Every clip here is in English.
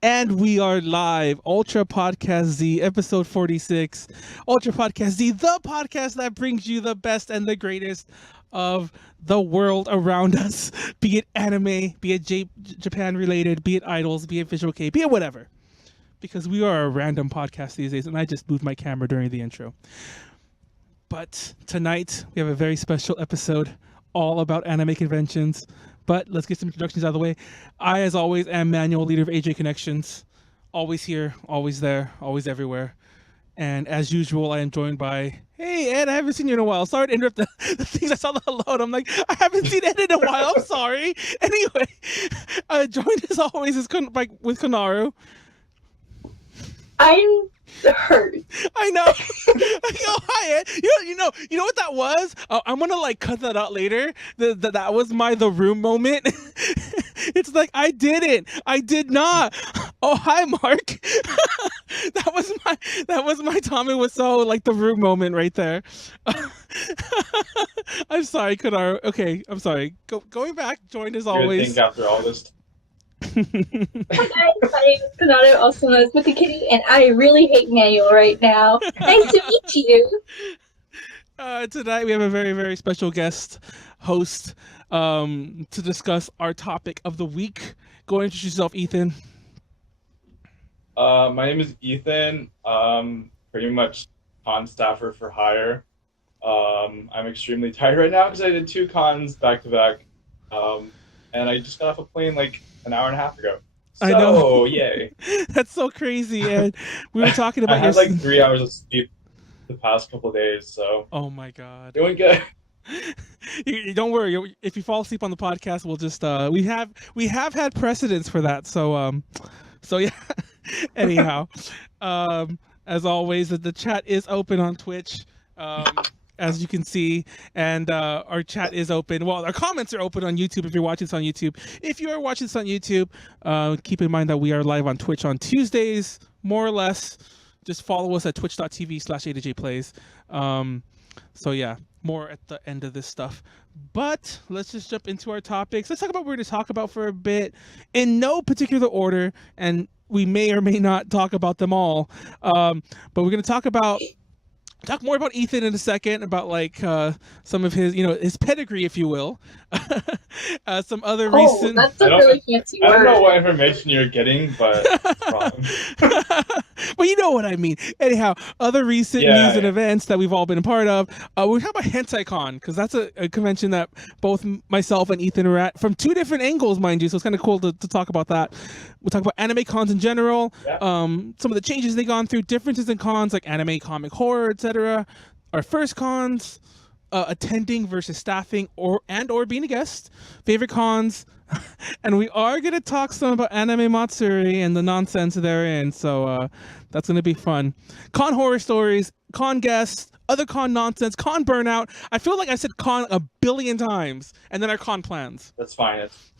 And we are live. Ultra Podcast Z, episode 46. Ultra Podcast Z, the podcast that brings you the best and the greatest of the world around us. Be it anime, be it Japan related, be it idols, be it visual kei, be it whatever. Because we are a random podcast these days, and I just moved my camera during the intro. But tonight, we have a very special episode all about anime conventions. But let's get some introductions out of the way. I, as always, am Manuel, leader of AJ Connections. Always here, always there, always everywhere. And as usual, I am joined by, hey, Ed, I haven't seen you in a while. Sorry to interrupt the things. I saw the hello, and I'm like, I haven't seen Ed in a while. I'm sorry. Anyway, joined as always with Konaru. I'm hurt. I know. Hi, Ed. You know what that was? I'm gonna cut that out later. That was my the room moment. It's like I did not. Oh, hi, Mark. that was my Tommy Wiseau the room moment right there. I'm sorry, Konaru. Okay, I'm sorry. Going back, joined as always. You would think after all this. Hi guys, my name is Konaru, also known as With the Kitty, and I really hate Manuel right now. Nice to meet you. Tonight we have a very, very special guest host to discuss our topic of the week. Go and introduce yourself, Ethan. My name is Ethan. Pretty much con staffer for hire. I'm extremely tired right now because I did 2 cons back to back, and I just got off a plane an hour and a half ago. So, I know. Yay. That's so crazy, and we were talking about I had 3 hours of sleep the past couple of days, so. Oh my god. Doing good. You don't worry. If you fall asleep on the podcast, we'll just we have had precedents for that. So yeah. Anyhow, as always, the chat is open on Twitch. As you can see, and our chat is open. Well, our comments are open on YouTube if you're watching this on YouTube. If you are watching this on YouTube, keep in mind that we are live on Twitch on Tuesdays, more or less. Just follow us at twitch.tv/ADJplays. So yeah, more at the end of this stuff. But let's just jump into our topics. Let's talk about what we're going to talk about for a bit in no particular order, and we may or may not talk about them all. But we're going to talk more about Ethan in a second, about some of his, his pedigree, if you will. Some other recent. That's a really fancy word. I don't know what information you're getting, but it's wrong. Well, you know what I mean. Anyhow, other recent news and events that we've all been a part of. We're talking about Hentai Con, because that's a convention that both myself and Ethan are at from 2 different angles, mind you. So it's kind of cool to talk about that. We'll talk about anime cons in general, some of the changes they've gone through, differences in cons like anime, comic, horror, etc. Our first cons, attending versus staffing or being a guest, favorite cons, and we are going to talk some about anime Matsuri and the nonsense therein. So that's going to be fun. Con horror stories, con guests, other con nonsense, con burnout. I feel like I said con a billion times, and then our con plans. That's fine. It's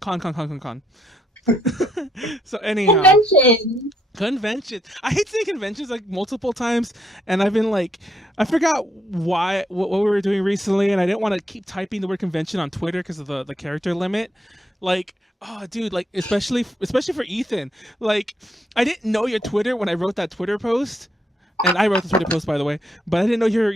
Con. So anyhow, conventions. I hate saying conventions multiple times, and I've been I forgot what we were doing recently, and I didn't want to keep typing the word convention on Twitter because of the character limit. Oh dude, especially for Ethan. I didn't know your Twitter when I wrote that Twitter post. And I wrote the Twitter post, by the way, but I didn't know your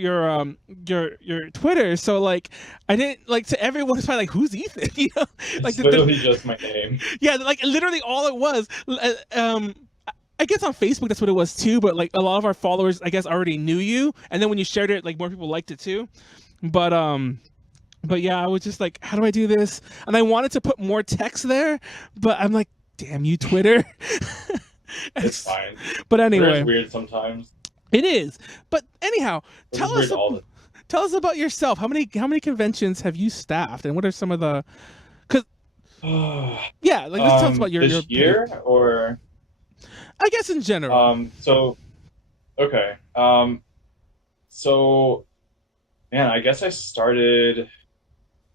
Twitter. So I didn't to everyone. It's probably who's Ethan? It's literally just my name. Yeah, literally all it was. I guess on Facebook that's what it was too. But a lot of our followers, I guess, already knew you, and then when you shared it, more people liked it too. But yeah, I was just how do I do this? And I wanted to put more text there, but I'm like, damn you, Twitter. It's fine. But anyway, it's weird sometimes. It is. But anyhow, tell us about yourself. How many conventions have you staffed, and what are some of the? Because let's tell us about your year or. I guess in general. Okay. Man, I guess I started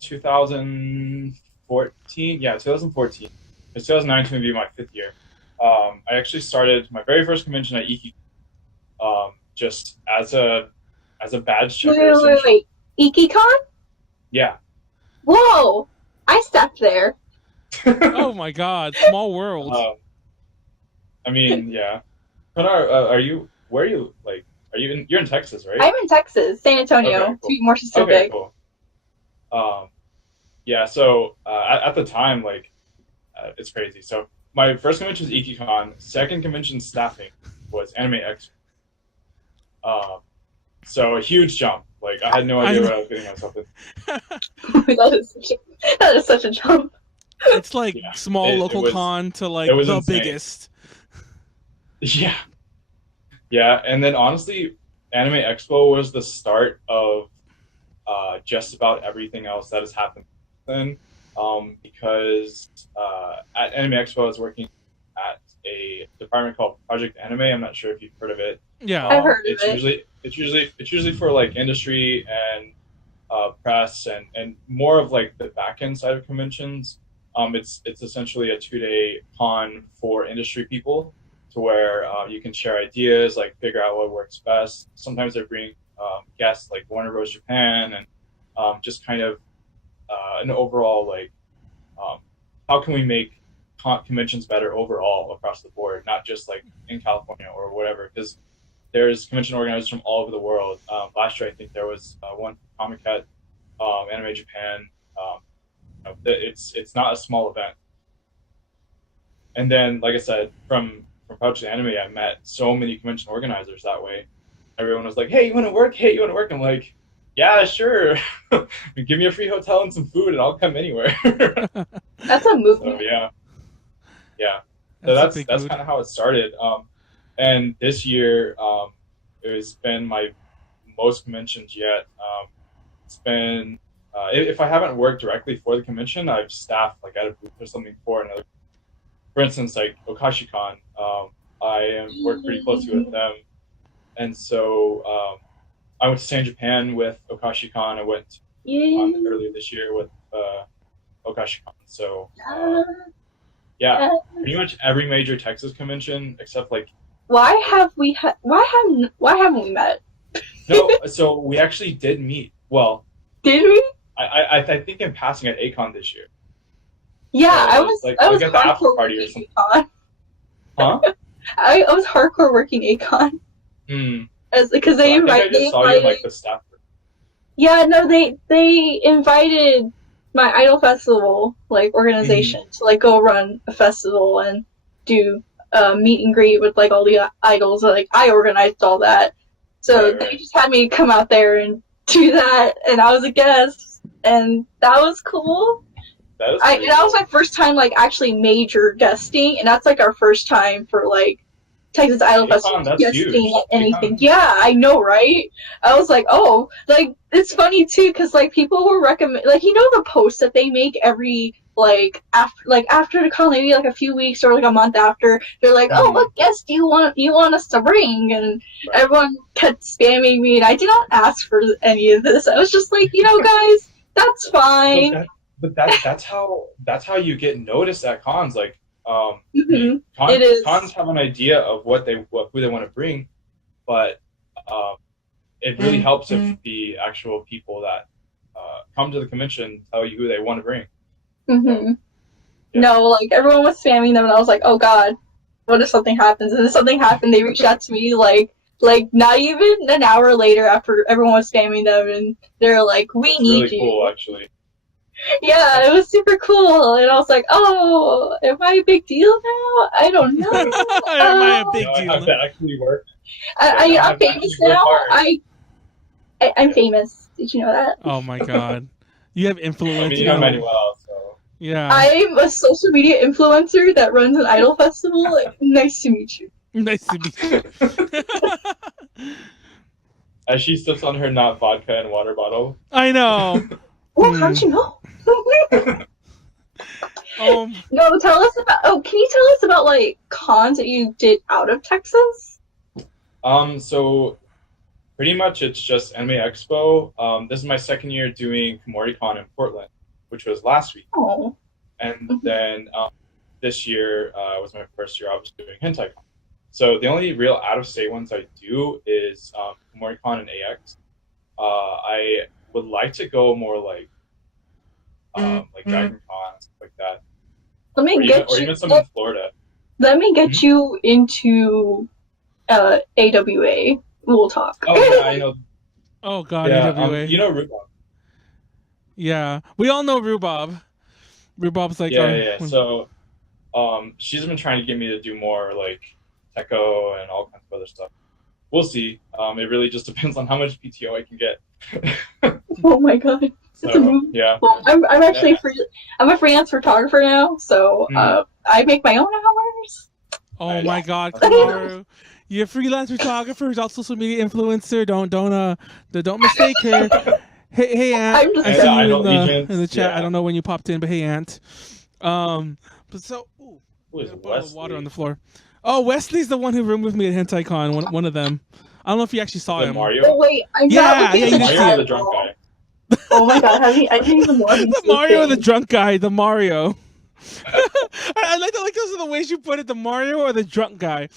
2014. Yeah, 2014. It's 2019 would be my 5th year. I actually started my very first convention at Iki, just as a badge checker. Wait. IkiCon? Yeah. Whoa! I stepped there. Oh my god, small world. I mean, yeah. Konaru, where are you, like, you're in Texas, right? I'm in Texas, San Antonio, Okay, to cool. be more Okay, specific. cool. Yeah, so at the time, like, it's crazy. So my first convention was Ikicon. Second convention staffing was Anime X. So a huge jump. Like, I had no idea what I was getting myself into. That is such a jump. It's like Yeah, small local con to like it was the insane. biggest. Yeah, yeah, and then honestly, Anime Expo was the start of just about everything else that has happened then. Because at Anime Expo, I was working at a department called Project Anime. I'm not sure if you've heard of it. Yeah. I've heard of It's usually for like industry and press and more of like the back end side of conventions. It's essentially a 2-day con for industry people, to where you can share ideas, like figure out what works best. Sometimes they bring guests like Warner Bros. Japan, and just kind of an overall like how can we make conventions better overall across the board, not just like in California or whatever, because there's convention organizers from all over the world. Last year, I think there was one from Comic Cat, Anime Japan. It's not a small event. And then, like I said, from Project Anime, I met so many convention organizers that way. Everyone was like, "Hey, you want to work? Hey, you want to work?" I'm like, "Yeah, sure. Give me a free hotel and some food, and I'll come anywhere." That's a movement. So yeah. So that's That's kind of how it started. And this year, it's been my most conventions yet. It's been if I haven't worked directly for the convention, I've staffed like at a booth or something for another. For instance, like OkashiCon, I work pretty closely with them, and so I went to San Japan with OkashiCon. I went on earlier this year with OkashiCon. So yeah, pretty much every major Texas convention except like. Why haven't we met? No, so we actually did meet. Well, did we? I think in passing at Acon this year. Yeah, so I was like, I was at the after hardcore party or working something. Acon. Huh? I was hardcore working Acon. Because they invited. I just saw you in like the staff. Yeah, no, they invited my Idol Festival like organization to like go run a festival and do meet and greet with like all the idols. Like I organized all that, so they just had me come out there and do that, and I was a guest, and that was cool. That was my first time like actually major guesting, and that's like our first time for like Texas Idol Festival guesting at anything. Yeah, I know, right? I was like, oh, like it's funny too, because like people will recommend, like the posts that they make every after the con, maybe like a few weeks or like a month after, they're like, oh, what guest do you want us to bring? And everyone kept spamming me, and I did not ask for any of this. I was just like, guys, that's fine. But that's how you get noticed at cons. Like, cons have an idea of who they want to bring, but it really helps if the actual people that come to the convention tell you who they want to bring. So, yeah. No, like everyone was spamming them, and I was like, oh god, what if something happens? And if something happened, they reached out to me like not even an hour later after everyone was spamming them, and they're like, we need really you. Cool, actually. Yeah, it was super cool, and I was like, "Oh, am I a big deal now? I don't know. Am I a big deal? I have to actually work. I'm famous now. I'm famous. Did you know that? Oh my god, you have influence. I mean, you know Manuel, so. Yeah. I'm a social media influencer that runs an idol festival. Nice to meet you. Nice to meet you. As she sips on her not vodka and water bottle. I know. Well, how'd you know? No, tell us about. Oh, can you tell us about like cons that you did out of Texas? So pretty much it's just Anime Expo. This is my second year doing Con in Portland, which was last week. Oh. And then this year was my first year I was doing Hentai Con. So the only real out-of-state ones I do is Con and AX. I would like to go more like Dragon Con, stuff like that. Let me or even some in Florida. let me get you into AWA. We'll talk. Oh yeah, I know. Oh God, Yeah, AWA. you know Rhubarb. Yeah, we all know Rhubarb. Rhubarb's like Yeah. So, she's been trying to get me to do more like Techo and all kinds of other stuff. We'll see. It really just depends on how much PTO I can get. Oh my God. So, yeah. Well, I'm actually I'm a freelance photographer now, so I make my own hours. Oh my God, Konaru. You're a freelance photographer, who's also social media influencer. Don't mistake her. Hey Aunt, I see you in the chat. Yeah. I don't know when you popped in, but hey Aunt. But so, Who is a bottle of Wesley? water on the floor. Oh, Wesley's the one who roomed with me at Hentai Con. One of them. I don't know if you actually saw him. Mario? Oh wait, I'm not looking at the Mario chat. the drunk guy. Oh my God, I didn't even know The Mario, the drunk guy, the Mario. I like those are the ways you put it, the Mario or the drunk guy.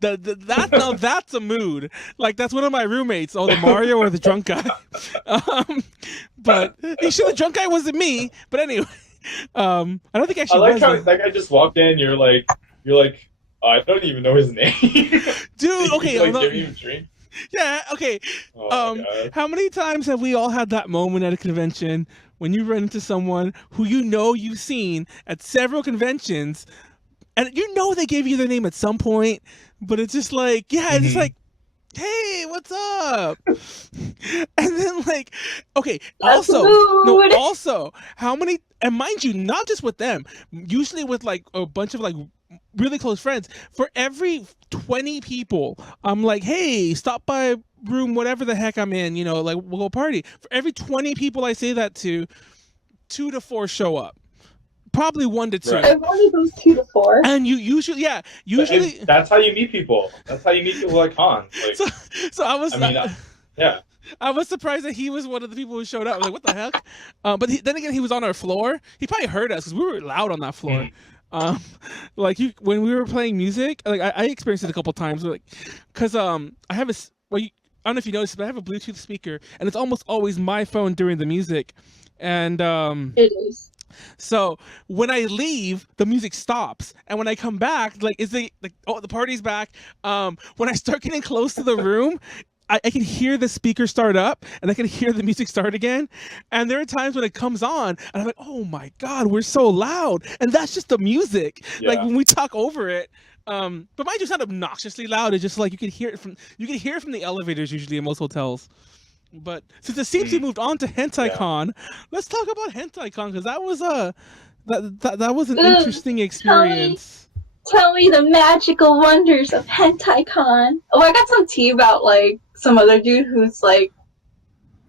That's a mood. Like that's one of my roommates. Oh, the Mario or the drunk guy. But you sure the drunk guy wasn't me? But anyway, I don't think actually. I like how that guy just walked in. You're like, I don't even know his name. Dude, okay. Like, give me a drink. Yeah, okay. Oh, how many times have we all had that moment at a convention when you run into someone who you know you've seen at several conventions, and you know they gave you their name at some point, but it's just like, it's just like, hey, what's up? And then like, okay, also, how many, and mind you, not just with them, usually with like a bunch of like really close friends, for every 20 people, I'm like, hey, stop by room whatever the heck I'm in, like we'll go party. For every 20 people I say that to, 2 to 4 show up. Probably 1 to 2. Right. I've only those 2 to 4. And you usually. That's how you meet people. That's how you meet people like Han. Like, so I was. Yeah. I was surprised that he was one of the people who showed up. I was like, what the heck? But then again, he was on our floor. He probably heard us because we were loud on that floor. Like when we were playing music, like I experienced it a couple times, like, cause I have I don't know if you noticed, but I have a Bluetooth speaker, and it's almost always my phone during the music, and it is. So when I leave, the music stops, and when I come back, like the party's back. When I start getting close to the room, I can hear the speaker start up, and I can hear the music start again. And there are times when it comes on, and I'm like, "Oh my God, we're so loud!" And that's just the music. Yeah. Like when we talk over it. But mind you, it's not obnoxiously loud. It's just like you can hear it from the elevators usually in most hotels. But since it seems we moved on to Hentai Con, let's talk about Hentai Con, because that was that was an interesting experience. Tell me the magical wonders of Hentai Con. Oh, I got some tea about like some other dude who's like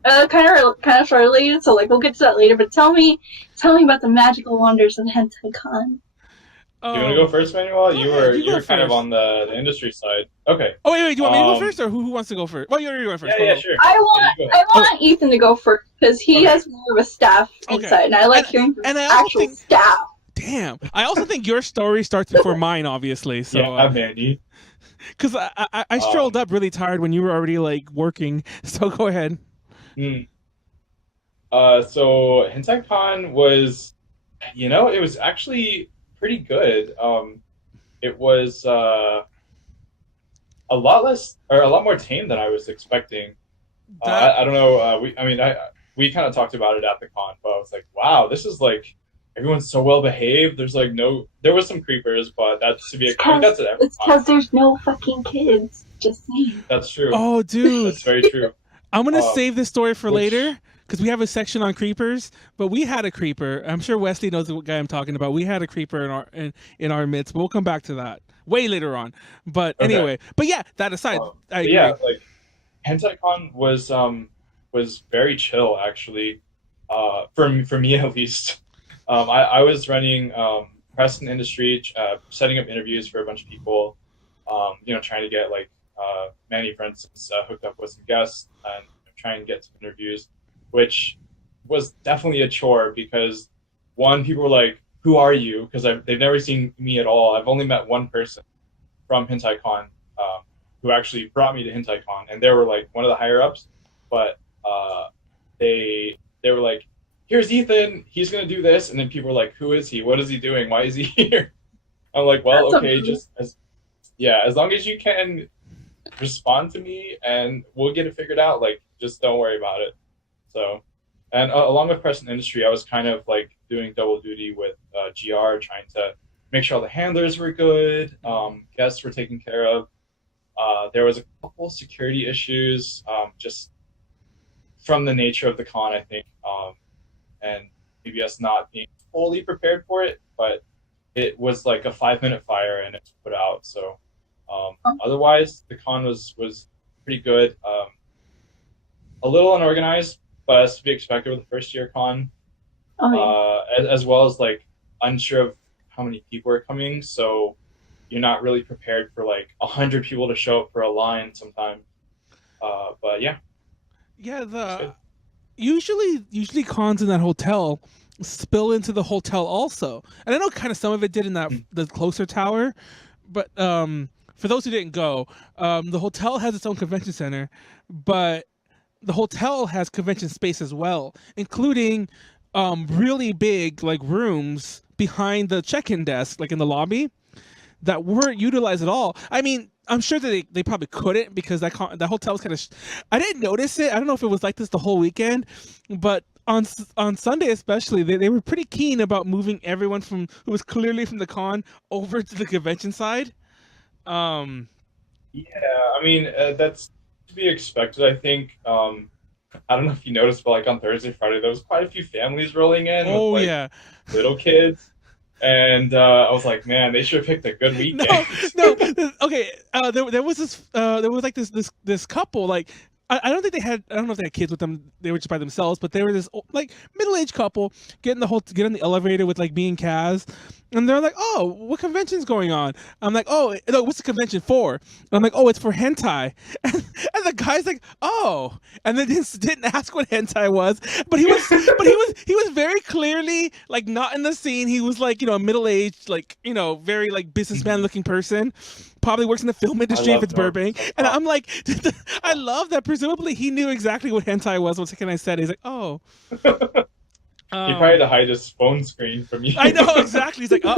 kind of related, so like we'll get to that later. But tell me about the magical wonders of Hentai Con. Do you want to go first, Manuel? You were kind of on the industry side. Okay. Oh wait, do you want me to go first, or who wants to go first? Well, you're going first. Yeah, sure. I want Ethan to go first because he has more of a staff insight, and I like hearing from actual staff. Damn. I also think your story starts before mine, obviously. So, yeah, Mandy. Because I strolled up really tired when you were already like working. So go ahead. So Hentai Con was, it was actually pretty good. It was a lot more tame than I was expecting. I don't know. We kind of talked about it at the con, but I was like, wow, this is like, everyone's so well behaved. There's like there was some creepers, but that's to be expected. That's at every con. It's because there's no fucking kids. Just saying. That's true. Oh, dude. That's very true. I'm going to save this story for later, because we have a section on creepers, but we had a creeper. I'm sure Wesley knows what guy I'm talking about. We had a creeper in our midst, but we'll come back to that way later on. But anyway, but yeah, that aside, I agree. Yeah, like Hentai Con was very chill actually, for me at least. I was running press and industry, setting up interviews for a bunch of people, trying to get like Manny, for instance, hooked up with some guests and try and get some interviews, which was definitely a chore because, one, people were like, who are you? Because they've never seen me at all. I've only met one person from Hentai Con who actually brought me to Hentai Con, and they were like one of the higher ups, but they were like, here's Ethan, he's going to do this, and then people were like, who is he? What is he doing? Why is he here? I'm like, well, That's okay, amazing. as long as you can respond to me and we'll get it figured out. Like, just don't worry about it. So, and along with Preston Industry, I was kind of like doing double duty with GR, trying to make sure all the handlers were good, guests were taken care of. There was a couple security issues, just from the nature of the con, I think, and maybe us not being fully prepared for it, but it was like a 5 minute fire and it was put out. So otherwise, the con was pretty good. A little unorganized, but as to be expected with the first year con, as well as like unsure of how many people are coming. So you're not really prepared for like 100 people to show up for a line sometimes. But yeah. Yeah, usually cons in that hotel spill into the hotel also, and I know kind of some of it did in that the closer tower, but for those who didn't go, the hotel has its own convention center, but the hotel has convention space as well, including really big like rooms behind the check-in desk, like in the lobby, that weren't utilized at all. I mean, I'm sure that they probably couldn't because that hotel was kind of. I didn't notice it. I don't know if it was like this the whole weekend, but on Sunday especially, they were pretty keen about moving everyone from who was clearly from the con over to the convention side. Yeah, I mean, that's to be expected. I think. I don't know if you noticed, but like on Thursday, Friday, there was quite a few families rolling in with Oh like yeah. little kids, and I was like, man, they should have picked a good No, weekend. no. Okay, there was this. There was like this couple. Like I don't think they had. I don't know if they had kids with them. They were just by themselves. But they were this like middle-aged couple get in the elevator with like me and Kaz, and they're like, "Oh, what convention's going on?" I'm like, "Oh, no, what's the convention for?" And I'm like, "Oh, it's for hentai." And the guy's like, "Oh," and then didn't ask what hentai was, but he was very clearly like not in the scene. He was like, a middle-aged, like very like businessman-looking person. Probably works in the film industry if it's Burbank. And I'm like, I love that presumably he knew exactly what hentai was. What second I said, he's like, oh. He probably had to hide his phone screen from you. I know, exactly. He's like, oh.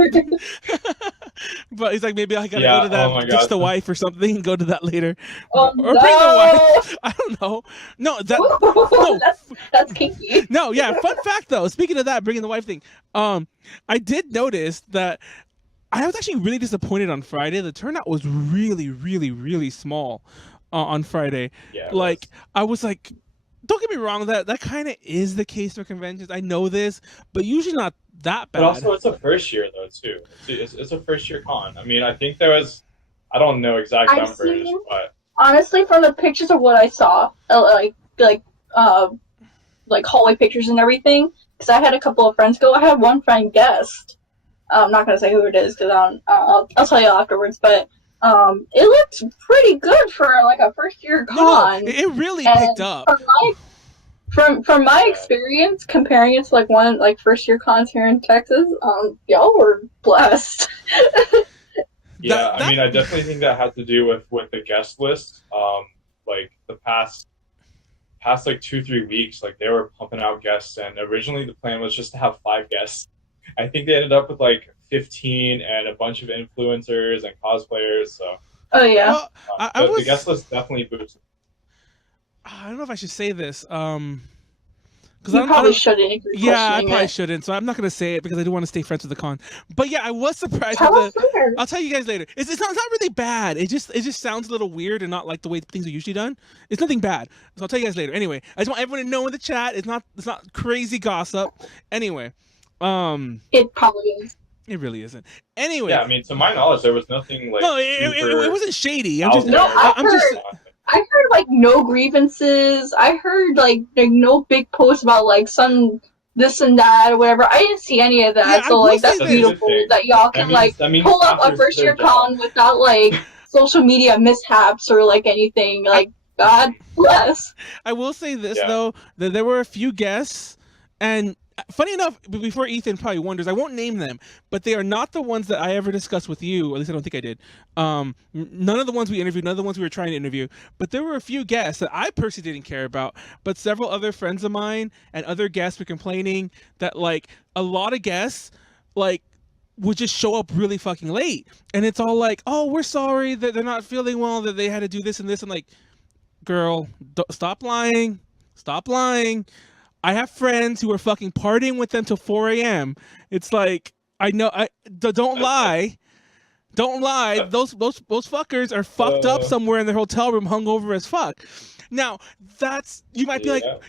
But he's like, maybe I gotta go to that, ditch the wife or something and go to that later. Oh, or bring the wife. I don't know. No, no. That's kinky. No, yeah. Fun fact though, speaking of that, bringing the wife thing, I did notice that I was actually really disappointed on Friday. The turnout was really, really, really small on Friday. Yeah, like I was like, don't get me wrong, that kind of is the case for conventions. I know this, but usually not that bad. But also, it's a first year though too. It's a first year con. I mean, I think there was, I don't know exact numbers, but honestly, from the pictures of what I saw, like hallway pictures and everything, because I had a couple of friends go. I had one friend guest. I'm not gonna say who it is because I'll tell you afterwards. But it looks pretty good for like a first year con. No, it really picked up. From my experience, comparing it to like one like first year cons here in Texas, y'all were blessed. Yeah, I mean, I definitely think that had to do with the guest list. Like the past like 2-3 weeks, like they were pumping out guests, and originally the plan was just to have 5 guests. I think they ended up with like 15 and a bunch of influencers and cosplayers. So. Oh yeah. Well, the guest list definitely boosted. I don't know if I should say this. Because I probably shouldn't. Yeah, I probably shouldn't. So I'm not gonna say it because I do want to stay friends with the con. But yeah, I was surprised. I'll tell you guys later. It's not really bad. It just sounds a little weird and not like the way things are usually done. It's nothing bad. So I'll tell you guys later. Anyway, I just want everyone to know in the chat. It's not crazy gossip. Anyway. It probably is. It really isn't. Anyway. Yeah, I mean, to my knowledge, there was nothing like. No, it wasn't shady. I heard like no grievances. I heard like no big posts about like some this and that or whatever. I didn't see any of that. Yeah, so like that's beautiful that y'all can pull up a first year con without like social media mishaps or like anything. Like God bless. I will say this though, that there were a few guests, and funny enough, before Ethan probably wonders, I won't name them, but they are not the ones that I ever discussed with you. At least I don't think I did. None of the ones we interviewed, none of the ones we were trying to interview. But there were a few guests that I personally didn't care about, but several other friends of mine and other guests were complaining that like a lot of guests like would just show up really fucking late, and it's all like, oh, we're sorry that they're not feeling well, that they had to do this and this. I'm like, girl, stop lying. I have friends who are fucking partying with them till 4 a.m. It's like, I know, don't lie. Don't lie. Those fuckers are fucked up somewhere in their hotel room, hungover as fuck. Now, you might be like, Matt.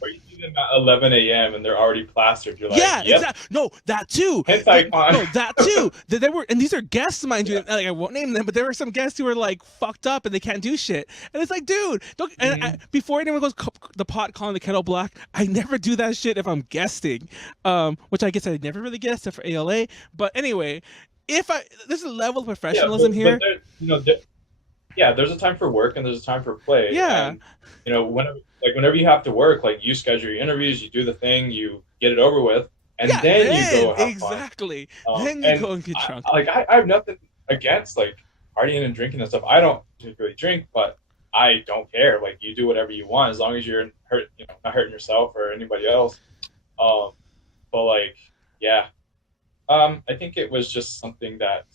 Or you see them at 11 a.m. and they're already plastered. You're like, yeah, yep. exactly. No, that too. Hentai Con. No, that too. They were, and these are guests, mind you. Like, I won't name them, but there were some guests who were like fucked up and they can't do shit. And it's like, dude, don't. And before anyone goes the pot calling the kettle black, I never do that shit if I'm guesting. Which I guess I never really guessed except for ALA. But anyway, there's a level of professionalism here. But there's a time for work and there's a time for play. Yeah. And, whenever you have to work, like you schedule your interviews, you do the thing, you get it over with, and then you go have exactly. fun. Then you go and get drunk. I have nothing against like partying and drinking and stuff. I don't particularly drink, but I don't care. Like you do whatever you want as long as you're not hurting yourself or anybody else. But like, yeah, I think it was just something that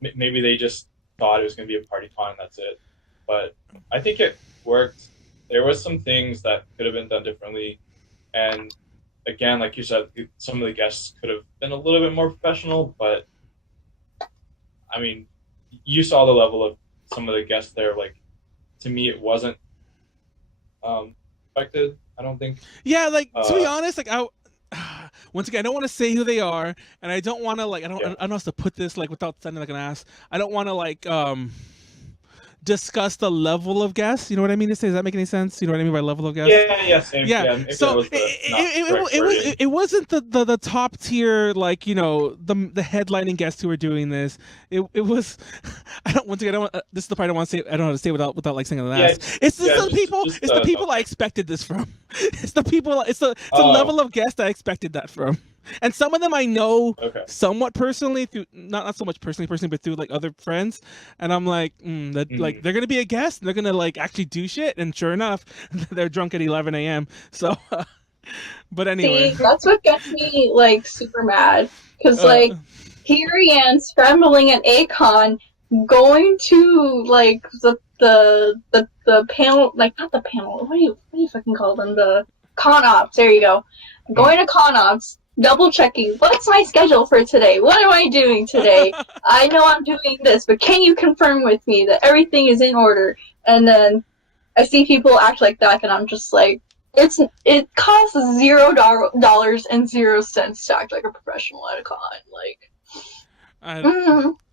maybe they just thought it was going to be a party con and that's it. But I think it worked. There was some things that could have been done differently. And again, like you said, some of the guests could have been a little bit more professional, but I mean, you saw the level of some of the guests there. Like, to me, it wasn't expected, I don't think. Yeah, like, to be honest, like, once again, I don't want to say who they are, and I don't want to, like, I don't know how to put this, like, without sounding like an ass. I don't want to, like, discuss the level of guests. You know what I mean to say? Does that make any sense? You know what I mean by level of guests? Same. Yeah. So it wasn't the top tier, like, the headlining guests who were doing this. It was this is the part I don't want to say. I don't know how to say without like saying an ass. It's the people I expected this from. It's the level of guest I expected that from. And some of them I know somewhat personally through not so much personally, but through like other friends. And I'm like, like they're gonna be a guest and they're gonna like actually do shit. And sure enough, they're drunk at 11 a.m. So, but anyway, see, that's what gets me like super mad because like here I am scrambling at Acon, going to like the panel, like not the panel. What do you fucking call them? The con ops. There you go. Going to con ops. Double checking, what's my schedule for today? What am I doing today? I know I'm doing this, but can you confirm with me that everything is in order? And then I see people act like that, and I'm just like, it costs $0 to act like a professional at a con. Like,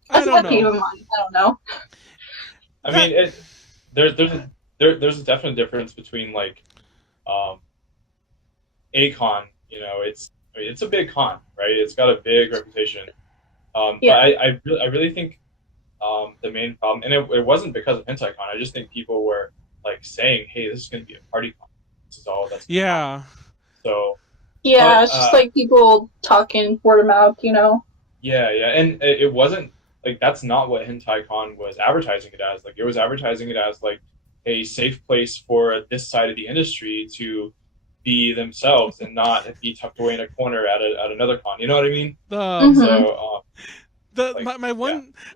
that's what people want. I don't know. I mean, there's a definite difference between like a con. It's a big con, right? It's got a big reputation. But I really think the main problem, and it wasn't because of Hentai Con. I just think people were like saying, "Hey, this is going to be a party con. This is all that's going on." So it's just like people talking word of mouth, Yeah, and it wasn't like that's not what Hentai Con was advertising it as. Like it was advertising it as like a safe place for this side of the industry to be themselves and not be tucked away in a corner at another con. You know what I mean?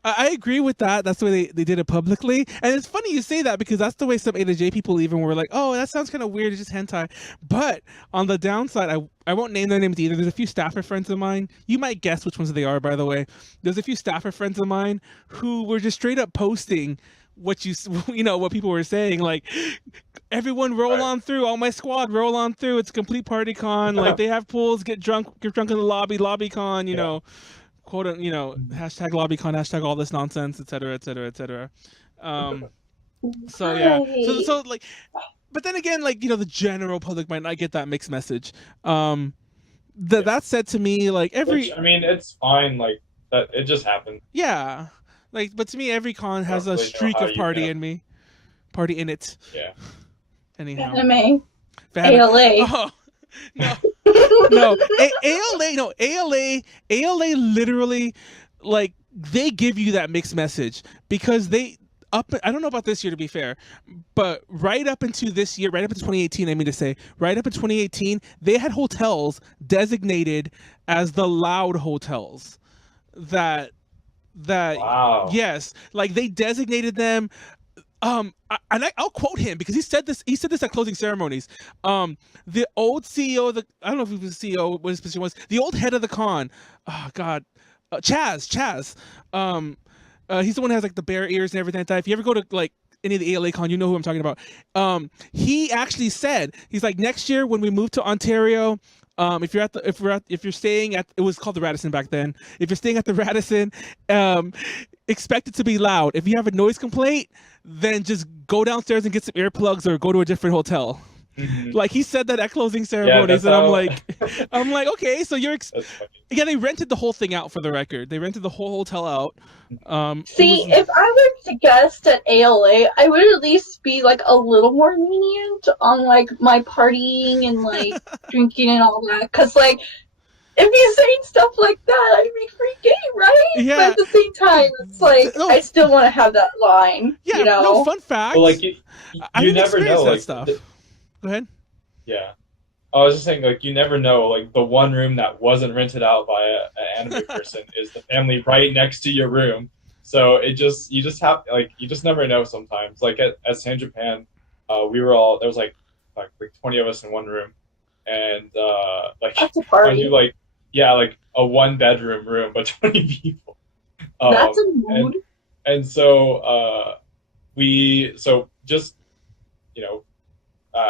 I agree with that. That's the way they did it publicly. And it's funny you say that because that's the way some A to J people even were like, oh, that sounds kind of weird. It's just hentai. But on the downside, I won't name their names either. There's a few staffer friends of mine. You might guess which ones they are, by the way. There's a few staffer friends of mine who were just straight up posting what people were saying, like, everyone roll on through, all my squad roll on through, it's a complete party con, like they have pools, get drunk in the lobby con, quote, hashtag lobby con, hashtag all this nonsense, etc. So yeah, so like, but then again, like, the general public might not get that mixed message. That said, to me, like it's fine, like that, it just happened. Yeah. Like, but to me, every con has a streak of party in it. Yeah. Anyhow. Anime. ALA. Oh, no. ALA literally, like, they give you that mixed message because I don't know about this year, to be fair, but right up into this year, right up into 2018, I mean to say, right up in 2018, they had hotels designated as the loud hotels. That Wow. yes, like they designated them. I'll quote him because he said this. He said this at closing ceremonies. The old CEO, I don't know if he was the CEO, what his position was. The old head of the con. Oh God, Chaz. He's the one who has like the bear ears and everything like that. If you ever go to like any of the ALA con, you know who I'm talking about. He actually said, he's like, next year when we move to Ontario, if you're staying at, it was called the Radisson back then. If you're staying at the Radisson, expect it to be loud. If you have a noise complaint, then just go downstairs and get some earplugs or go to a different hotel. Mhm. Like he said that at closing ceremonies, that's and I'm like, okay, so That's funny. yeah, they rented the whole thing out for the record. They rented the whole hotel out. See, if I were to guest at ALA, I would at least be like a little more lenient on like my partying and like drinking and all that. Cause like, if you're saying stuff like that, I'd be freaking right. Yeah. But at the same time, it's like No. I still want to have that line. Yeah, you know? no, fun fact. Well, like I you didn't never experience know that like stuff. Go ahead. yeah. I was just saying, like, you never know. Like, the one room that wasn't rented out by an anime person is the family right next to your room. So you just never know sometimes. Like at San Japan, we were all there was like 20 of us in one room, and like That's a party. you like like a 1-bedroom room, but 20 people. That's a mood. And so just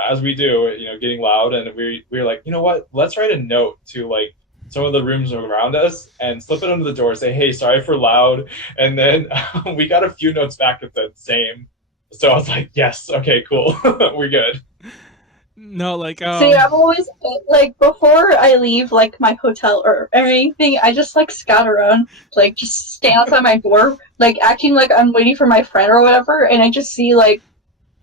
as we do, getting loud, and we were like, you know what? Let's write a note to like some of the rooms around us and slip it under the door. Say, hey, sorry for loud. And then we got a few notes back at the same. So I was like, yes, okay, cool, we're good. No, like See, I'm always like before I leave like my hotel or anything, I just like scout around, like just stand outside my door, like acting like I'm waiting for my friend or whatever, and I just see like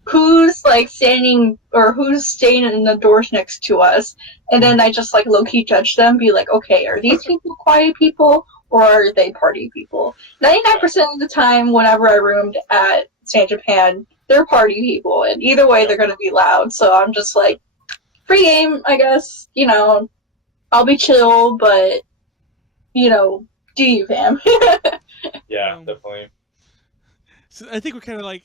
who's like standing or who's staying in the doors next to us, and then I just like low-key judge them, be like, okay, are these people quiet people or are they party people? 99% of the time whenever I roomed at San Japan, they're party people, and either way they're gonna be loud, so I'm just like, free game, I guess, I'll be chill, but do you, fam? Yeah, definitely. So I think we're kind of like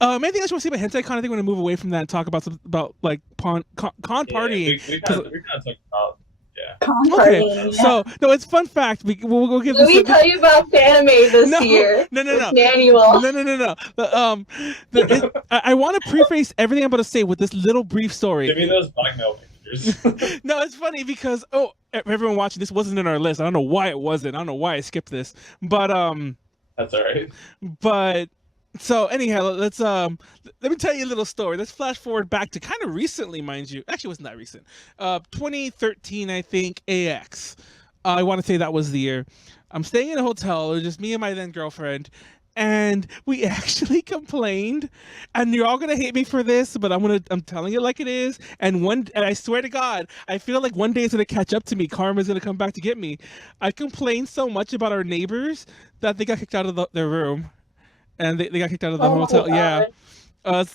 anything else you want to say about Hentai Con? I think we're gonna move away from that and talk about like con partying. We kind of talked about Okay, so no, it's fun fact. We'll give. Let me tell you about anime this No, year. no. Manuel. No. I want to preface everything I'm about to say with this little brief story. Give me those blackmail pictures. No, it's funny because everyone watching this wasn't in our list. I don't know why it wasn't. I don't know why I skipped this, but That's all right. But so anyhow, let's let me tell you a little story. Let's flash forward back to kind of recently, mind you. Actually, it wasn't that recent. 2013, I think. AX. I want to say that was the year. I'm staying in a hotel. It was just me and my then girlfriend, and we actually complained. And you're all gonna hate me for this, but I'm telling it like it is. And I swear to God, I feel like one day it's gonna catch up to me. Karma's gonna come back to get me. I complained so much about our neighbors that they got kicked out of their room. And they got kicked out of the hotel. God. Yeah,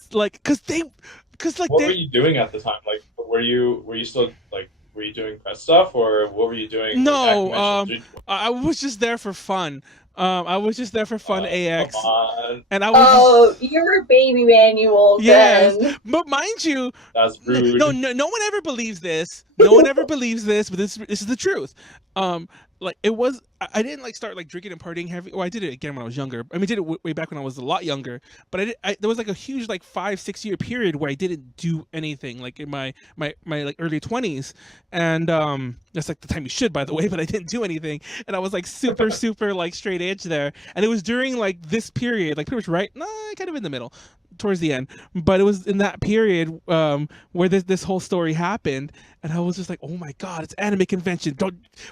What were you doing at the time? Like, were you still like, were you doing press stuff, or what were you doing? No, like, I was just there for fun. I was just there for fun, AX, come on. and I was. You're a baby Manuel. Yes, Then. but mind you, That's rude. no one ever believes this. No one ever believes this, but this is the truth. Like it was, I didn't like start like drinking and partying heavy. Well, I did it again when I was younger. I mean, I did it way back when I was a lot younger. But there was like a huge like 5-6 year period where I didn't do anything, like in my like early 20s, and that's like the time you should, by the way. But I didn't do anything, and I was like super like straight edge there. And it was during like this period, like pretty much kind of in the middle, towards the end. But it was in that period where this whole story happened, and I was just like, oh my God, it's anime convention.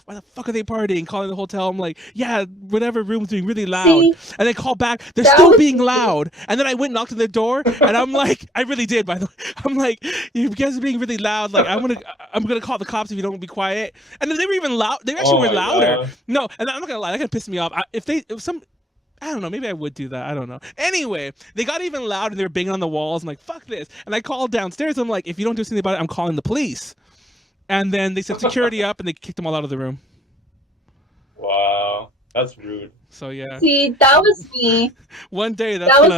Why the fuck are they partying? Calling the hotel. I'm like, yeah, whatever room's being really loud. See, and they call back, they're still being loud. And then I went and knocked on their door, and I'm like, I really did, by the way. I'm like, you guys are being really loud. Like, I'm gonna call the cops if you don't be quiet. And then they were even loud. They actually were louder. God. No, and I'm not gonna lie, that kind of pissed me off. If some I don't know. Maybe I would do that. I don't know. Anyway, they got even loud and they were banging on the walls. I'm like, fuck this. And I called downstairs. I'm like, if you don't do something about it, I'm calling the police. And then they set security up and they kicked them all out of the room. Wow, that's rude. So yeah. See, that was me. One day That was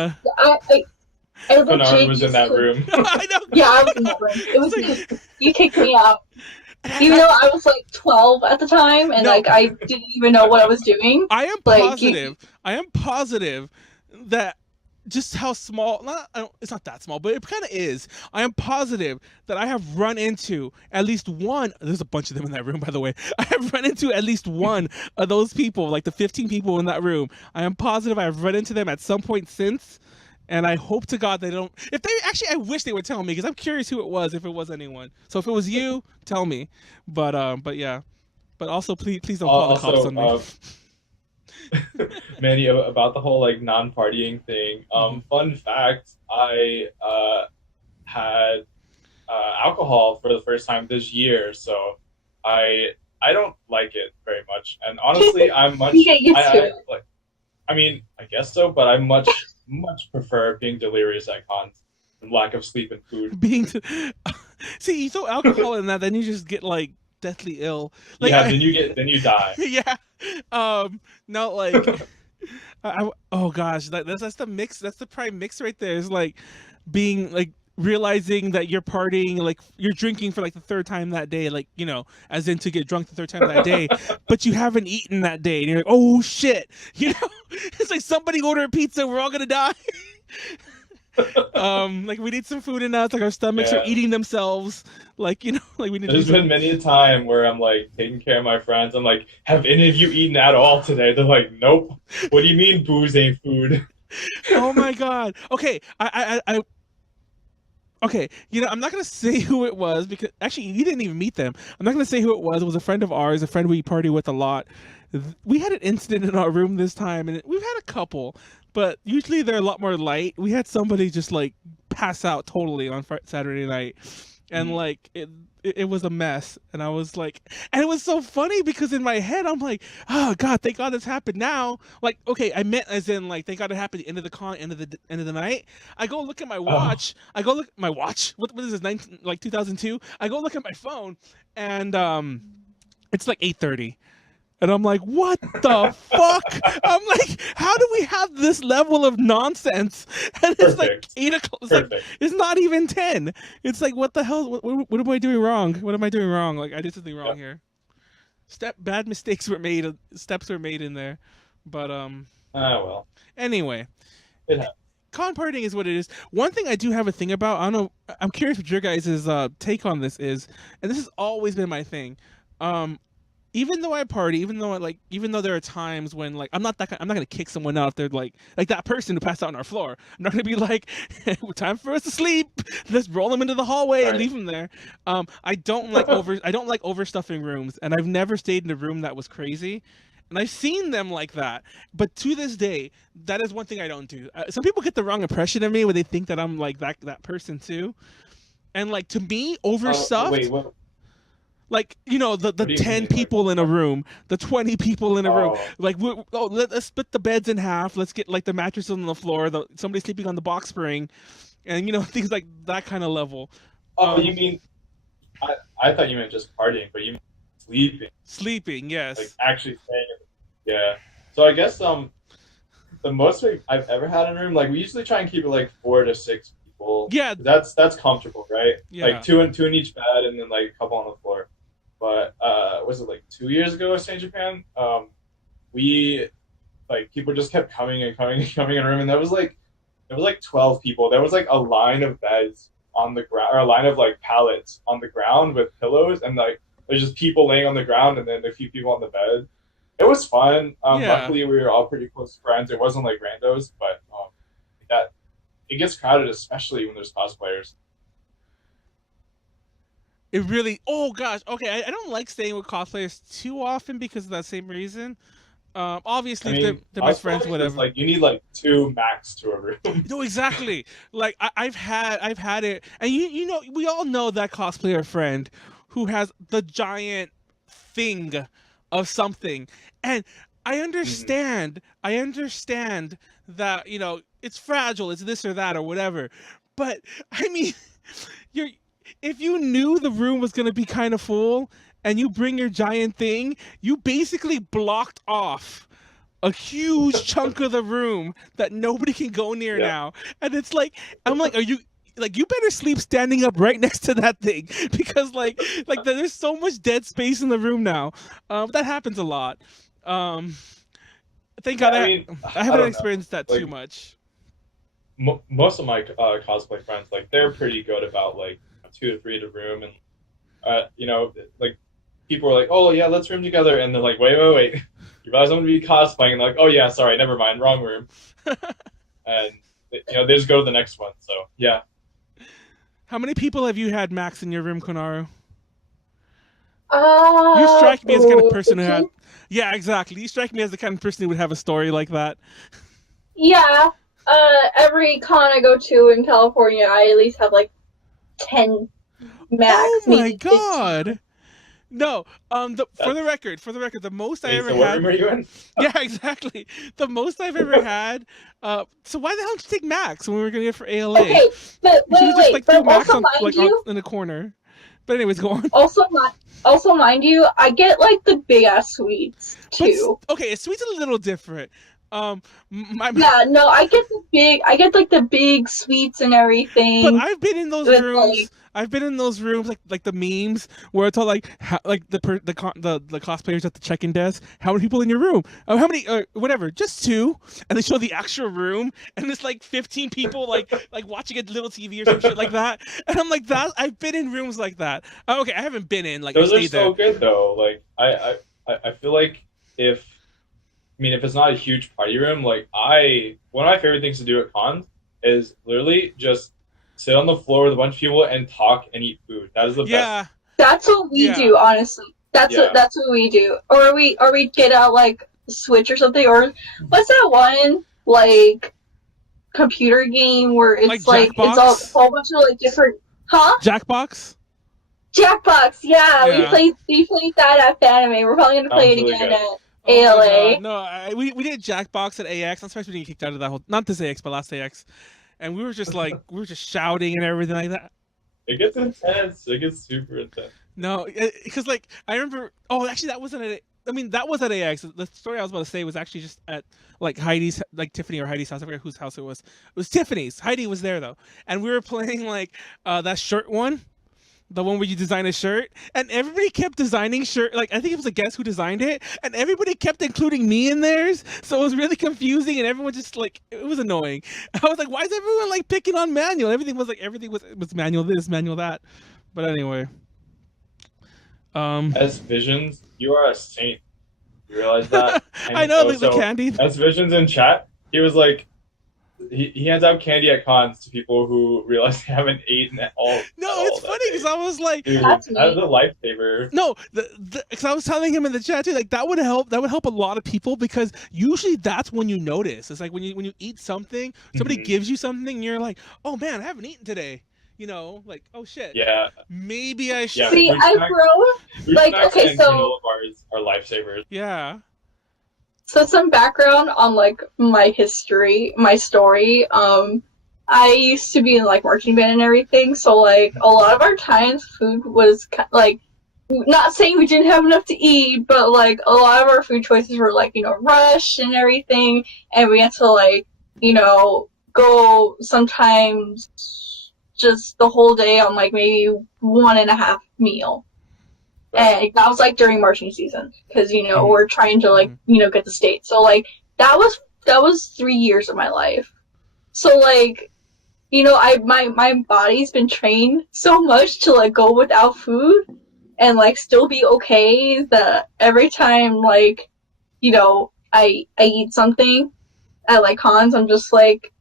I Konaru legit was in that room. I know. Yeah, I was in that room. It was me. You kicked me out. Even though I was like 12 at the time, and like I didn't even know what I was doing. I am positive. I am positive that just how small. It's not that small, but it kind of is. I am positive that I have run into at least one. There's a bunch of them in that room, by the way. I have run into at least one of those people, like the 15 people in that room. I am positive I have run into them at some point since. And I hope to God they don't. If they actually, I wish they would tell me because I'm curious who it was. If it was anyone, so if it was you, tell me. But yeah, but also please don't call the cops on me. Manny, about the whole like non-partying thing. Fun fact: I had alcohol for the first time this year, so I don't like it very much. And honestly, I'm much. You get used to it. I mean, I guess so, but I'm much prefer being delirious at cons and lack of sleep and food. See, you throw alcohol in that, then you just get like deathly ill. Like, yeah, then you die. Yeah. No, like, oh gosh, that's the mix. That's the prime mix right there. Is like being like realizing that you're partying, like you're drinking for like the third time that day, like, you know, as in to get drunk the third time that day, but you haven't eaten that day, and you're like, oh shit, you know, it's like somebody order a pizza, we're all gonna die. Like we need some food in us, like our stomachs are eating themselves, like, you know, like we need. There's been many a time where I'm like taking care of my friends. I'm like, have any of you eaten at all today? They're like, nope. What do you mean booze ain't food? Oh my god. Okay, Okay, you know, I'm not going to say who it was because actually you didn't even meet them. I'm not going to say who it was. It was a friend of ours, a friend we party with a lot. We had an incident in our room this time, and we've had a couple, but usually they're a lot more light. We had somebody just like pass out totally on Saturday night, and like it was a mess. And I was like, and it was so funny because in my head I'm like, oh god, thank god this happened now. Like, okay, I meant as in like thank god it happened at the end of the con, end of the night. I go look at my watch. I go look at my watch. What is this? 2002. I go look at my phone, and it's like 8:30. And I'm like, what the fuck? I'm like, how do we have this level of nonsense? And it's like 8 o'clock. It's like, it's not even 10. It's like, what the hell? What am I doing wrong? What am I doing wrong? Like, I did something wrong here. Bad mistakes were made. Steps were made in there. But, well. Anyway. It happens. Con partying is what it is. One thing I do have a thing about, I don't know, I'm curious what your guys' take on this is, and this has always been my thing. Even though I party, even though there are times when like I'm not gonna kick someone out if they're like that person who passed out on our floor. I'm not gonna be like, time for us to sleep. Let's roll them into the hallway and leave them there. I don't like overstuffing rooms, and I've never stayed in a room that was crazy. And I've seen them like that, but to this day, that is one thing I don't do. Some people get the wrong impression of me where they think that I'm like that person too. And like to me, overstuffed. Wait, what? Like, you know, the 10 people in a room, the 20 people in a room. Like, let's split the beds in half. Let's get, like, the mattress on the floor, somebody sleeping on the box spring, and, you know, things like that kind of level. Oh, you mean... I thought you meant just partying, but you meant sleeping. Sleeping, yes. Like, actually staying in... Yeah. So I guess the most I've ever had in a room, like, we usually try and keep it, like, 4 to 6 people. Yeah. That's comfortable, right? Yeah. Like, two in each bed, and then, like, a couple on the floor. But was it like 2 years ago, St. Japan? We like people just kept coming in a room, and there was like 12 people. There was like a line of beds on the ground, or a line of like pallets on the ground with pillows, and like there's just people laying on the ground, and then a few people on the bed. It was fun. Luckily, we were all pretty close friends. It wasn't like randos, but that it gets crowded, especially when there's cosplayers. It really, oh gosh, okay, I don't like staying with cosplayers too often because of that same reason. Obviously, if they're my friends, whatever. Like you need like 2 max to a room. No, exactly. Like I've had it, and you know, we all know that cosplayer friend who has the giant thing of something, and I understand. I understand that, you know, it's fragile, it's this or that or whatever. But I mean, you're if you knew the room was going to be kind of full and you bring your giant thing, you basically blocked off a huge chunk of the room that nobody can go near now. And it's like, I'm like, are you like, you better sleep standing up right next to that thing because there's so much dead space in the room now. That happens a lot. Thank God I haven't experienced that too much. Most of my cosplay friends, like, they're pretty good about like 2 to 3 in a room, and you know, like, people are like, oh yeah, let's room together, and they're like, wait, you realize I'm gonna be cosplaying, and they're like, oh yeah, sorry, never mind, wrong room. And you know, they just go to the next one. So yeah. How many people have you had max in your room, Konaru? You strike me as the kind of person who had. Yeah, exactly. You strike me as the kind of person who would have a story like that. Yeah. Every con I go to in California, I at least have like 10 max. Oh my god! 15. No, for the record, the most I ever had. What room are you in? Yeah, exactly. The most I've ever had. So why the hell did you take max when we were going to get for ALA? Okay, but wait, just, like, but max also on, mind like, you. In a corner. But anyways, go on. Also, mind you, I get like the big ass suites too. Okay, a suite's a little different. I get like the big suites and everything. But I've been in those rooms. I've been in those rooms like the memes where it's all like the cosplayers at the check-in desk. How many people in your room? Oh, how many? Whatever, just 2. And they show the actual room, and it's like 15 people like watching a little TV or some shit like that. And I'm like, that. I've been in rooms like that. Okay, I haven't been in like. Those are so good though. Like I feel like if it's not a huge party room, like one of my favorite things to do at cons is literally just sit on the floor with a bunch of people and talk and eat food. That is the best. That's what we do, honestly. That's what we do. Or we get out like Switch or something, or what's that one like computer game where it's like it's all a whole bunch of like different Jackbox? Jackbox, yeah. We played that at Fanime. We're probably gonna play it again at ALA. No, we did Jackbox at AX. I'm surprised we didn't get kicked out of that whole, not this AX, but last AX. And we were just like, shouting and everything like that. It gets intense. It gets super intense. No, because like, I remember, actually that wasn't at, that was at AX. The story I was about to say was actually just at like Heidi's, like Tiffany or Heidi's house. I forget whose house it was. It was Tiffany's. Heidi was there though. And we were playing like that shirt one. The one where you design a shirt, and everybody kept designing shirt. Like, I think it was a guest who designed it, and everybody kept including me in theirs. So it was really confusing, and everyone just like, it was annoying. I was like, why is everyone like picking on Manuel? Everything was Manuel this, Manuel that. But anyway, as Visions, you are a saint. You realize that? I know the candy. As Visions in chat, he was like, he hands out candy at cons to people who realize they haven't eaten at all. No, it's funny because I was like, dude, that's a lifesaver. No, because I was telling him in the chat too, like that would help a lot of people, because usually that's when you notice. It's like when you eat something, somebody gives you something, and you're like, oh man, I haven't eaten today. You know, like, oh shit. Yeah. Maybe I should. See, I grow like, okay, so granola bars are lifesavers. Yeah. So some background on like my history, my story. I used to be in like marching band and everything, so like a lot of our times food was like, not saying we didn't have enough to eat, but like a lot of our food choices were like, you know, rushed and everything, and we had to like, you know, go sometimes just the whole day on like maybe 1.5 meal. And that was like during marching season, because you know we're trying to like you know get the state. So like that was 3 years of my life. So like, you know, my body's been trained so much to like go without food and like still be okay, that every time like, you know, I eat something at like cons, I'm just like,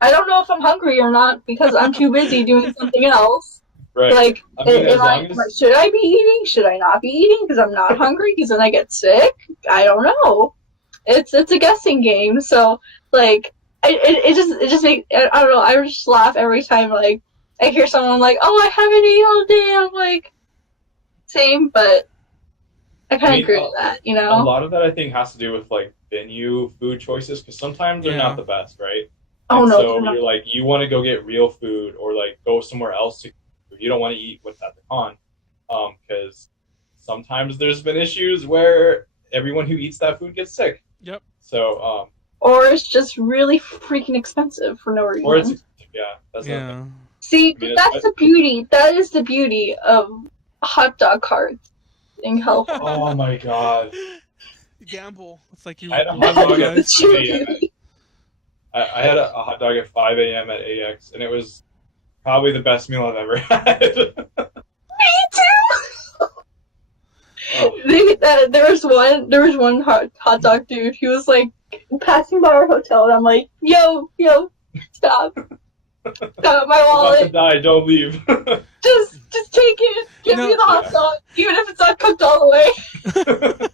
I don't know if I'm hungry or not because I'm too busy doing something else. Right. Like, should I be eating? Should I not be eating? Because I'm not hungry. Because then I get sick. I don't know. It's a guessing game. So like, it just makes, I don't know. I just laugh every time like I hear someone like, oh, I haven't eaten all day. I'm like, same, but I kind of agree with that. A lot of that I think has to do with like venue food choices because sometimes they're not the best, right? Oh and no, so you're like you want to go get real food or like go somewhere else to. You don't want to eat what's at the con, because sometimes there's been issues where everyone who eats that food gets sick. Yep. So. Or it's just really freaking expensive for no reason. Or it's that's yeah. See, that's the beauty. That is the beauty of hot dog carts in California. Oh my god. Gamble. It's like you. I had a hot dog at 5 a.m. I had a hot dog at 5 a.m. at AX, and it was probably the best meal I've ever had. Me too. There was one hot dog dude. He was like passing by our hotel, and I'm like, yo, stop, stop my wallet. I'm about to die. Don't leave. just take it. Give me the hot dog, even if it's not cooked all the way.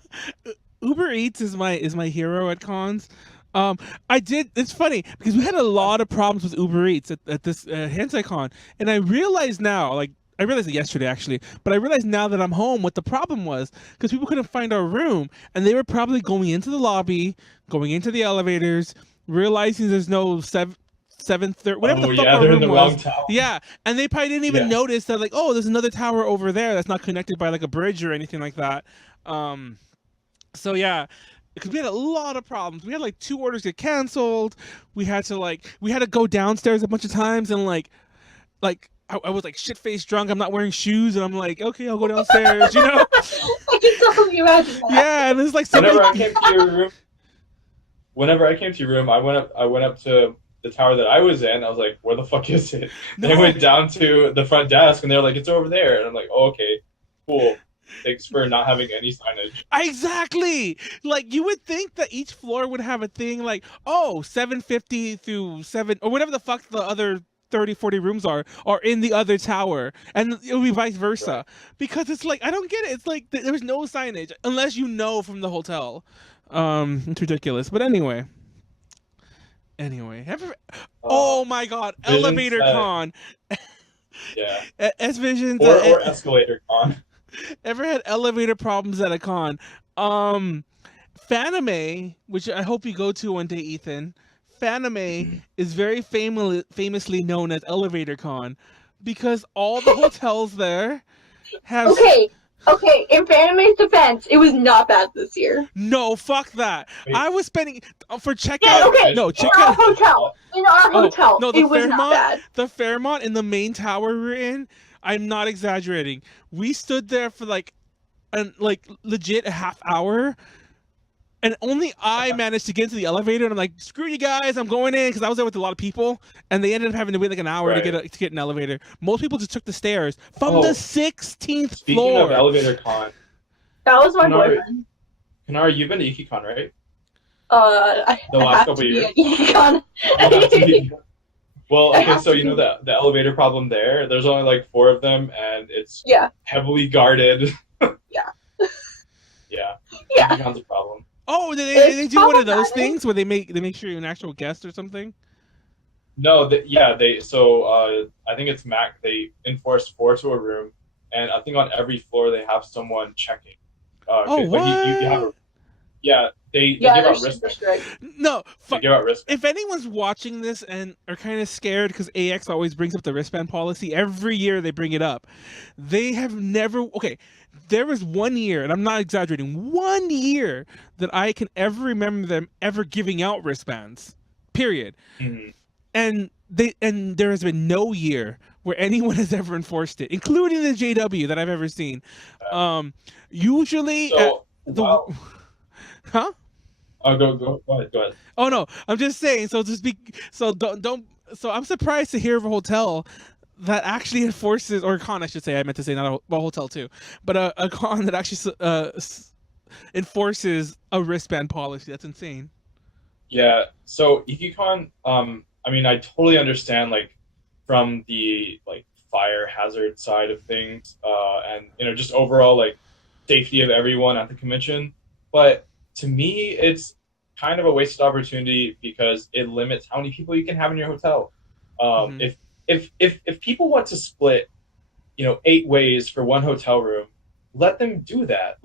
Uber Eats is my hero at cons. It's funny because we had a lot of problems with Uber Eats at this Hentai Con, and I realized now, I realized it yesterday actually, but I realized now that I'm home what the problem was because people couldn't find our room, and they were probably going into the lobby, going into the elevators, realizing there's no 730, whatever the fuck our room was. Wrong tower. Yeah, and they probably didn't even notice that, like, oh, there's another tower over there that's not connected by like a bridge or anything like that. So yeah, because we had a lot of problems. We had like 2 orders get canceled. We had to go downstairs a bunch of times, and like I was like shit-faced drunk. I'm not wearing shoes, and I'm like, okay, I'll go downstairs. I can totally imagine that. Yeah, and it's like whenever I came to your room, I went up to the tower that I was in. I was like, where the fuck is it? No. Then I went down to the front desk, and they're like, it's over there. And I'm like, oh, okay, cool. Thanks for not having any signage. Exactly. Like, you would think that each floor would have a thing like, oh, 750 through 7, or whatever the fuck the other 30, 40 rooms are in the other tower, and it would be vice versa. Right. Because it's like, I don't get it. It's like there's no signage unless you know from the hotel. It's ridiculous. But anyway, oh my god, Elevator Con. Yeah. S-Visions or Escalator Con. Ever had elevator problems at a con? Fanime, which I hope you go to one day, Ethan. Fanime is very famously known as Elevator Con because all the hotels there have. Okay. In Fanime's defense, it was not bad this year. No, fuck that. Wait. I was spending for checkout. Yeah, okay. No, checkout. In our hotel, no, it was not bad. The Fairmont in the main tower we're in. I'm not exaggerating. We stood there for legit a half hour, and only I managed to get into the elevator. And I'm like, "Screw you guys, I'm going in," because I was there with a lot of people, and they ended up having to wait like an hour to get an elevator. Most people just took the stairs from the 16th Speaking floor. Of Elevator Con, that was my boyfriend. Konaru, you've been to IkiCon, right? The last couple of years. IkiCon. Well, okay, so you know the elevator problem there. There's only like 4 of them, and it's heavily guarded. Yeah. IkiCon's a problem. Oh, they do one of those things where they make sure you're an actual guest or something? No, I think it's Mac. They enforce 4 to a room, and I think on every floor they have someone checking. What? They give out wristbands. No, they give out wristbands. If anyone's watching this and are kind of scared because AX always brings up the wristband policy, every year they bring it up. They have never. Okay, there was 1 year, and I'm not exaggerating, 1 year that I can ever remember them ever giving out wristbands. Period. Mm-hmm. And there has been no year where anyone has ever enforced it, including the JW that I've ever seen. Usually, huh? Oh, go ahead. Oh no, I'm just saying. So don't. So I'm surprised to hear of a hotel that actually enforces, or a con, I should say. I meant to say not a hotel too, but a con that actually enforces a wristband policy. That's insane. Yeah. So IkiCon, I mean, I totally understand from the fire hazard side of things, and just overall safety of everyone at the convention, but to me, it's kind of a wasted opportunity because it limits how many people you can have in your hotel. If people want to split, 8 ways for one hotel room, let them do that.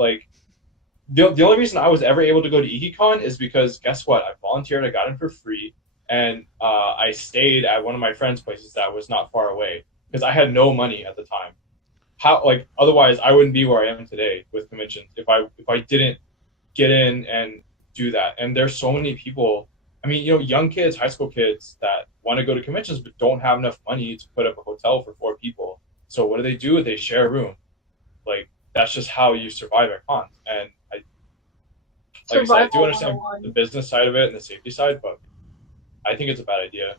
the only reason I was ever able to go to EkiCon is because guess what? I volunteered, I got in for free, and I stayed at one of my friends' places that was not far away because I had no money at the time. How like otherwise I wouldn't be where I am today with conventions if I didn't get in and do that. And there's so many people. I mean, young kids, high school kids that want to go to conventions but don't have enough money to put up a hotel for 4 people. So what do? They share a room. Like that's just how you survive at cons. And like I said, I do understand the business side of it and the safety side, but I think it's a bad idea.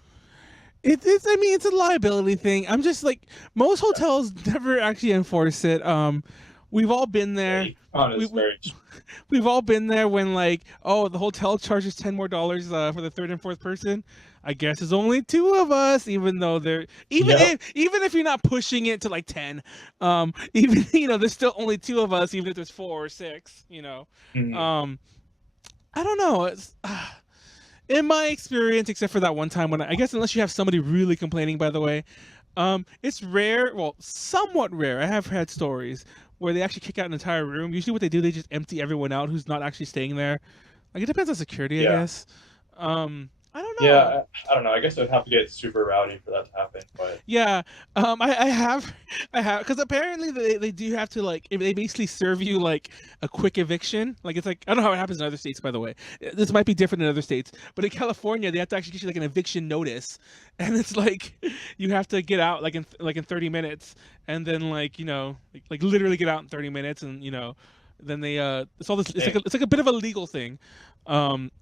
It's I mean, it's a liability thing. I'm just like, most hotels never actually enforce it. We've all been there. We've all been there when like, oh, the hotel charges $10 more for the third and fourth person. I guess there's only 2 of us, even though even if you're not pushing it to like 10, even there's still only 2 of us, even if there's 4 or 6. Mm-hmm. I don't know. It's in my experience, except for that one time when I guess unless you have somebody really complaining, by the way, it's rare. Well, somewhat rare. I have had stories where they actually kick out an entire room. Usually, what they do, they just empty everyone out who's not actually staying there. Like it depends on security, I guess. I don't know. Yeah, I don't know. I guess it would have to get super rowdy for that to happen. But yeah, I have, because apparently they do have to like, they basically serve you like a quick eviction. Like it's like, I don't know how it happens in other states, by the way. This might be different in other states, but in California they have to actually get you like an eviction notice, and it's like you have to get out like in 30 minutes, and then like like literally get out in 30 minutes, and then they it's all this. It's like a bit of a legal thing.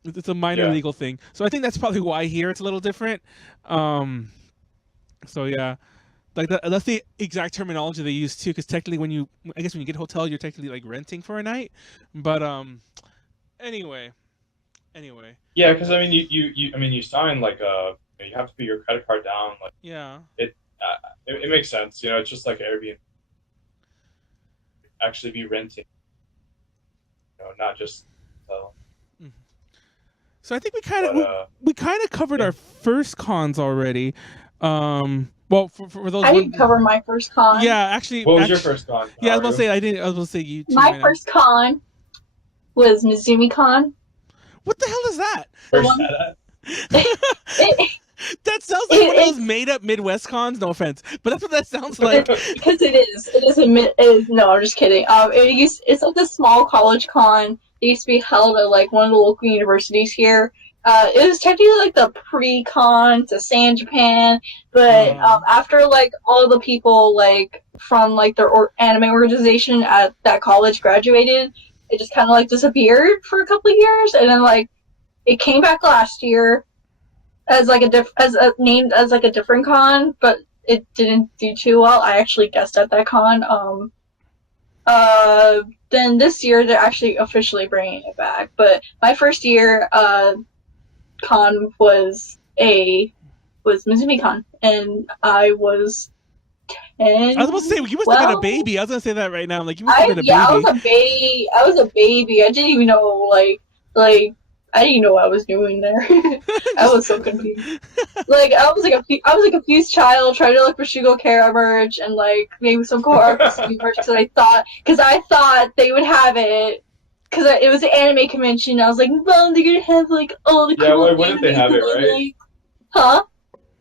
It's a minor legal thing, so I think that's probably why here it's a little different. So yeah, like that's the exact terminology they use too, because technically when you get a hotel, you're technically like renting for a night. But anyway. Yeah, because I mean you sign like you have to put your credit card down. Like it makes sense. It's just like Airbnb. Actually be renting. Not just. So I think we kind of covered our first cons already. Well, for those I didn't cover my first con. Yeah, actually. What was your first con? Yeah, I was going to say you. My first con was Matsuri Con. What the hell is that? That sounds like one of those made-up Midwest cons. No offense, but that's what that sounds like. Because it is. It is. No, I'm just kidding. It's like a small college con. It used to be held at like one of the local universities here. It was technically like the pre-con to San Japan, but after like all the people like from like their anime organization at that college graduated, it just kind of like disappeared for a couple of years, and then like it came back last year as like named as like a different con, but it didn't do too well. I actually guessed at that con. Then this year they're actually officially bringing it back. But my first year con was Matsuri Con, and I was 10. I was about to say you must have been a baby. I was gonna say that right now. Like you must have been a baby. I was a baby. I didn't even know like I didn't know what I was doing there. I was so confused. Like I was a confused child trying to look for Shugo Kara merch and like maybe some Konaru merch because I thought they would have it because it was an anime convention. I was like, well, they're gonna have like all the cool why wouldn't they have it, right? Huh?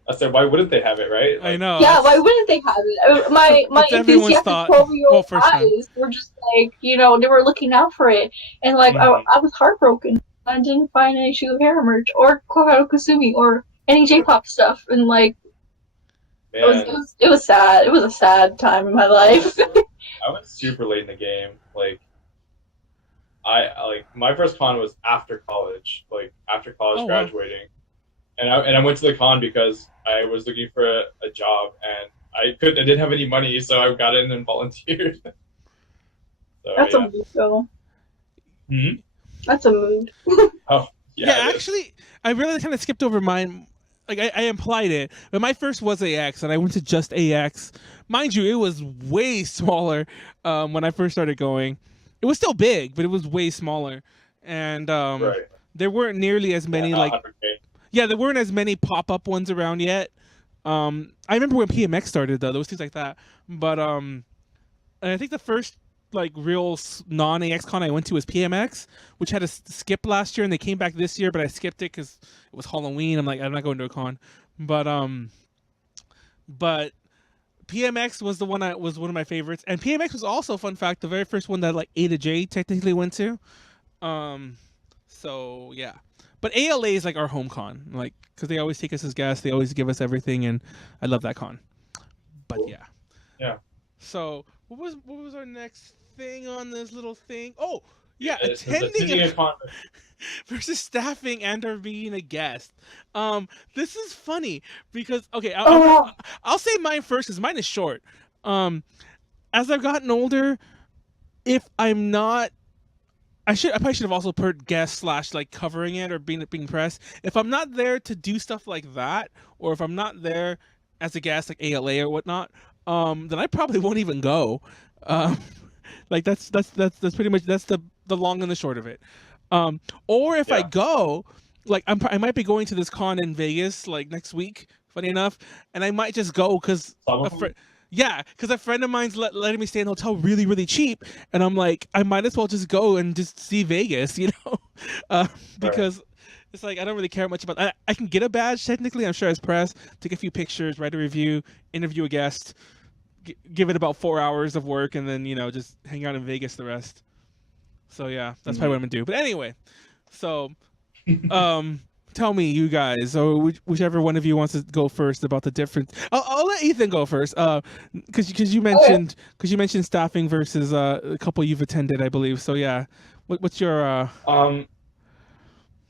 I said, why wouldn't they have it, right? I know. Yeah, why wouldn't they have it? My enthusiastic 12-year-old eyes were just like, they were looking out for it, and like I was heartbroken. I didn't find any Shugo Kara merch or Koharu Kusumi or any J-pop stuff, and like it was sad. It was a sad time in my life. I went super late in the game. Like my first con was after college, graduating, and I went to the con because I was looking for a job and I didn't have any money, so I got in and volunteered. So, That's a mood, though. Hmm? That's a mood. Oh, yeah. Actually, I really kind of skipped over mine. Like I implied it, but my first was AX, and I went to just AX. Mind you, it was way smaller when I first started going. It was still big, but it was way smaller, and there weren't nearly as many there weren't as many pop-up ones around yet. I remember when PMX started though, there was things like that, but I think the first like real non-AX con I went to was PMX, which had a skip last year, and they came back this year, but I skipped it because it was Halloween. I'm like, I'm not going to a con, but PMX was was one of my favorites, and PMX was also, fun fact, the very first one that like A to J technically went to. So yeah, but ALA is like our home con, like because they always take us as guests, they always give us everything, and I love that con. But Yeah. So what was our next thing on this little thing? Oh yeah, attending a con versus staffing and or being a guest. This is funny because okay, I'll say mine first because mine is short. As I've gotten older, if I'm not, I probably should have also put guest / like covering it or being press. If I'm not there to do stuff like that, or if I'm not there as a guest like ALA or whatnot, then I probably won't even go. Like that's pretty much the long and the short of it. Or if I go, like I might be going to this con in Vegas like next week, funny enough, and I might just go because a friend of mine's letting me stay in a hotel really, really cheap, and I'm like, I might as well just go and just see Vegas, you know, because it's like I don't really care much about. I can get a badge technically, I'm sure, as press, take a few pictures, write a review, interview a guest, give it about 4 hours of work, and then just hang out in Vegas the rest. So yeah, that's probably what I'm gonna do. But anyway, so tell me, you guys, or whichever one of you wants to go first about the difference. I'll let Ethan go first, because you mentioned staffing versus a couple you've attended, I believe. So yeah, what's your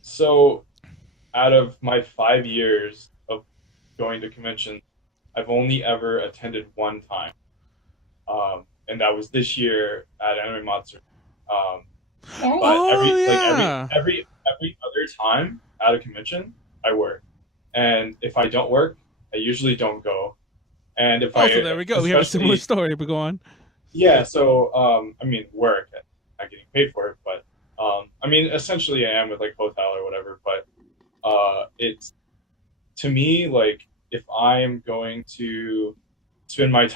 So, out of my 5 years of going to conventions, I've only ever attended one time, and that was this year at Anime Matsuri. But every other time at a convention, I work, and if I don't work, I usually don't go. And if so there we go. We have a similar story, but go on. Yeah, so I mean, work, not getting paid for it, but I mean, essentially, I am with like hotel or whatever. But it's, to me, like, if I'm going to spend my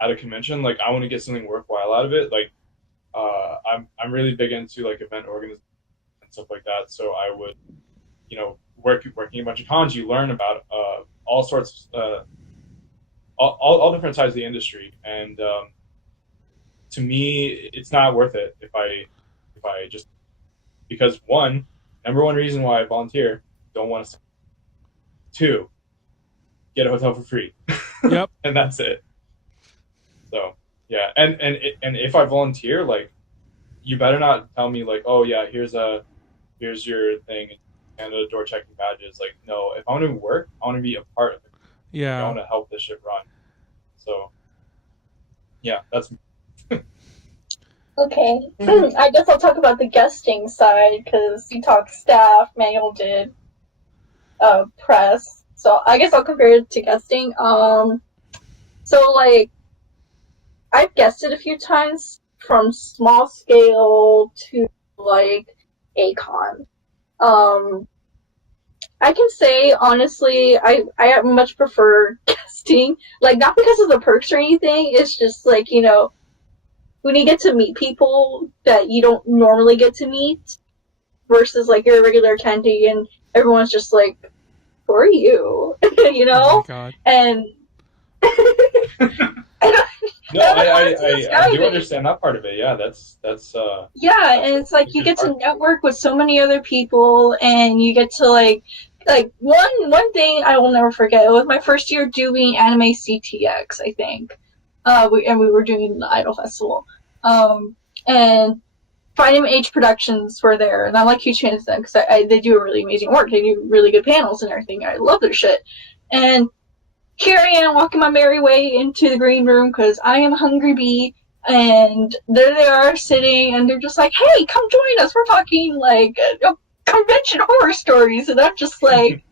at a convention, like I want to get something worthwhile out of it. Like I'm really big into like event organization and stuff like that. So I would, working a bunch of cons, you learn about all sorts, all different sides of the industry, and to me, it's not worth it if I just, because number one reason why I volunteer, don't want to. 2, get a hotel for free. Yep. And that's it. So yeah, and if I volunteer, like, you better not tell me like, oh yeah, here's your thing, and the door checking badges. Like, no, if I want to work, I want to be a part of it. Yeah. I want to help this shit run. So yeah, that's me. Okay. I guess I'll talk about the guesting side, because you talked staff, Manuel did press. So I guess I'll compare it to guesting. So like, I've guested a few times from small scale to like Acon. I can say honestly, I much prefer guesting. Like, not because of the perks or anything. It's just like, when you get to meet people that you don't normally get to meet, versus like your regular attendee, and everyone's just like, who are you? Oh my God. And I do understand that part of it. Yeah, that's yeah, and it's like you get to network with so many other people, and you get to like one thing I will never forget. It was my first year doing Anime CTX, I think. We were doing the Idol Festival, and Finding H Productions were there, and I like huge fans of them because they do really amazing work. They do really good panels and everything. I love their shit. And here I am walking my merry way into the green room because I am a hungry bee, and there they are sitting, and they're just like, "Hey, come join us. We're talking like convention horror stories," and I'm just like,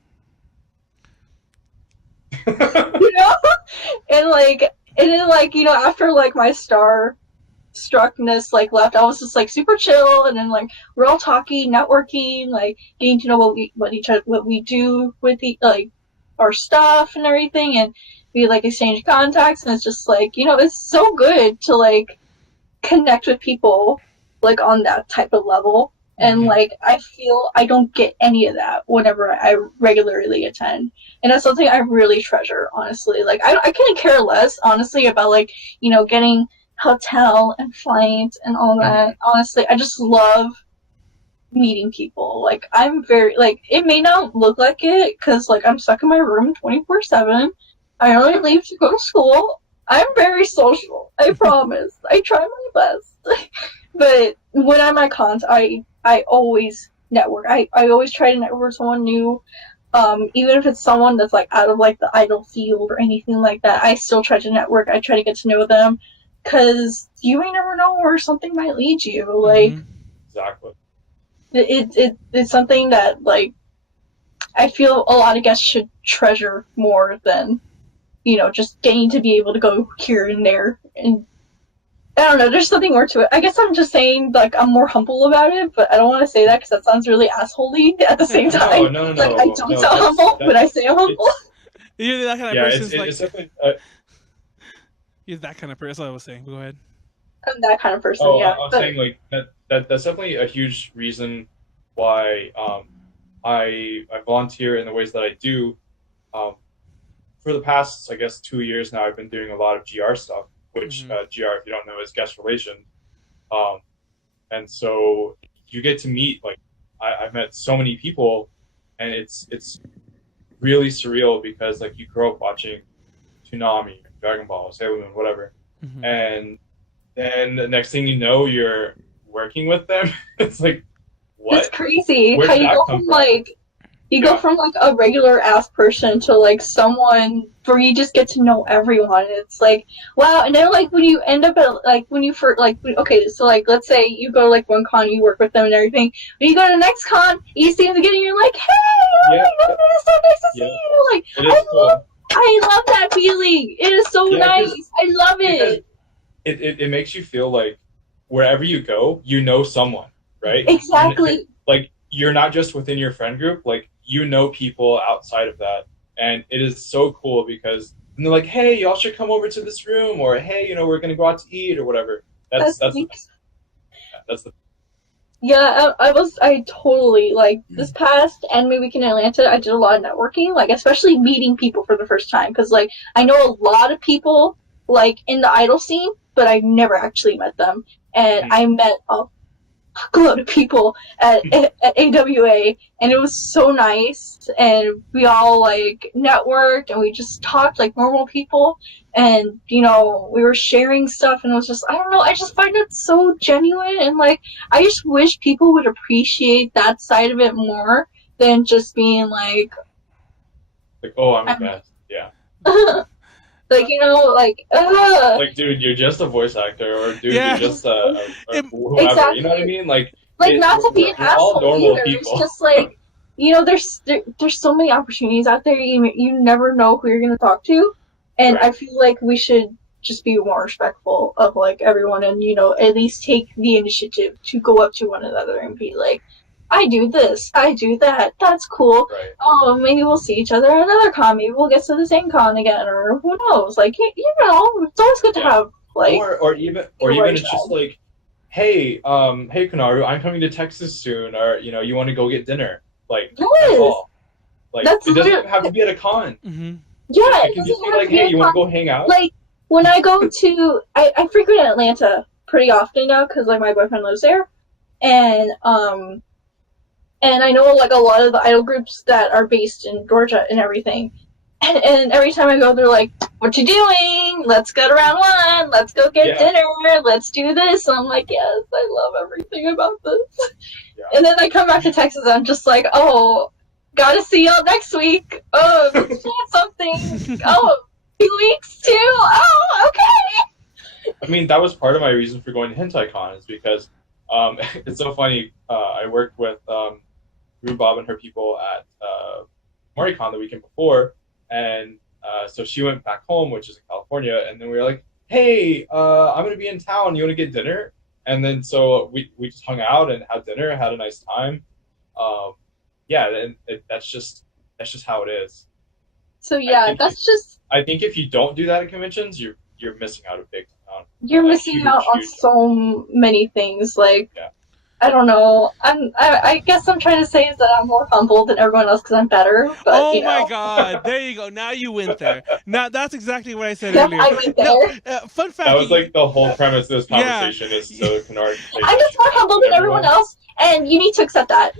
and then after like my starstruckness like left, I was just like super chill, and then like we're all talking, networking, like getting to know what we do with like our stuff and everything, and we like exchange contacts, and it's just like, it's so good to like connect with people like on that type of level. And like I feel I don't get any of that whenever I regularly attend, and that's something I really treasure. Honestly, like I couldn't care less, honestly, about like getting hotel and flights and all that. Honestly, I just love meeting people. Like I'm very like it may not look like it because like I'm stuck in my room 24/7. I only leave to go to school. I'm very social. I promise. I try my best. But when I'm at cons, I always network. I always try to network with someone new. Even if it's someone that's like out of like the idol field or anything like that, I still try to network. I try to get to know them because you may never know where something might lead you. Like exactly. It's something that like I feel a lot of guests should treasure more than just getting to be able to go here and there. And I don't know, there's something more to it. I guess I'm just saying like I'm more humble about it, but I don't want to say that because that sounds really assholey at the same time. No. Like I don't sound humble when I say I'm humble. You're that kind of person. It's definitely. You're that kind of person. That's what I was saying. Go ahead. I'm that kind of person. Oh, yeah. I was saying like that's definitely a huge reason why I volunteer in the ways that I do. For the past, I guess, 2 years now, I've been doing a lot of GR stuff, which GR, if you don't know, is guest relation. And so you get to meet like I've met so many people, and it's really surreal because like you grow up watching Toonami, Dragon Ball, Sailor Moon, whatever, and then the next thing you know, you're working with them. It's like, what? It's crazy Where how did you that go come from from? like go from like a regular ass person to like someone where you just get to know everyone. It's like wow. And then like when you end up at like when you first like okay, so like let's say you go to like one con, you work with them and everything. When you go to the next con, you see them again, and you're like, hey, oh my god, it is so nice to see you. Like I love that feeling. It is so nice. I love it. It makes you feel like wherever you go, you know someone, right? Exactly. Like you're not just within your friend group, like you know people outside of that, and it is so cool because and they're like, hey, y'all should come over to this room, or hey, we're gonna go out to eat or whatever. That's the yeah. I totally like this past anime week in Atlanta. I did a lot of networking, like especially meeting people for the first time because like I know a lot of people like in the idol scene, but I've never actually met them, and I met a load of people at AWA, and it was so nice, and we all like networked and we just talked like normal people, and we were sharing stuff, and it was just I don't know, I just find it so genuine, and like I just wish people would appreciate that side of it more than just being like oh, I'm the best. Yeah. like like dude, you're just a voice actor, or dude, you're just whoever. Exactly. You know what I mean? Like not to be an asshole either. People. It's just like there's so many opportunities out there. You never know who you're gonna talk to, and right. I feel like we should just be more respectful of like everyone, and at least take the initiative to go up to one another and be like, I do this, I do that, that's cool. Right. Oh, maybe we'll see each other at another con, maybe we'll get to the same con again, or who knows, like, it's always good to have, like... Or even it's just like, hey Konaru, I'm coming to Texas soon, or, you want to go get dinner, like, that's all. Like, it doesn't have to be at a con. Yeah, it can just be like, hey, you want to go hang out? Like, when I go to... I frequent Atlanta pretty often now, because, like, my boyfriend lives there, and I know, like, a lot of the idol groups that are based in Georgia and everything. And every time I go, they're like, what you doing? Let's go to round one. Let's go get dinner. Let's do this. And I'm like, yes, I love everything about this. Yeah. And then I come back to Texas, and I'm just like, oh, gotta see y'all next week. Oh, let's do something. Oh, 2 weeks too? Oh, okay. I mean, that was part of my reason for going to Hentai Con, is because it's so funny. I worked with Rhubarb and her people at MoriCon the weekend before, and so she went back home, which is in California, and then we were like, hey, I'm going to be in town. You want to get dinner? And then so we just hung out and had dinner, had a nice time. And that's just how it is. So yeah, that's just... I think if you don't do that at conventions, you're missing out a big You're missing out on so many things. Like, I don't know. I guess I'm trying to say is that I'm more humble than everyone else because I'm better. But, oh my God! There you go. Now you went there. Now that's exactly what I said earlier. I went there. No, fun fact. That was like the whole premise of this conversation is so Konaru. I'm just more humble than everyone else, and you need to accept that.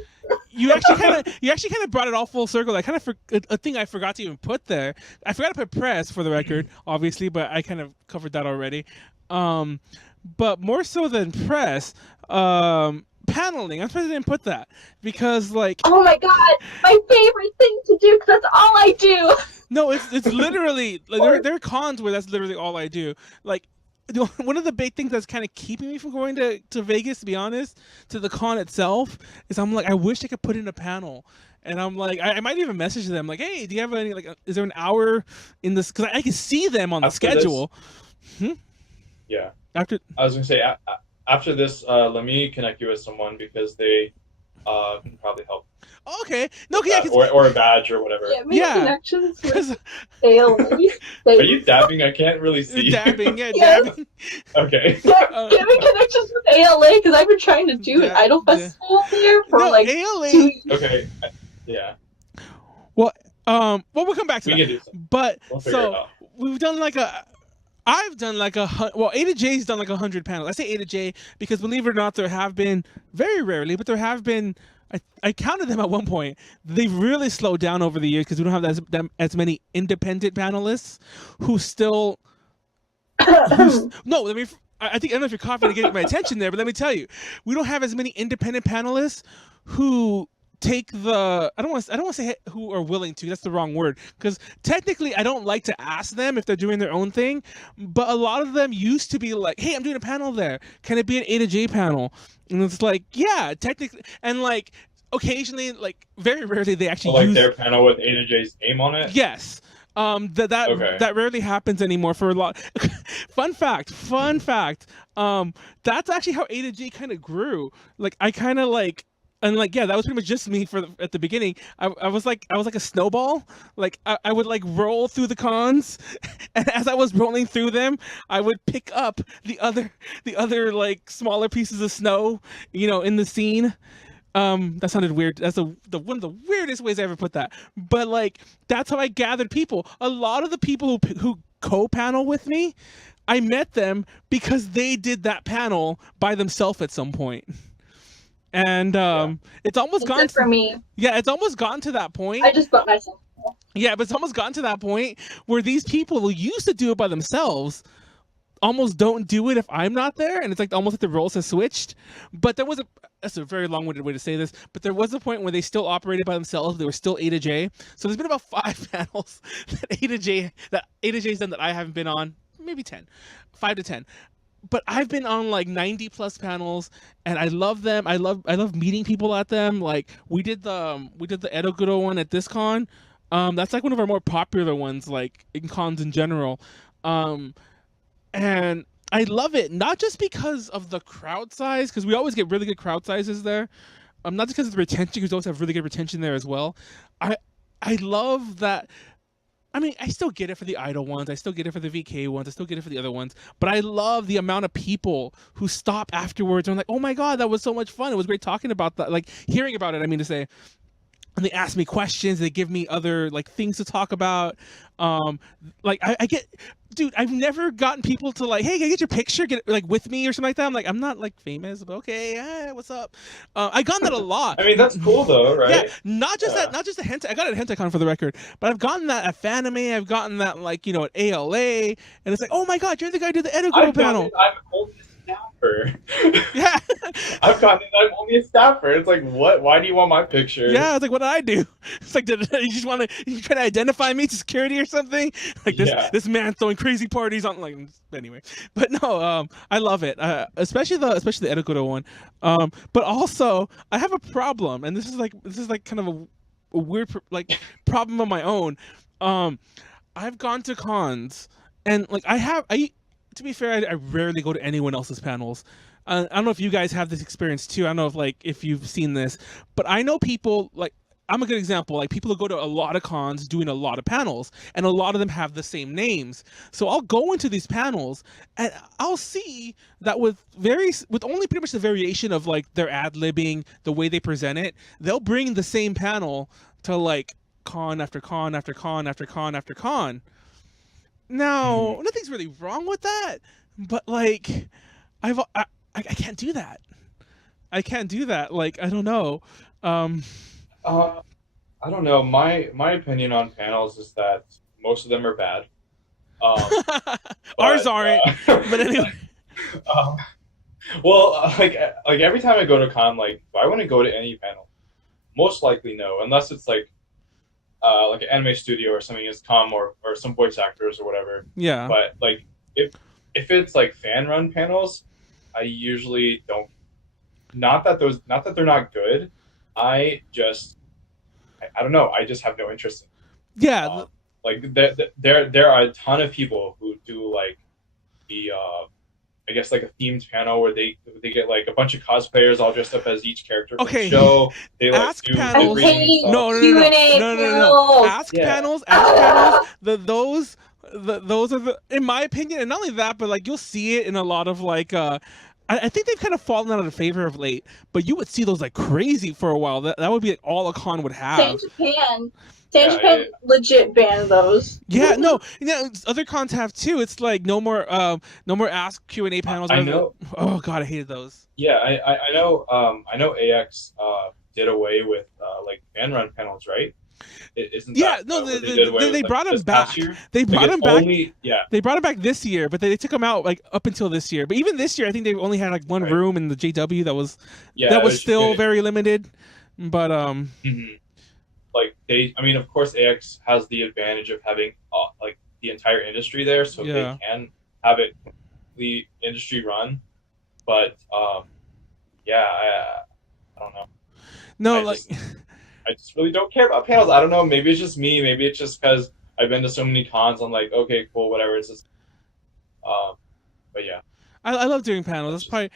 You actually kind of brought it all full circle. I kind of a thing I forgot to even put there. I forgot to put press for the record, obviously, but I kind of covered that already. But more so than press, paneling. I'm surprised I didn't put that because, like, oh my God, my favorite thing to do because that's all I do. No, it's literally like, there are cons where that's literally all I do. Like, one of the big things that's kind of keeping me from going to Vegas, to be honest, to the con itself, is I'm like, I wish I could put in a panel. And I'm like, I might even message them like, hey, do you have any, like, is there an hour in this? Because I can see them on the schedule. Yeah. After I was going to say, after this, let me connect you with someone because they can probably help. Okay. No, yeah, or a badge or whatever. Yeah, connections with ALA. Are you dabbing? I can't really see. Dabbing, yeah, dabbing. Okay. Yeah, give me connections with ALA because I've been trying to do an Idol Festival here for like ALA. 2 years. Okay. Yeah. Well, we'll come back to that. Can do something. But we'll figure it out. We've done like I've done like A to J's done like 100 panels. I say A to J because, believe it or not, there have been, very rarely, but there have been, I counted them at one point. They've really slowed down over the years because we don't have as many independent panelists who still. No, let me. I don't know if you're confident to get my attention there, but let me tell you, we don't have as many independent panelists who take the I don't want to say who are willing to. That's the wrong word, because technically I don't like to ask them if they're doing their own thing, but a lot of them used to be like, hey, I'm doing a panel there, can it be an A to J panel? And it's like, yeah, technically, and like occasionally, like very rarely, they actually use their panel with A to J's name on it. Yes. That rarely happens anymore for a lot. Fun fact. That's actually how A to J kind of grew. Like, I kind of like. And like, yeah, that was pretty much just me at the beginning. I was like a snowball. Like I would like roll through the cons, and as I was rolling through them, I would pick up the other like smaller pieces of snow, in the scene. That sounded weird. That's one of the weirdest ways I ever put that. But like, that's how I gathered people. A lot of the people who co-panel with me, I met them because they did that panel by themselves at some point. And it's almost gone for me. Yeah, it's almost gotten to that point. I just bought myself. Yeah, but it's almost gotten to that point where these people who used to do it by themselves almost don't do it if I'm not there, and it's like almost like the roles have switched. But that's a very long-winded way to say this, but there was a point where they still operated by themselves. They were still A to J. So there's been about 5 panels that A to J's done that I haven't been on, maybe 10, 5 to 10. But I've been on like 90 plus panels, and I love them. I love meeting people at them. Like we did the Edoguro one at this con. That's like one of our more popular ones, like in cons in general. And I love it, not just because of the crowd size, because we always get really good crowd sizes there. Not just because of the retention, because we always have really good retention there as well. I love that. I mean, I still get it for the Idol ones. I still get it for the VK ones. I still get it for the other ones. But I love the amount of people who stop afterwards and are like, oh my God, that was so much fun. It was great talking about that. Like, hearing about it, I mean to say. And they ask me questions. They give me other, like, things to talk about. Like, I get... Dude, I've never gotten people to, like, hey, can I get your picture? Get like, with me or something like that. I'm like, I'm not, like, famous, but okay, hey, what's up? I've gotten that a lot. I mean, that's cool, though, right? Yeah, not just the Hentai. I got it at Hentai Con for the record, but I've gotten that at Fanime. I've gotten that, like, at ALA, and it's like, oh my God, you're the guy who did the Edoguro panel. I'm only a staffer. Yeah. I've gotten it. I'm only a staffer. It's like, what? Why do you want my picture? Yeah, it's like, what did I do? It's like, you try to identify me to security or something? Like this man throwing crazy parties on, like, anyway. But no, I love it, especially the Edoguro one. But also, I have a problem, and this is like kind of a weird problem of my own. I've gone to cons, and like to be fair, I rarely go to anyone else's panels. I don't know if you guys have this experience too. I don't know if you've seen this, but I know people like I'm a good example. Like people who go to a lot of cons doing a lot of panels, and a lot of them have the same names. So I'll go into these panels, and I'll see that with only pretty much the variation of like their ad-libbing, the way they present it, they'll bring the same panel to like con after con after con after con after con. Now, nothing's really wrong with that, but like, I can't do that. I can't do that. Like, I don't know. I don't know. My opinion on panels is that most of them are bad. Ours aren't. But anyway. Well, like every time I go to con, like, do I want to go to any panel? Most likely no, unless it's like an anime studio or something is com or some voice actors or whatever. Yeah. But like if it's like fan run panels, I usually don't. Not that they're not good. I don't know. I just have no interest in it. Yeah. Like there are a ton of people who do like the I guess like a themed panel where they get like a bunch of cosplayers all dressed up as each character from the show. They like ask do panels. No. Ask panels. Those are the, in my opinion, and not only that, but like you'll see it in a lot of like I think they've kind of fallen out of favor of late, but you would see those like crazy for a while. That would be like all a con would have. San Japan legit banned those. Yeah, no, other cons have too. It's like no more Ask Q&A panels. I know. Oh god, I hated those. Yeah, I know. I know AX did away with like fan run panels, right? Isn't that, they brought them back. They brought them back. They brought them back this year, but they took them out like up until this year. But even this year, I think they only had like one room in the JW that was still very limited. But like of course AX has the advantage of having like the entire industry there, so they can have it the industry run. But I don't know. No, I just really don't care about panels. I don't know. Maybe it's just me. Maybe it's just because I've been to so many cons. I'm like, okay, cool, whatever. It's just, but yeah. I love doing panels. To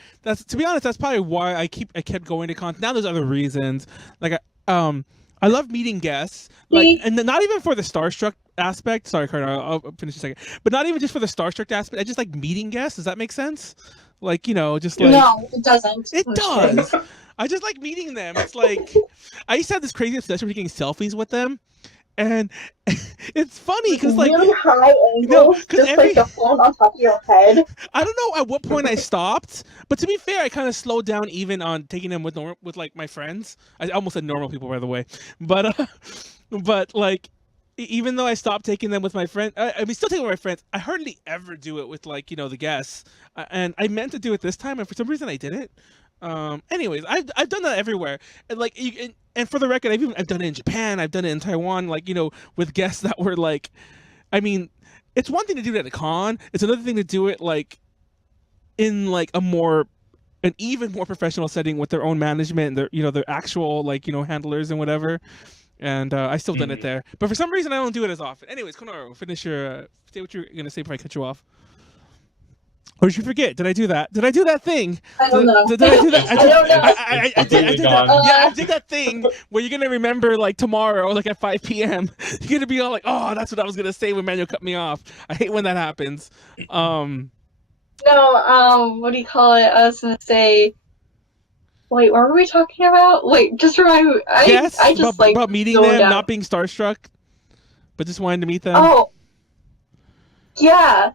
be honest, that's probably why I kept going to cons. Now there's other reasons. Like I love meeting guests. Like, and not even for the starstruck aspect. Sorry, Carter. I'll finish in a second. But not even just for the starstruck aspect. I just like meeting guests. Does that make sense? Like, just like... No, it doesn't. It does. I just like meeting them. It's like... I used to have this crazy obsession with taking selfies with them. And it's funny because like... Really high angles, just like the phone on top of your head. I don't know at what point I stopped. But to be fair, I kind of slowed down even on taking them with like my friends. I almost said normal people, by the way. But like... Even though I stopped taking them with my friends, I mean, still taking with my friends, I hardly ever do it with like, the guests. And I meant to do it this time, and for some reason I didn't. Anyways, I've done that everywhere. And like, and for the record, I've done it in Japan, I've done it in Taiwan, like, with guests that were like, I mean, it's one thing to do it at a con. It's another thing to do it like in like an even more professional setting with their own management and their actual like, handlers and whatever. And I still done it there, but for some reason I don't do it as often. Anyways, Konaru, finish your say what you're gonna say before I cut you off. Or did you forget? Did I do that? Did I do that thing? I don't know. Did I do that? I don't know. I did that. Yeah, I did that thing where you're gonna remember like tomorrow, like at 5 p.m. You're gonna be all like, "Oh, that's what I was gonna say when Manuel cut me off." I hate when that happens. No, what do you call it? I was gonna say. Wait, what were we talking about? Wait, just remind me. I just about meeting them, not being starstruck, but just wanting to meet them. Oh, yeah.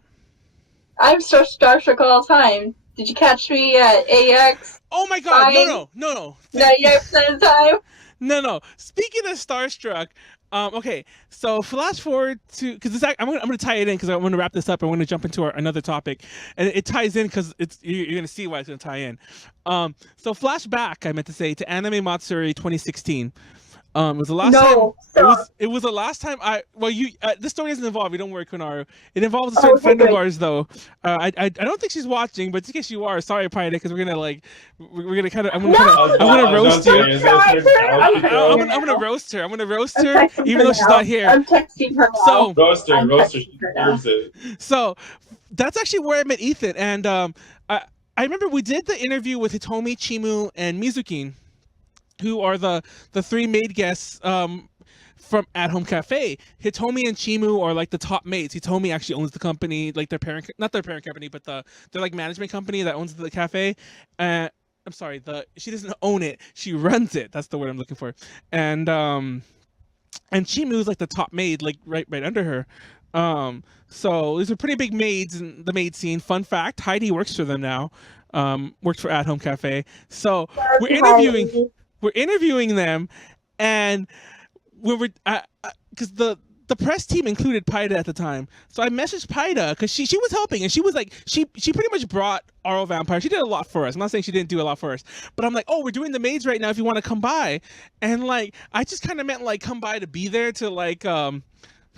I'm starstruck all the time. Did you catch me at AX? Oh my god! No. 98% of the time. No. Speaking of starstruck, okay. So flash forward to because I'm gonna tie it in because I want to wrap this up. I want to jump into another topic, and it ties in because you're gonna see why it's gonna tie in. So flashback, I meant to say, to Anime Matsuri 2016. It was the last time. It was the last time this story doesn't involve you. Don't worry, Konaru. It involves a certain friend of ours, though. I don't think she's watching, but in case you are, sorry, Pirate, because we're gonna kind of. I'm gonna roast you. I'm gonna roast her. I'm gonna roast her, even though she's not here. I'm texting her. So roast her. She deserves it. So that's actually where I met Ethan, and I remember we did the interview with Hitomi, Chimu, and Mizukin. who are the three maid guests from At Home Cafe. Hitomi and Chimu are like the top mates. Hitomi actually owns the company, like their parent, not their parent company, but their like management company that owns the cafe. I'm sorry, she doesn't own it. She runs it. That's the word I'm looking for. And Chimu's like the top maid, like right under her. So these are pretty big maids in the maid scene. Fun fact: Heidi works for them now. Works for At Home Cafe. So we're interviewing them, and because the press team included Paida at the time, so I messaged Paida because she was helping, and she was like she pretty much brought Aro Vampire. She did a lot for us. I'm not saying she didn't do a lot for us, but I'm like, oh, we're doing the maids right now. If you want to come by, and like I just kind of meant like come by to be there to like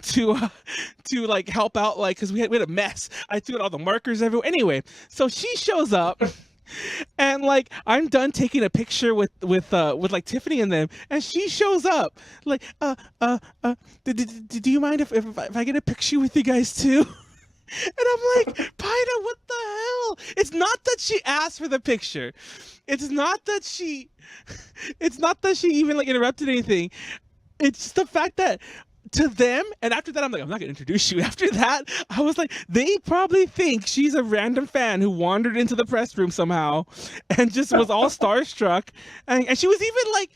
to like help out, like because we had a mess. I threw out all the markers everywhere. Anyway, so she shows up. And like I'm done taking a picture with like Tiffany and them, and she shows up like do you mind if I get a picture with you guys too? And I'm like, Paida, what the hell? It's not that she asked for the picture. It's not that she even like interrupted anything. It's just the fact that to them, and after that I'm like, I'm not gonna introduce you. After that I was like, they probably think she's a random fan who wandered into the press room somehow and just was all starstruck, and she was even like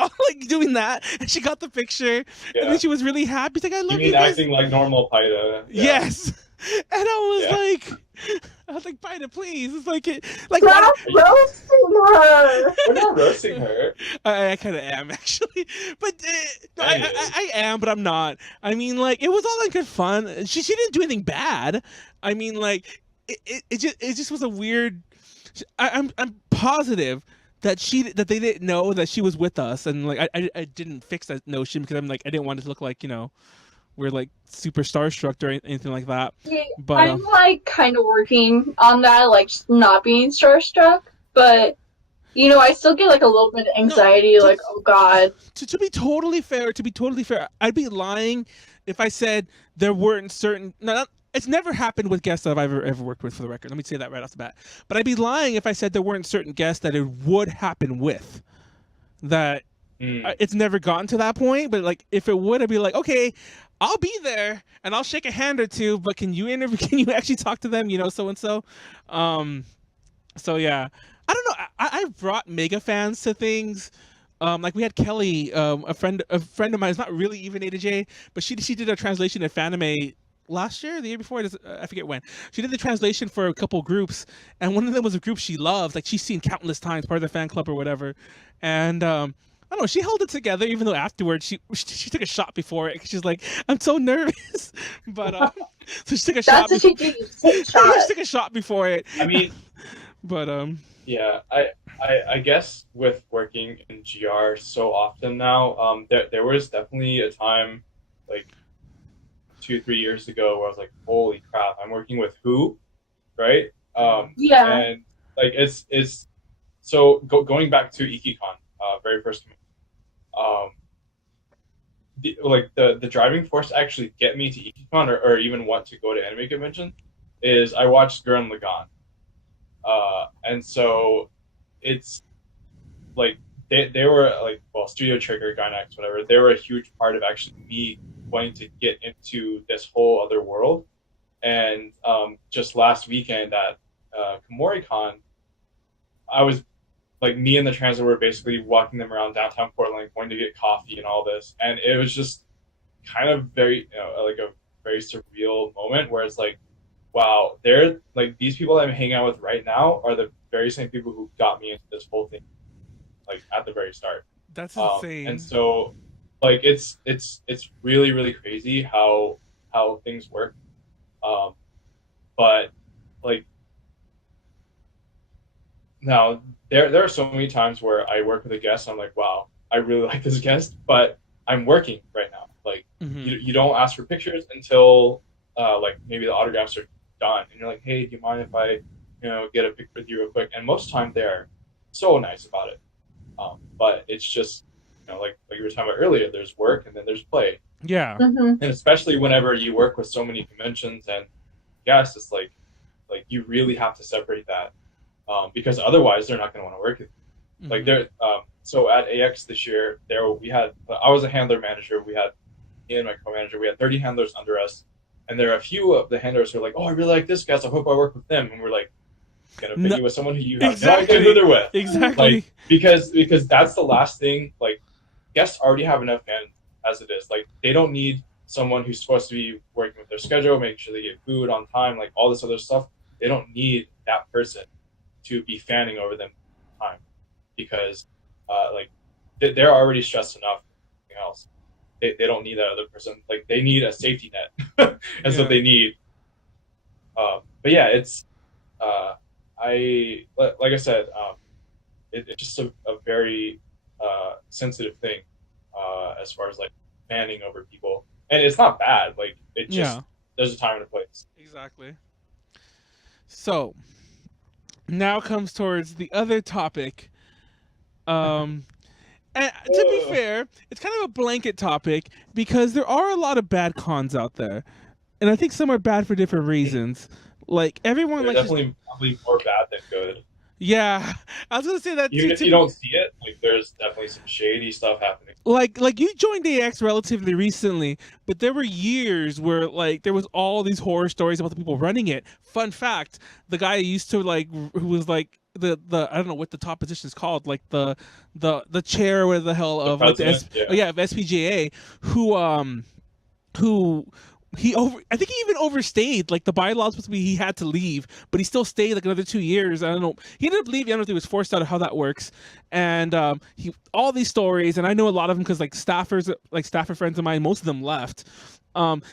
all like doing that, and she got the picture, and then she was really happy. She's like, I love you guys. Acting like normal Paida. Yes. And I was like, Paida, please. It's like stop roasting her. We're not roasting her. I kind of am, actually, but I am, but I'm not. I mean, like, it was all in good fun. She didn't do anything bad. I mean, like, it just was a weird. I'm positive that they didn't know that she was with us, and like I didn't fix that notion because I'm like I didn't want it to look like we're like super starstruck or anything like that. Yeah, but I'm like kind of working on that, like just not being starstruck, but I still get like a little bit of anxiety, like, oh god. To be totally fair, I'd be lying if I said there weren't certain. It's never happened with guests that I've ever worked with, for the record. Let me say that right off the bat. But I'd be lying if I said there weren't certain guests that it would happen with. That it's never gotten to that point, but like if it would, I'd be like, okay, I'll be there and I'll shake a hand or two, but can you actually talk to them, so and so. So yeah, I don't know. I've brought mega fans to things. Like we had Kelly, a friend of mine, is not really even A to J, but she did a translation of Fanime last year, the year before, I forget when. She did the translation for a couple groups, and one of them was a group she loves, like she's seen countless times, part of the fan club or whatever. And I don't know, she held it together, even though afterwards she took a shot before it. She's like, I'm so nervous. But so she took a shot. That's what you do. Take a shot. She took a shot before it. I mean, but yeah, I guess with working in GR so often now, there was definitely a time like 2-3 years ago where I was like, holy crap, I'm working with who, right? Yeah. And like it's so going back to IkiCon, very first. The driving force to actually get me to IkiCon or even want to go to anime convention is I watched Gurren Lagann. And so it's like they were like, well, Studio Trigger, Gainax, whatever, they were a huge part of actually me wanting to get into this whole other world. And just last weekend at KomoriCon, I was like, me and the transit were basically walking them around downtown Portland, going to get coffee and all this, and it was just kind of very like a very surreal moment where it's like, wow, they're like, these people that I'm hanging out with right now are the very same people who got me into this whole thing, like at the very start. That's insane. And so like it's really, really crazy how things work. But like now there are so many times where I work with a guest and I'm like, wow, I really like this guest, but I'm working right now. Like you don't ask for pictures until like maybe the autographs are done, and you're like, hey, do you mind if I get a picture with you real quick? And most of the time they're so nice about it. But it's just like you were talking about earlier, there's work and then there's play. Yeah. And especially whenever you work with so many conventions and guests, it's like you really have to separate that, because otherwise they're not going to want to work with you. Like so at AX this year, I was a handler manager. We had me and my co-manager. We had 30 handlers under us, and there are a few of the handlers who are like, "Oh, I really like this guy, so I hope I work with them." And we're like, "Gonna put you with someone who you have no idea who they're with." Exactly. Like because that's the last thing. Like guests already have enough fans as it is. Like they don't need someone who's supposed to be working with their schedule, making sure they get food on time, like all this other stuff. They don't need that person to be fanning over them all the time because like they're already stressed enough. Anything else, they don't need that other person. Like they need a safety net. That's what they need. But yeah, it's like I said, it's just a very sensitive thing as far as like fanning over people, and it's not bad. Like it just there's a time and a place. Exactly. So now comes towards the other topic. And to be fair, it's kind of a blanket topic because there are a lot of bad cons out there, and I think some are bad for different reasons. Like everyone, They're like definitely probably more bad than good. Yeah, I was gonna say that even too. If you don't see it, like there's definitely some shady stuff happening. Like you joined AX relatively recently, but there were years where like there was all these horror stories about the people running it. Fun fact: the guy I used to like, who was like the I don't know what the top position is called, like the chair or the hell of like the of SPGA, who I think he even overstayed. Like the bylaws supposed to be he had to leave, but he still stayed like another 2 years. I don't know. He ended up leaving. I don't know if he was forced out of how that works. And all these stories, and I know a lot of them because like staffer friends of mine, most of them left.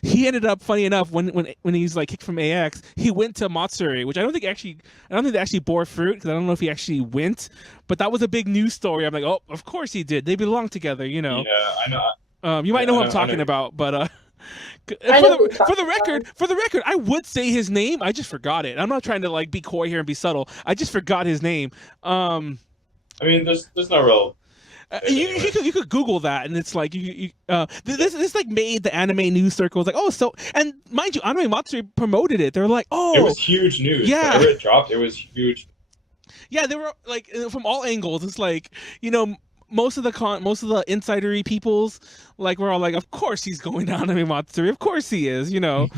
He ended up, funny enough, when he's like kicked from AX, he went to Matsuri, which I don't think they actually bore fruit because I don't know if he actually went, but that was a big news story. I'm like, oh, of course he did. They belong together, you know. Yeah, I know. You might know who I'm talking about, but for the record, I would say his name. I just forgot it. I'm not trying to like be coy here and be subtle. I just forgot his name. I mean, there's no real. You could Google that, and it's like this like made the anime news circles like, oh, so, and mind you, Anime Matsuri promoted it. They were like, oh, it was huge news. Yeah, whenever it dropped, it was huge. Yeah, they were like from all angles. It's like, you know, most of the insidery peoples like were all like, of course he's going down to Matsuri, of course he is, you know.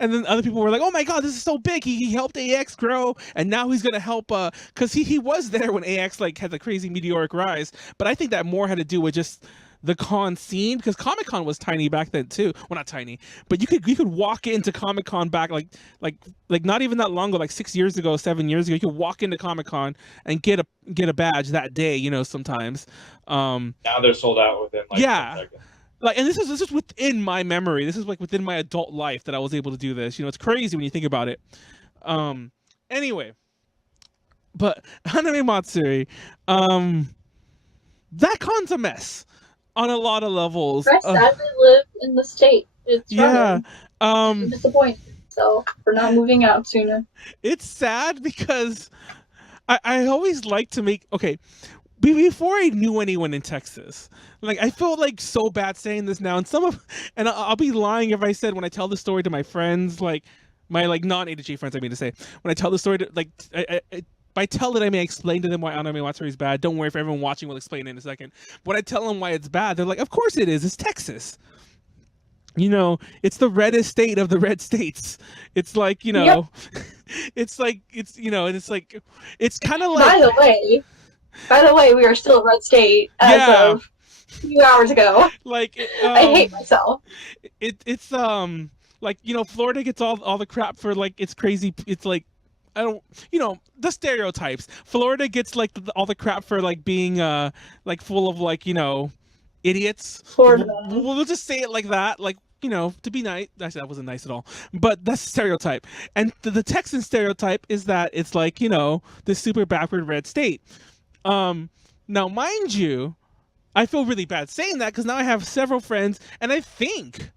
And then other people were like, oh my god, this is so big, he helped AX grow, and now he's gonna help because he was there when AX like had the crazy meteoric rise. But I think that more had to do with just the con scene, because Comic-Con was tiny back then too. Well, not tiny, but you could walk into Comic-Con back like not even that long ago, like 7 years ago, you could walk into Comic-Con and get a badge that day, you know, sometimes. Now they're sold out within like 10 seconds. Like, and this is within my memory. This is like within my adult life that I was able to do this. You know, it's crazy when you think about it. Anyway, but Anime Matsuri, that con's a mess on a lot of levels. I sadly live in the state. It's I'm disappointed. So for not moving out sooner. It's sad because I always like to make before I knew anyone in Texas, like I feel like so bad saying this now, and I'll be lying if I said when I tell the story to my friends, like my like non-ADG friends, I mean to say, when I tell the story to like by tell it I may explain to them why Anime Matsuri is bad. Don't worry, if everyone watching will explain it in a second. When I tell them why it's bad, they're like, of course it is. It's Texas. You know, it's the reddest state of the red states. It's like, you know, yep. It's like, it's, you know, and it's like, it's kind of like. By the way, we are still a red state as of a few hours ago. Like, I hate myself. It's like, you know, Florida gets all the crap for like it's crazy. It's like, I don't, you know, the stereotypes. Florida gets like all the crap for like being like full of like, you know, idiots. Florida. We'll just say it like that, like, you know, to be nice. Actually, that wasn't nice at all. But that's a stereotype. And the Texan stereotype is that it's like, you know, this super backward red state. Now, mind you, I feel really bad saying that because now I have several friends, and I think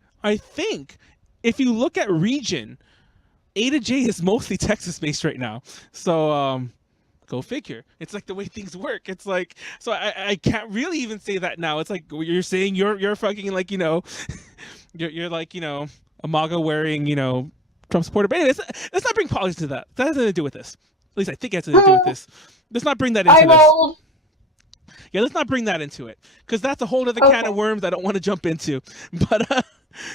if you look at region, A to J is mostly Texas-based right now. So, go figure. It's like the way things work. It's like, so I can't really even say that now. It's like you're saying you're fucking like, you know, you're like, you know, a MAGA wearing, you know, Trump supporter. But anyways, let's not bring politics to that. That has nothing to do with this. At least I think it has to do with this. Let's not bring that into this. Yeah, let's not bring that into it because that's a whole other can of worms I don't want to jump into. But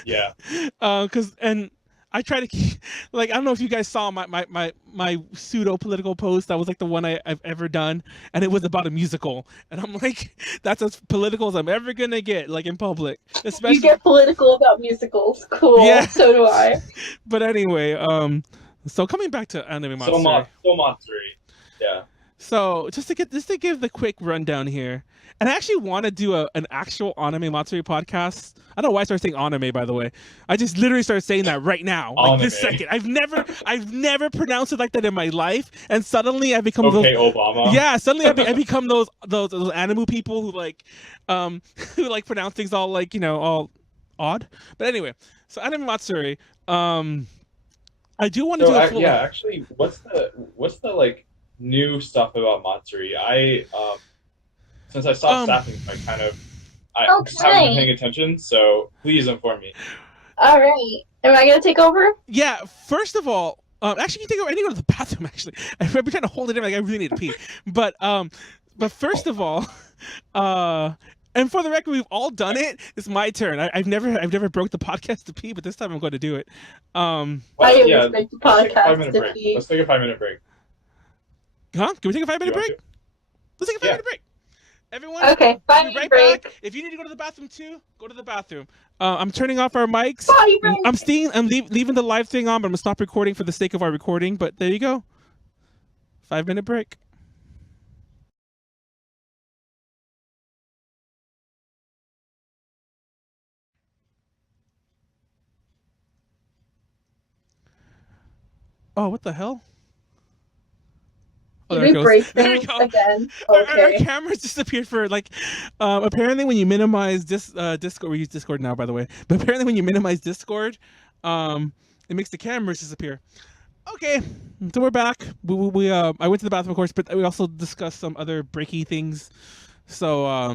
Yeah. because and I try to keep, like, I don't know if you guys saw my pseudo political post. That was like the one I've ever done, and it was about a musical. And I'm like, that's as political as I'm ever gonna get, like in public. Especially You get political about musicals. Cool. Yeah. So do I. But anyway, so coming back to anime Matsuri. So Matsuri. Yeah. So just to give the quick rundown here, and I actually want to do an actual anime Matsuri podcast. I don't know why I started saying anime, by the way. I just literally started saying that right now, like this second. I've never pronounced it like that in my life, and suddenly I become Obama. Yeah, suddenly I become those anime people who like who like pronounce things all like, you know, all odd. But anyway, so anime Matsuri. I do want to do a full. Yeah, actually, what's the like new stuff about Matsuri? I since I stopped staffing, I haven't been paying attention. So please inform me. All right, am I gonna take over? Yeah. First of all, actually, you take over. I need to go to the bathroom. Actually, I've been trying to hold it in. Like I really need to pee. But first of all, and for the record, we've all done it. It's my turn. I've never broke the podcast to pee, but this time I'm going to do it. I always break the podcast to pee. Let's take a 5-minute break. Huh? Can we take a 5-minute break? Let's take a 5-minute break. Everyone, okay, 5-minute break. Back. If you need to go to the bathroom too, go to the bathroom. I'm turning off our mics. I'm leaving the live thing on, but I'm gonna stop recording for the sake of our recording. But there you go. 5-minute break. Oh, what the hell? Oh, Did we break things again? Okay. Our cameras disappeared for like. Apparently, when you minimize Discord, we use Discord now, by the way. But apparently, when you minimize Discord, it makes the cameras disappear. Okay, so we're back. We I went to the bathroom, of course, but we also discussed some other breaky things. So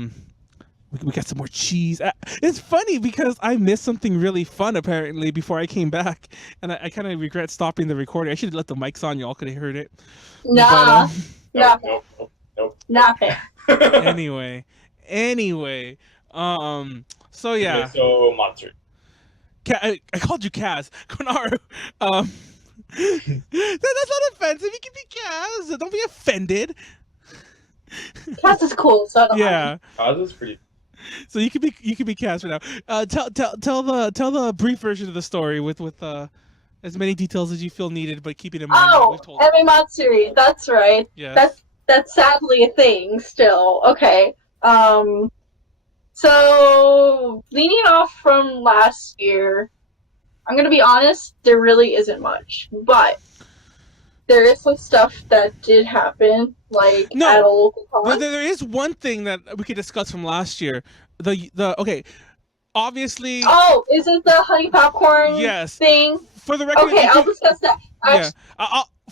we got some more cheese. It's funny because I missed something really fun apparently before I came back, and I kind of regret stopping the recording. I should have let the mics on; y'all could have heard it. Nah, nope. Not fair. Anyway, so yeah. Okay, so Matsuri. I called you Kaz. Konaru. That's not offensive. You can be Kaz. Don't be offended. Kaz is cool, so I don't mind. Kaz is pretty. So you could be Kaz for now. Tell the brief version of the story with as many details as you feel needed, but keeping in mind what we've told. Emi Matsuri, that's right. Yes. That's sadly a thing still. Okay. So leaning off from last year, I'm gonna be honest, there really isn't much. But there is some stuff that did happen, like at a local con. There is one thing that we could discuss from last year. Okay, obviously. Oh, is it the honey popcorn thing? For the record, okay, I'll discuss that.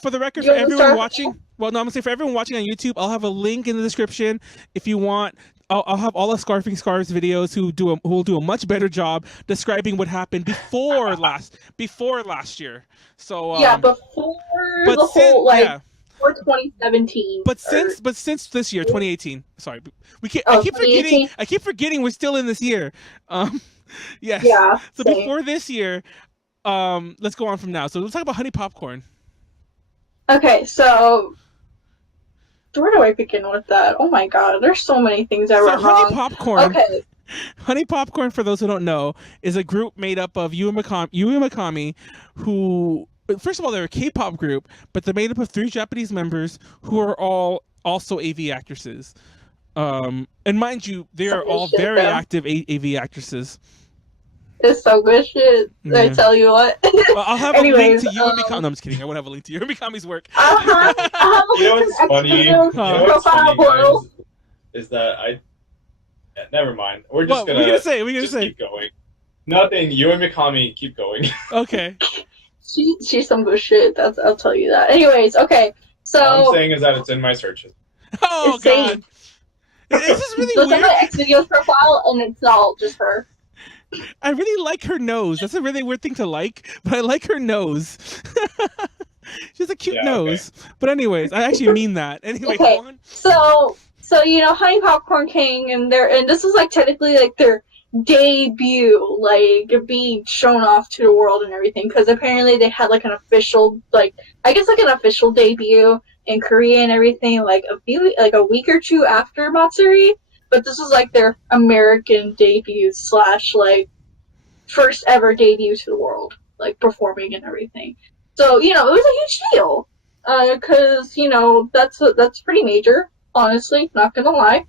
For the record, for everyone watching, well, no, I'm gonna say for everyone watching on YouTube, I'll have a link in the description if you want. I'll have all the Scarves videos who will do a much better job describing what happened before last year. So before the whole before 2017. But since this year, 2018. Sorry, I keep forgetting we're still in this year. Yes. Yeah. So same. Before this year, let's go on from now. So let's talk about honey popcorn. Okay, so where do I begin with that? Oh my god, there's so many things I went wrong. Honey popcorn. Okay. Honey Popcorn, for those who don't know, is a group made up of Yui Mikami, who, first of all, they're a K-pop group, but they're made up of 3 Japanese members who are all also AV actresses. And mind you, they are all very active AV actresses. It's so good shit. Yeah. I tell you what. I'll have a link to Yui Mikami. No, I'm just kidding. I won't have a link to Yui Mikami's work. You know what's funny? Guys, is that never mind. We're just gonna keep going. Nothing. Yui Mikami, keep going. Okay. She's some good shit. I'll tell you that. Anyways, okay. So all I'm saying is that it's in my searches. Oh god. This is really weird. Look at my Xvideos profile, and it's all just her. I really like her nose. That's a really weird thing to like, but I like her nose. She has a cute nose. Okay. But anyways, I actually mean that. Anyway, okay. go on. So, Honey Popcorn King, and this was like technically like their debut, like being shown off to the world and everything, because apparently they had like an official, like I guess like an official debut in Korea and everything, like a week or two after Matsuri, but this was like their American debut / like first ever debut to the world, like performing and everything. So it was a huge deal, because that's pretty major. Honestly, not gonna lie.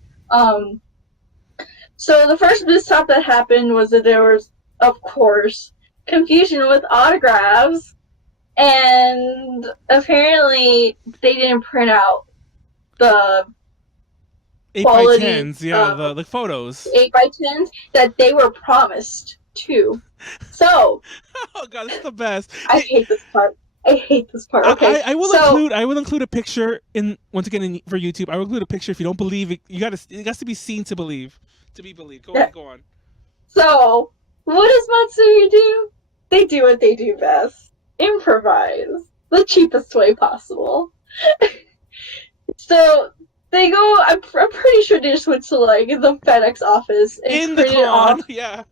So the first mishap that happened was that there was, of course, confusion with autographs, and apparently they didn't print out the 8x10s, yeah, the photos. 8x10s that they were promised to. So, oh god, this is the best. I hate this part. Okay, I will include a picture once again for YouTube. I will include a picture. If you don't believe it, it has to be seen to believe. To be believed. Go on. So, what does Matsuri do? They do what they do best. Improvise. The cheapest way possible. So, they go, I'm pretty sure they just went to, like, the FedEx office and printed off. Yeah.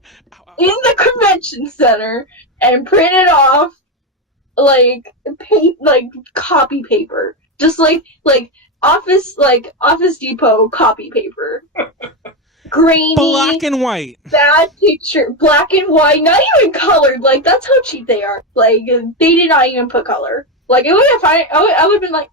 In the convention center and printed off, like, copy paper. Just like Office Depot copy paper. Grainy, black and white, bad picture, black and white, not even colored. Like, that's how cheap they are. Like, they did not even put color. Like, I would have been like,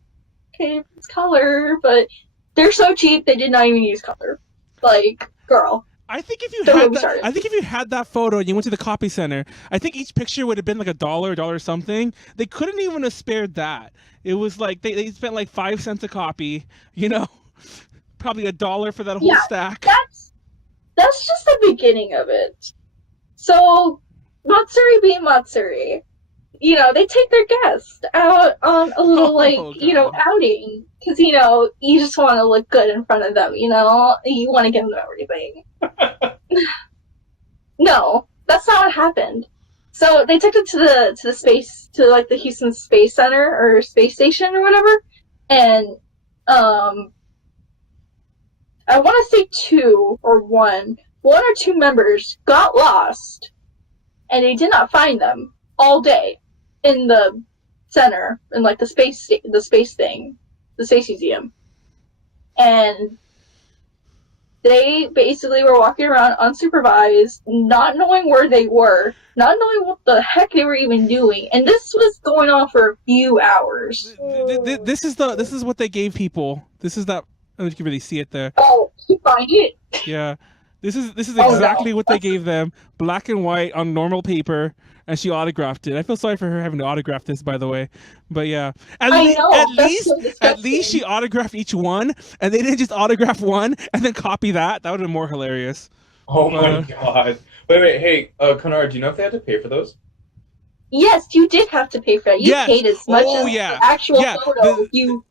okay, it's color, but they're so cheap they did not even use color. Like, girl. I think if you had that photo and you went to the copy center, I think each picture would have been like $1 something. They couldn't even have spared that. It was like they spent like 5 cents a copy. Probably $1 for that whole stack. That's just the beginning of it. So, Matsuri being Matsuri, they take their guest out on a little, outing. Because, you just want to look good in front of them, you want to give them everything. No, that's not what happened. So, they took it to the space, to, like, the Houston Space Center, or Space Station, or whatever, and, I want to say 2 or 1 or 2 members got lost, and they did not find them all day in the center, in like the space thing, the space museum, and they basically were walking around unsupervised, not knowing where they were, not knowing what the heck they were even doing, and this was going on for a few hours. This is what they gave people. This is that. I don't know if you can really see it there. Oh, you find it? Yeah. This is exactly what they gave them. Black and white on normal paper, and she autographed it. I feel sorry for her having to autograph this, by the way. But yeah. At least she autographed each one, and they didn't just autograph one and then copy that. That would have been more hilarious. Oh my god. Wait, hey, Konaru, do you know if they had to pay for those? Yes, you did have to pay for that. You paid as much as the actual photo.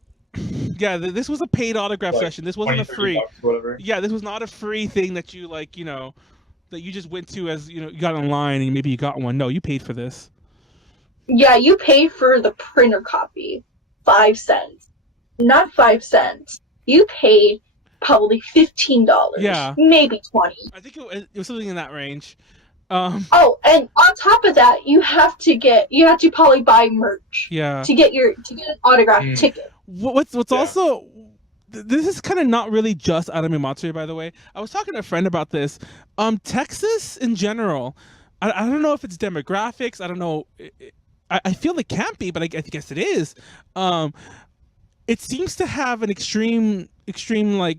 Yeah, this was a paid autograph session. This wasn't a free. Whatever. Yeah, this was not a free thing that you that you just went to as you got online and maybe you got one. No, you paid for this. Yeah, you paid for the printer copy, 5 cents, not 5 cents. You paid probably $15. Yeah, maybe 20. I think it was something in that range. Oh, and on top of that, you have to probably buy merch. Yeah. To get an autographed ticket. What's also, this is kind of not really just Anime Matsuri, by the way. I was talking to a friend about this. Texas in general, I don't know if it's demographics. I don't know. I feel it can't be, but I guess it is. It seems to have an extreme like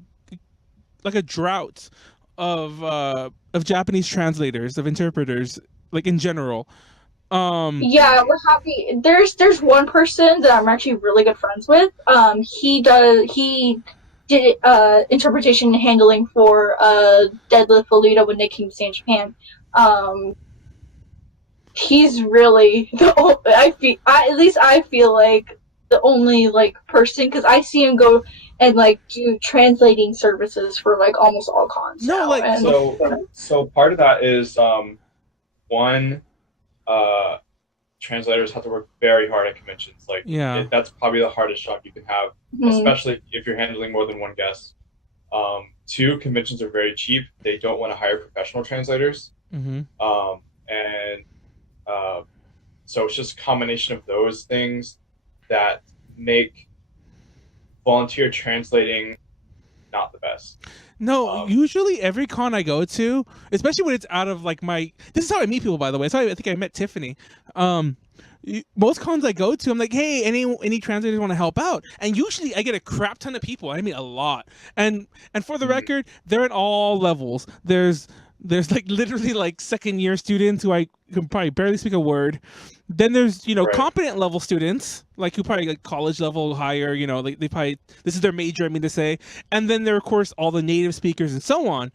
a drought of Japanese translators, of interpreters, like in general. Yeah, we're happy. There's one person that I'm actually really good friends with. He did interpretation and handling for Deadlift Alita when they came to stay in Japan. He's really I feel like the only person, because I see him go and do translating services for almost all cons. No, so part of that is one. Translators have to work very hard at conventions. That's probably the hardest job you can have, especially if you're handling more than one guest. Two, conventions are very cheap. They don't want to hire professional translators. Mm-hmm. And so it's just a combination of those things that make volunteer translating not the best. No, usually every con I go to, especially when it's out of like this is how I meet people, by the way. So I think I met Tiffany. Most cons I go to, I'm like, hey, any translators want to help out? And usually I get a crap ton of people. I mean, a lot. And for the record, they're at all levels. There's like literally like second year students who I can probably barely speak a word. Then there's Right. competent level students like who probably like college level higher. Like they probably this is their major. I mean to say. And then there are of course all the native speakers and so on.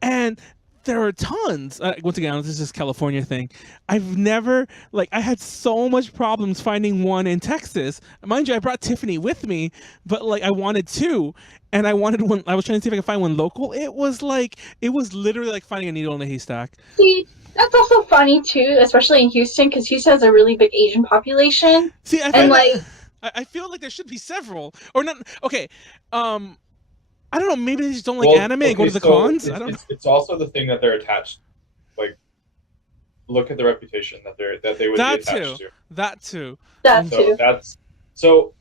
And there are tons. Once again, this is just California thing. I've never I had so much problems finding one in Texas. Mind you, I brought Tiffany with me, but I wanted two, and I wanted one. I was trying to see if I could find one local. It was literally like finding a needle in a haystack. See, that's also funny too, especially in Houston, because Houston has a really big Asian population. See, I feel like there should be several, or not. Okay, I don't know. Maybe they just don't like anime and go to the cons. I don't know. It's also the thing that they're attached. Look at the reputation that they would be attached to. That too. So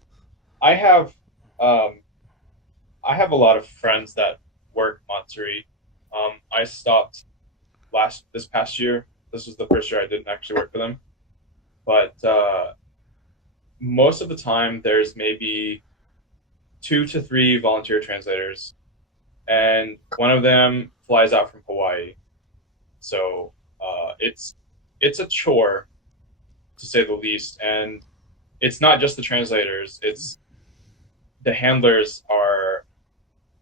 I have a lot of friends that work Matsuri. I stopped this past year. This was the first year I didn't actually work for them. But most of the time, there's maybe 2 to 3 volunteer translators, and one of them flies out from Hawaii. So it's a chore, to say the least. And it's not just the translators; it's the handlers are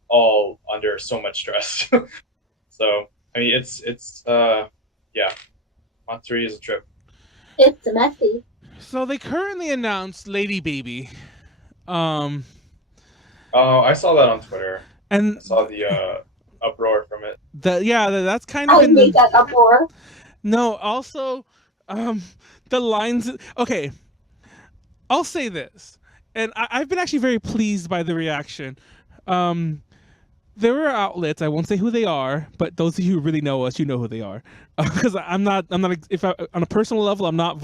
all under so much stress. So I mean, yeah, Matsuri is a trip. It's messy. So they currently announced Lady Baby. Oh, I saw that on Twitter. And I saw the uproar from it. That's kind of I made that uproar. No, also, the lines. Okay, I'll say this, and I've been actually very pleased by the reaction. There are outlets, I won't say who they are, but those of you who really know us, you know who they are. Because I'm not. If on a personal level, I'm not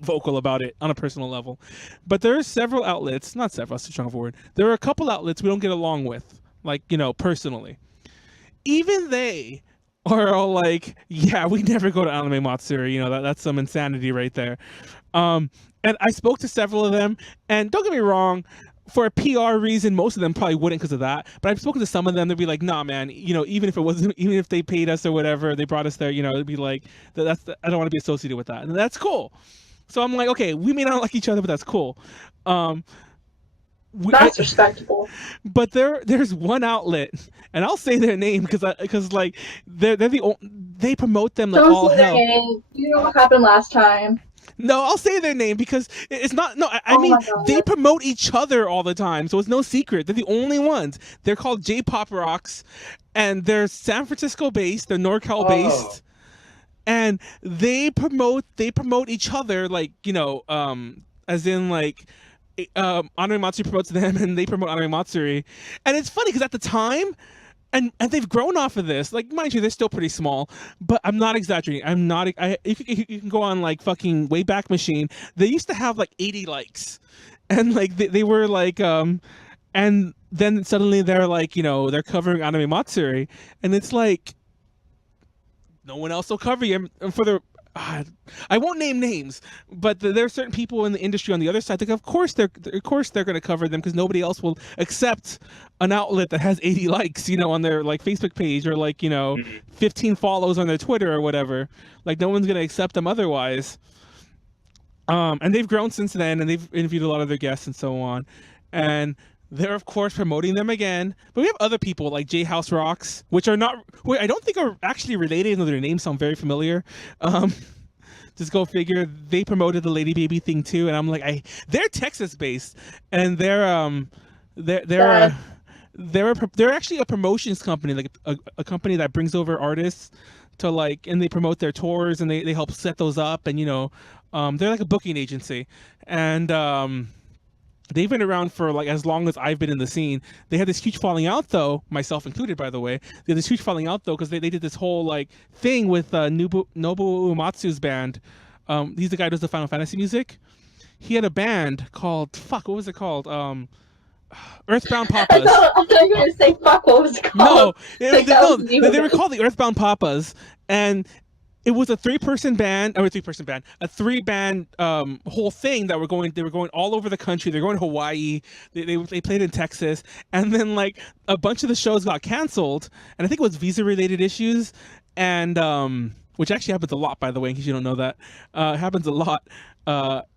vocal about it on a personal level. But there are several outlets, not several, that's too strong of a word. There are a couple outlets we don't get along with, personally. Even they are all like, yeah, we never go to Anime Matsuri. That's some insanity right there. And I spoke to several of them, and don't get me wrong, for a PR reason, most of them probably wouldn't because of that. But I've spoken to some of them, they'd be like, nah, man, even if they paid us or whatever, they brought us there, it'd be like, I don't want to be associated with that. And that's cool. So I'm like, okay, we may not like each other, but that's cool. That's respectable. But there's one outlet, and I'll say their name because they promote them like Don't all say their hell. name. You know what happened last time. No, I'll say their name because it's not. No, I mean they promote each other all the time, so it's no secret. They're the only ones. They're called J-Pop Rocks, and they're San Francisco based. They're NorCal based, and they promote each other as in Anime Matsuri promotes them, and they promote Anime Matsuri. And it's funny because at the time. And they've grown off of this. Mind you, they're still pretty small, but I'm not exaggerating. If you can go on fucking Wayback Machine, they used to have 80 likes, and they were and then suddenly they're they're covering Anime Matsuri, and it's no one else will cover you. And for the I won't name names, but there are certain people in the industry on the other side. Of course they're going to cover them because nobody else will accept an outlet that has 80 likes, on their Facebook page or 15 follows on their Twitter or whatever. No one's going to accept them otherwise. And they've grown since then, and they've interviewed a lot of their guests and so on. And they're of course promoting them again. But we have other people like J House Rocks, which I don't think are actually related, even though their names sound very familiar. Just go figure. They promoted the Lady Baby thing too, and I'm like, they're Texas based, and they're actually a promotions company, a company that brings over artists to and they promote their tours, and they help set those up, and they're like a booking agency, and They've been around for like as long as I've been in the scene. They had this huge falling out, though, myself included, by the way. They had this huge falling out, though, because they did this whole like thing with Nobuo Uematsu's band. He's the guy who does the Final Fantasy music. He had a band called what was it called? Earthbound Papas. I thought you were going to say fuck. What was it No, called? they were called the Earthbound Papas, and it was a three-band a three-band whole thing that they were going all over the country. They're going to Hawaii. They played in Texas, and then like a bunch of the shows got canceled, and I think it was visa-related issues, and which actually happens a lot, by the way, in case you don't know that. It happens a lot.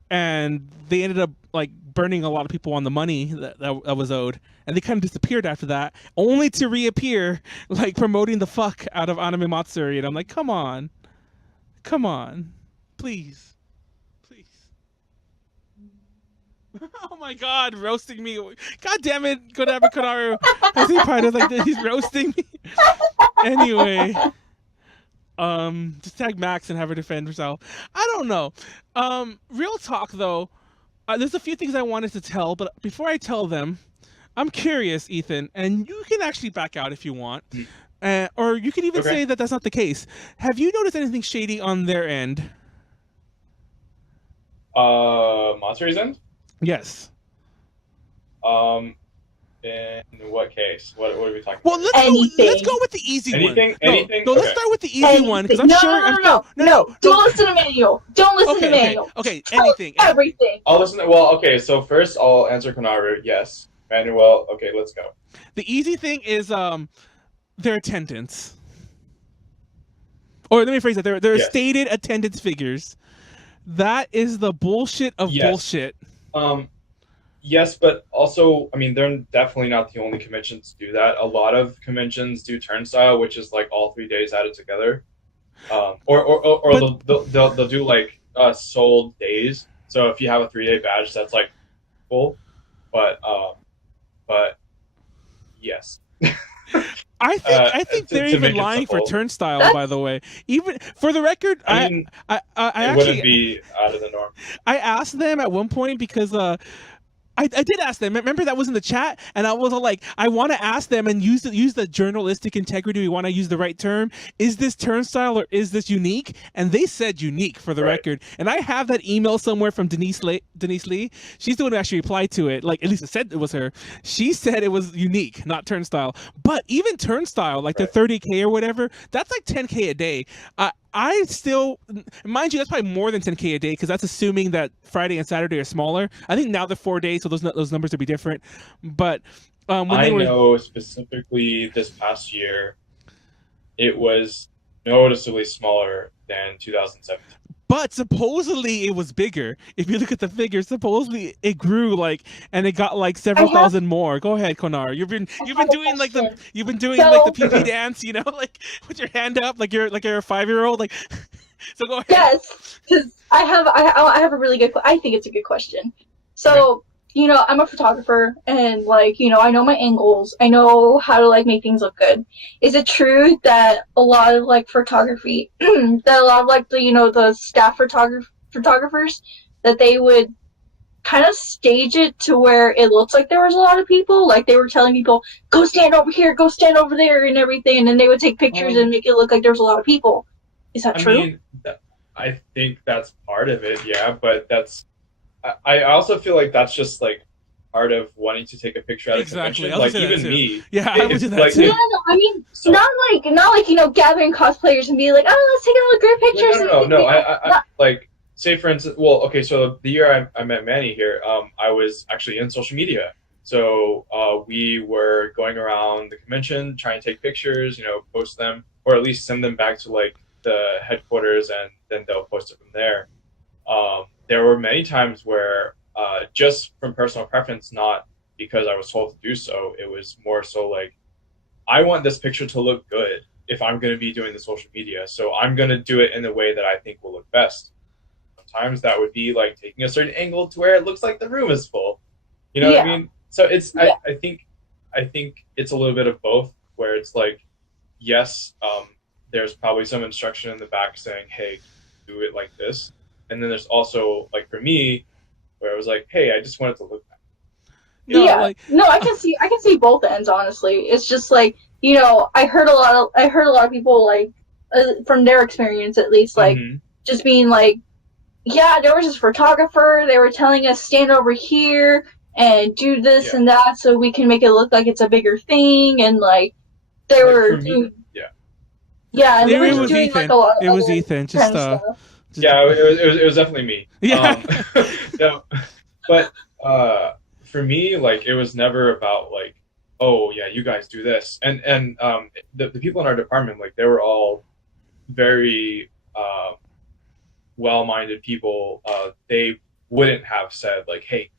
And they ended up like burning a lot of people on the money that was owed, and they kind of disappeared after that, only to reappear like promoting the fuck out of Anime Matsuri. And I'm like, come on, please. Oh my god, roasting me. God damn it, Konaru. I see part of like this. He's roasting me. Anyway. Just tag Max and have her defend herself. I don't know. Real talk though, there's a few things I wanted to tell, but before I tell them, I'm curious, Ethan, and you can actually back out if you want, or you can even say that that's not the case. Have you noticed anything shady on their end? Matsuri's end? Yes. In what case? What are we talking well, about? Let's go with the easy one. Anything? No, let's start with the easy one because I'm sure. No. Don't listen to Manuel. Don't listen to Manuel. Okay. Everything. I'll listen to. Well, okay. So first, I'll answer Konaru. Yes. Manuel. Okay, let's go. The easy thing is their attendance. Or let me phrase that. Their stated attendance figures. That is the bullshit of bullshit. Yes, but also, I mean, they're definitely not the only conventions to do that. A lot of conventions do turnstile, which is like all 3 days added together. Or they'll do like sold days. So if you have a 3-day badge, that's like full. But yes. I think they're even lying for turnstile. By the way, even for the record, I mean, I it actually wouldn't be out of the norm. I asked them at one point because I did ask them. Remember that was in the chat, and I was like, I want to ask them and use the journalistic integrity. We want to use the right term. Is this turnstile or is this unique? And they said unique for the record. And I have that email somewhere from Denise Lee. She's the one who actually replied to it. Like at least it said it was her. She said it was unique, not turnstile. But even turnstile, like the 30K or whatever, that's like 10K a day. I still, mind you, that's probably more than 10K a day because that's assuming that Friday and Saturday are smaller. I think now they're 4 days, so those numbers would be different. But I know specifically this past year, it was noticeably smaller than 2017. But supposedly it was bigger. If you look at the figures, supposedly it grew and it got like several thousand more. Go ahead, Konar. You've been doing like the PP dance, like with your hand up, like you're a 5-year-old. Like, so go ahead. Yes, because I have a really good. I think it's a good question. So I'm a photographer, and I know my angles. I know how to make things look good. Is it true that a lot of photography, that a lot of the staff photographers, that they would kind of stage it to where it looks like there was a lot of people, like they were telling people, go stand over here, go stand over there, and everything, and then they would take pictures and make it look like there was a lot of people. Is that true? Mean, I think that's part of it, yeah, but I also feel like that's just part of wanting to take a picture at a convention. Like even me, I would do that too. Yeah, no, I mean, so, not like gathering cosplayers and being like, oh, let's take a look great pictures. No. I like say for instance, well, okay, so the year I met Manny here, I was actually in social media, so we were going around the convention trying to take pictures, post them, or at least send them back to the headquarters, and then they'll post it from there. There were many times where just from personal preference, not because I was told to do so, it was more so I want this picture to look good if I'm going to be doing the social media, so I'm going to do it in the way that I think will look best. Sometimes that would be taking a certain angle to where it looks like the room is full. You know what I mean? So it's I think it's a little bit of both, where it's yes, there's probably some instruction in the back saying, hey, do it like this. And then there's also, for me, where I was hey, I just want it to look No, I can see both ends. Honestly, it's just like, I heard a lot of people like from their experience at least, like just being like, yeah, there was this photographer. They were telling us stand over here and do this and that so we can make it look like it's a bigger thing, and like they were doing. Yeah, and they were just doing like a lot of it was Ethan. Just stuff. Yeah, it was definitely me. Yeah. No, but for me, like, it was never about like, oh yeah, you guys do this, and the people in our department, like, they were all very well-minded people. They wouldn't have said like, hey,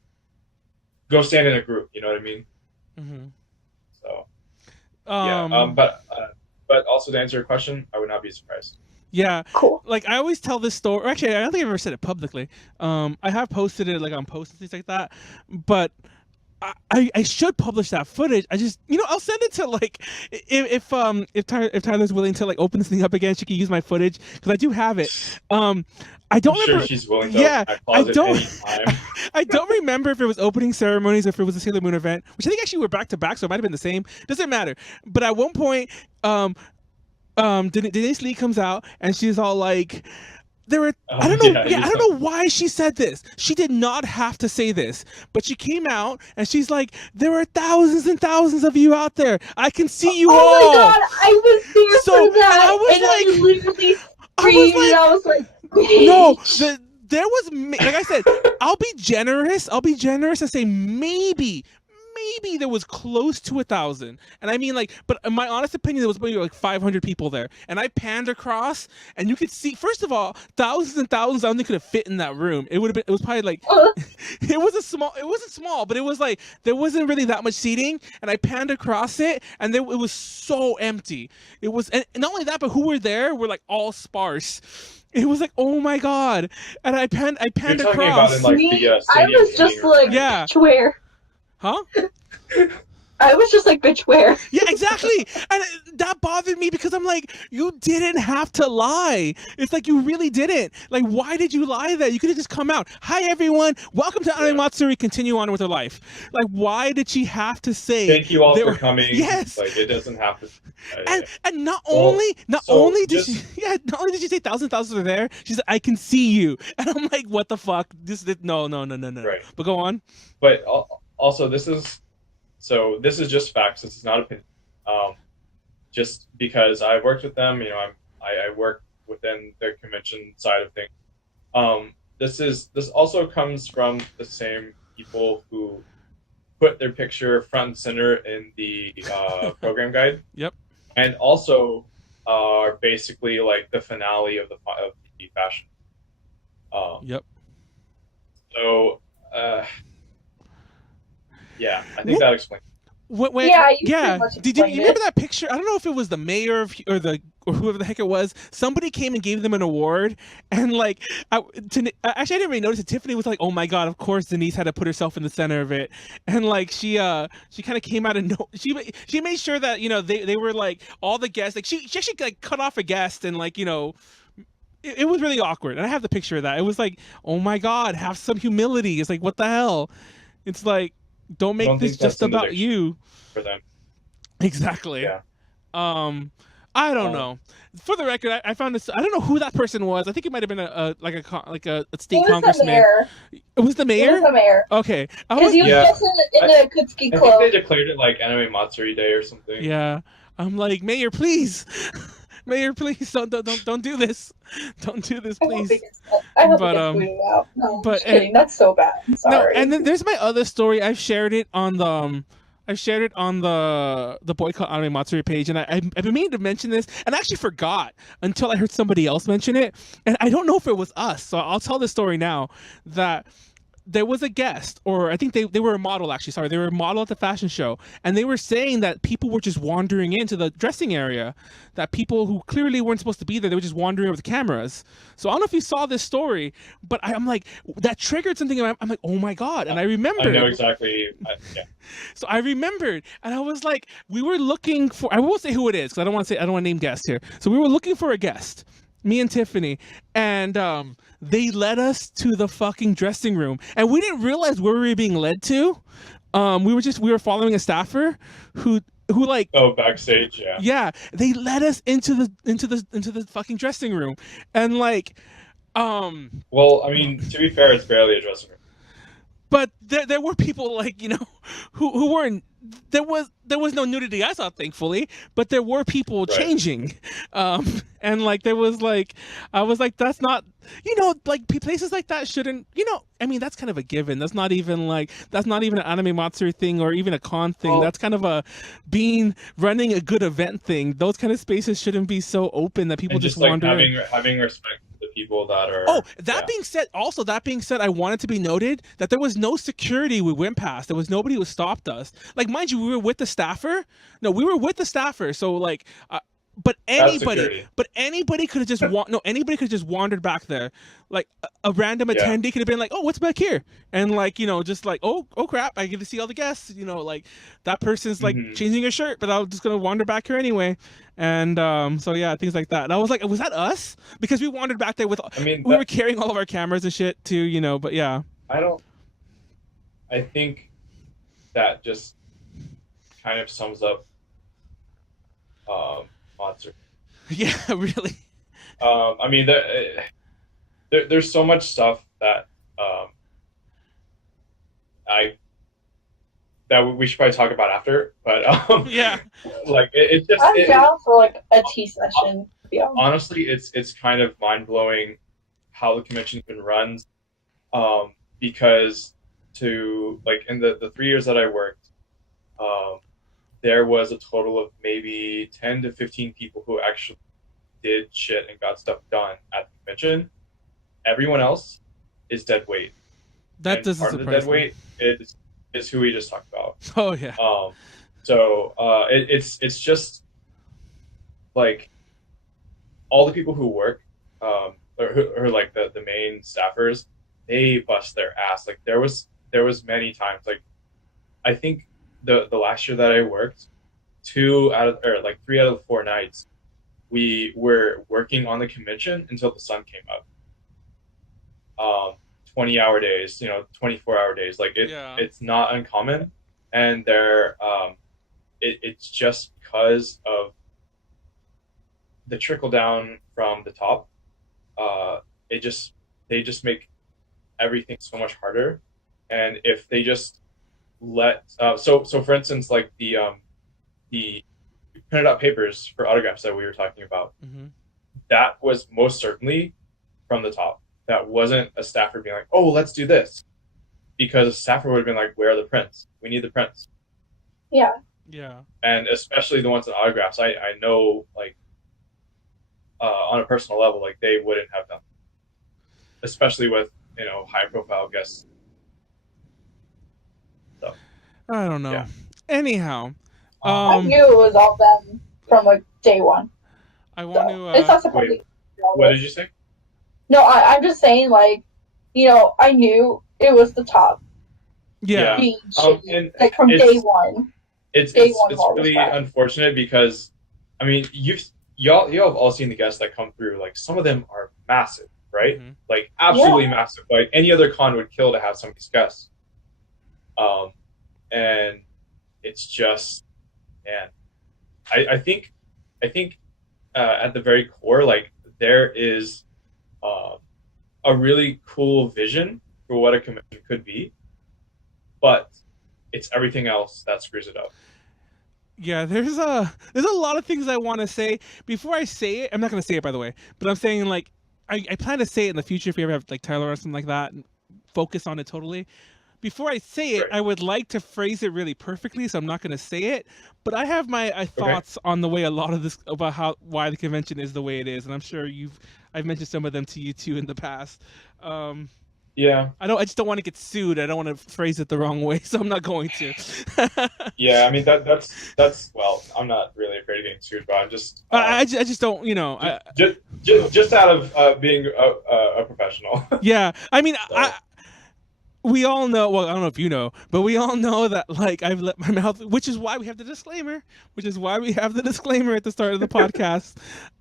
go stand in a group. You know what I mean? Mm-hmm. So but also to answer your question, I would not be surprised. Yeah, cool. Like, I always tell this story. Actually, I don't think I've ever said it publicly. I have posted it like on posts and things like that, but I should publish that footage. I just, I'll send it to, like, if Tyler's willing to, like, open this thing up again, she can use my footage because I do have it. I don't remember. Sure, she's willing to. Yeah, I don't remember if it was opening ceremonies or if it was a Sailor Moon event, which I think actually were back to back, so it might have been the same. Doesn't matter. But at one point, Denise Lee comes out and she's all like, I don't know why she said this. She did not have to say this, but she came out and she's like, there are thousands and thousands of you out there. I can see you all. Oh my god, I was there for that. I literally screamed and I was like, no, there was, like I said, I'll be generous and say maybe there was close to 1,000, and I mean, like, but in my honest opinion, there was maybe like 500 people there, and I panned across, and you could see, first of all, thousands and thousands. I don't think could have fit in that room. It was probably like, it wasn't small, but it was like there wasn't really that much seating, and I panned across it, and it was so empty. It was, and not only that, but who were there were like all sparse. It was like, oh my god, and I panned across. About in, like, I was just like, yeah. Where? Huh? I was just like, bitch, where? Yeah, exactly. And that bothered me because I'm like, you didn't have to lie. It's like, you really didn't. Like, why did you lie there? You could have just come out. Hi, everyone. Welcome to Anime Matsuri. Continue on with her life. Like, why did she have to say? Thank you all for coming. Yes. Like, it doesn't have to. And not only did she say thousands are there, she said, I can see you. And I'm like, what the fuck? No. Right. But go on. But also, this is just facts. This is not opinion. Just because I worked with them, I work within the convention side of things. This also comes from the same people who put their picture front and center in the program guide. Yep. And also are basically like the finale of the fashion. Yep. So. Yeah, I think that explains. Did you remember that picture? I don't know if it was the mayor or whoever the heck it was. Somebody came and gave them an award, and like, actually, I didn't really notice it. Tiffany was like, "Oh my god!" Of course, Denise had to put herself in the center of it, and like she kind of came out and she made sure that they were like all the guests. Like she actually like cut off a guest and like it was really awkward. And I have the picture of that. It was like, oh my god, have some humility. It's like, what the hell? It's like, don't make this just about you. For them. Exactly. Yeah. I don't know. For the record, I found this. I don't know who that person was. I think it might have been a state congressman. It was the mayor. It was the mayor. Okay. Because he was just in the Kutsuki Club. I think they declared it like Anime Matsuri Day or something. Yeah. I'm like, Mayor, please. Mayor, please don't do this. Don't do this, please. I hope it gets tweeted out. No, just kidding. That's so bad. I'm sorry. No, and then there's my other story. I've shared it on the Boycott Anime Matsuri page, and I've been meaning to mention this, and I actually forgot until I heard somebody else mention it, and I don't know if it was us, so I'll tell the story now, that there was a guest, or I think they were a model, actually, sorry, they were a model at the fashion show, and they were saying that people were just wandering into the dressing area, that people who clearly weren't supposed to be there, they were just wandering over the cameras. So I don't know if you saw this story, but I'm like, that triggered something, I'm like, oh my god, and I remembered. I know exactly, yeah. So I remembered, and I was like, we were looking for, I won't say who it is, because I don't want to name guests here, so we were looking for a guest, me and Tiffany, and they led us to the fucking dressing room, and we didn't realize where we were being led to we were following a staffer who like backstage, yeah. yeah, they led us into the fucking dressing room, and like Well, I mean, to be fair, it's barely a dressing room. but there were people like, you know, who weren't, there was no nudity, I saw, thankfully, but there were people changing, and like there was like, I was like, that's not, you know, like places like that shouldn't, you know, I mean, that's kind of a given. That's not even an anime Matsuri thing or even a con thing. Well, that's kind of a running a good event thing. Those kind of spaces shouldn't be so open that people and just like wander in. having respect for the people that are. Oh, that being said, I wanted to be noted that there was no security we went past. There was nobody who stopped us. Like, mind you, we were with the staffer. No, we were with the staffer. So like, but anybody could have just anybody could have just wandered back there. Like a random attendee could have been like, "Oh, what's back here?" And like, you know, just like, "Oh crap, I get to see all the guests." You know, like that person's like changing a shirt, but I was just gonna wander back here anyway. And so yeah, things like that. And I was like, was that us? Because we wandered back there with. I mean, we were carrying all of our cameras and shit too, you know. But yeah, I think that just kind of sums up Matsuri. Yeah, really. I mean, there's so much stuff that we should probably talk about after, but yeah, like it's just. I'm down for like a tea session. Yeah. Honestly, it's kind of mind blowing how the convention even runs, because to like in the 3 years that I worked, there was a total of maybe 10 to 15 people who actually did shit and got stuff done at the convention. Everyone else is dead weight. That doesn't surprise me. The dead weight is who we just talked about. Oh yeah. So it's just like all the people who work, or like the main staffers, they bust their ass. Like there was many times, like I think the last year that I worked, 3 out of the 4 nights, we were working on the convention until the sun came up. 20-hour days, 24-hour days. Like it's not uncommon, and it's just because of the trickle down from the top. They just make everything so much harder, and if they just let so for instance, like the printed out papers for autographs that we were talking about, that was most certainly from the top. That wasn't a staffer being like, "Oh, let's do this," because a staffer would have been like, "Where are the prints? We need the prints." Yeah. Yeah. And especially the ones in autographs, I know, like on a personal level, like they wouldn't have done, especially with high profile guests. So I don't know. Yeah. Anyhow, I knew it was all them from like day one. I want to. It's not surprising. What did you say? No, I'm just saying, like, I knew it was the top. Yeah. Like from day one. It's really unfortunate because, I mean, y'all have all seen the guests that come through. Like some of them are massive, right? Mm-hmm. Like absolutely massive. Like any other con would kill to have some of these guests. And it's just, man, I think at the very core, like there is a really cool vision for what a convention could be, but it's everything else that screws it up. Yeah, there's a lot of things I want to say. Before I say it, I'm not going to say it, by the way, but I'm saying, like, I plan to say it in the future if you ever have, like, Tyler or something like that, and focus on it totally. Before I say it, I would like to phrase it really perfectly, so I'm not going to say it, but I have my thoughts on the way a lot of this, about why the convention is the way it is, and I'm sure I've mentioned some of them to you too in the past. Yeah. I just don't want to get sued. I don't want to phrase it the wrong way, so I'm not going to. Yeah, I mean that's well, I'm not really afraid of getting sued, but I'm just I just don't, just out of being a professional. Yeah, I mean, so. We all know, well, I don't know if you know, but we all know that, like, I've let my mouth, which is why we have the disclaimer at the start of the podcast.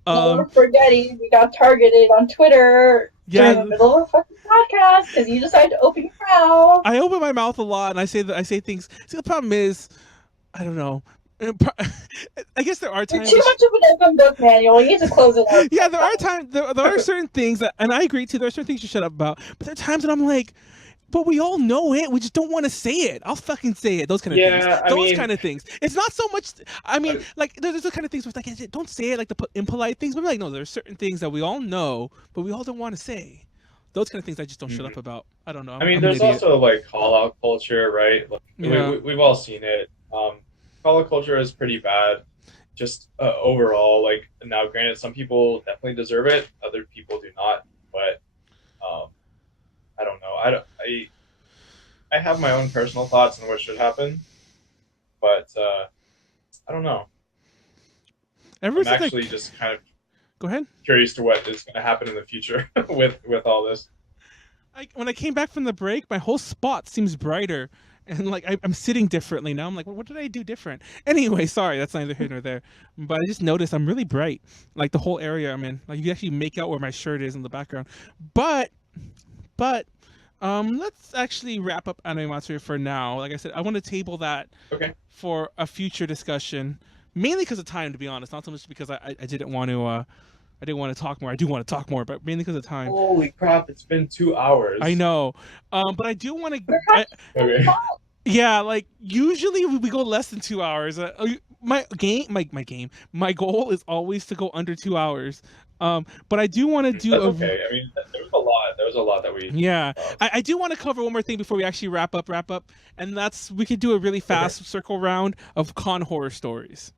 Don't forget, we got targeted on Twitter. Yeah. in the middle of a fucking podcast because you decided to open your mouth. I open my mouth a lot and I say things. See, the problem is, I don't know. I guess there are You're times. too much of an open book, Manuel. You need to close it up. Yeah, there are times. There are certain things that, and I agree too. There are certain things you shut up about. But there are times that I'm like, but we all know it. We just don't want to say it. I'll fucking say it. Those kind of things. Those kind of things. It's not so much. I mean, like there's the kind of things where it's like, don't say it, like the impolite things. But I'm like, no, there's certain things that we all know, but we all don't want to say. Those kind of things I just don't shut up about. I don't know. I mean, there's also like call out culture, right? Like, we've all seen it. Call out culture is pretty bad. Just overall, like, now granted, some people definitely deserve it, other people do not. But I don't know. I have my own personal thoughts on what should happen, but I don't know. I'm actually just kind of go ahead. Curious to what is going to happen in the future with all this. When I came back from the break, my whole spot seems brighter. And like I'm sitting differently now. I'm like, well, what did I do different? Anyway, sorry, that's neither here nor there. But I just noticed I'm really bright. Like the whole area I'm in. Like you can actually make out where my shirt is in the background. But let's actually wrap up Anime Matsuri for now. Like I said, I want to table that for a future discussion. Mainly because of time, to be honest. Not so much because I didn't want to talk more. I do want to talk more, but mainly because of time. Holy crap! It's been 2 hours. I know, but I do want to. Yeah, like usually we go less than 2 hours. My goal is always to go under 2 hours. But I do want to do. That's okay. I mean, there was a lot that we. Yeah, I do want to cover one more thing before we actually wrap up, and that's we could do a really fast circle round of con horror stories.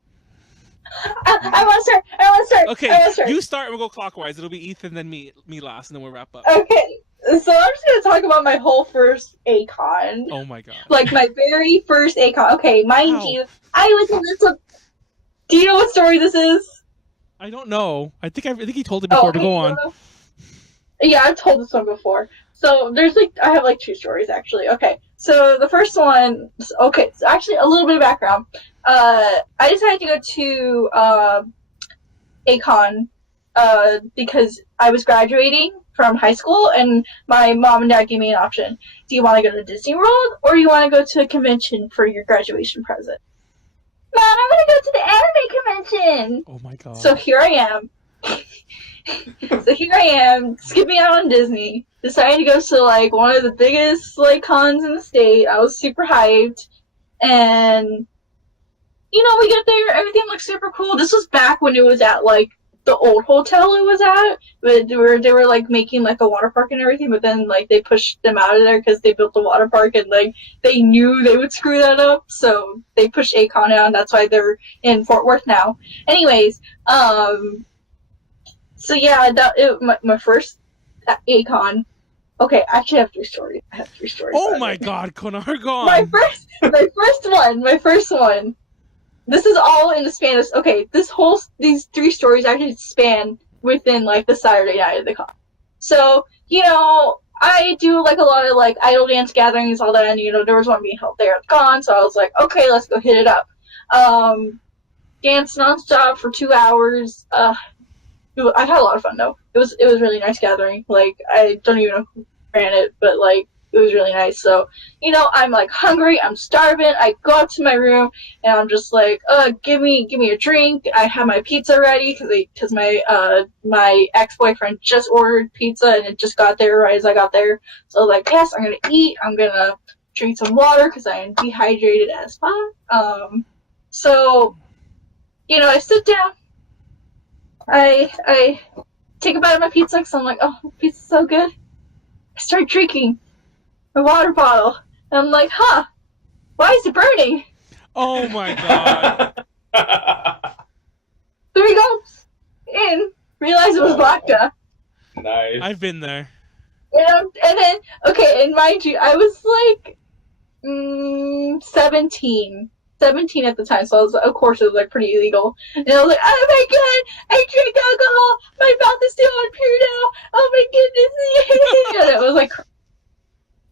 I want to start. Okay, you start and we'll go clockwise. It'll be Ethan, then me last, and then we'll wrap up. Okay, so I'm just gonna talk about my whole first ACON. Oh my god! Like my very first ACON. Okay, mind you, I was in this. Do you know what story this is? I don't know. I think he told it before. But go on. Yeah, I've told this one before. So there's I have 2 stories actually. Okay, so the first one. Okay, so actually a little bit of background. I decided to go to ACON because I was graduating from high school, and my mom and dad gave me an option. Do you want to go to Disney World, or do you want to go to a convention for your graduation present? Mom, I want to go to the anime convention. Oh my god. So here I am. Skipping out on Disney, deciding to go to one of the biggest cons in the state. I was super hyped, and we get there, everything looks super cool. This was back when it was at the old hotel it was at, but they were making a water park and everything, but then they pushed them out of there because they built the water park, and they knew they would screw that up, so they pushed ACON out, and that's why they're in Fort Worth now. Anyways, so yeah, my first ACON. Okay, actually I have 3 stories. Oh my god, Konaru, go on. My first one. This is all in the span of, okay, these 3 stories actually span within, the Saturday night of the con. So, I do, a lot of, idol dance gatherings, all that, and, there was one being held there at the con, so I was like, okay, let's go hit it up. Dance nonstop for 2 hours. I had a lot of fun, though. It was really nice gathering. I don't even know who ran it, but, it was really nice. So, I'm hungry, I'm starving. I go up to my room and I'm just give me a drink. I have my pizza ready because my ex-boyfriend just ordered pizza and it just got there right as I got there. So I was like, yes, I'm gonna eat. I'm gonna drink some water because I am dehydrated as fuck. So, I sit down. I take a bite of my pizza because I'm like, oh, pizza's so good. I start drinking my water bottle, and I'm like, huh, why is it burning? Oh my god. 3 gulps in, realized it was vodka. Nice. I've been there. And then, okay, and mind you, I was 17 at the time, so of course it was pretty illegal. And I was like, oh my god, I drank alcohol, my mouth is still on pure now, oh my goodness. And it was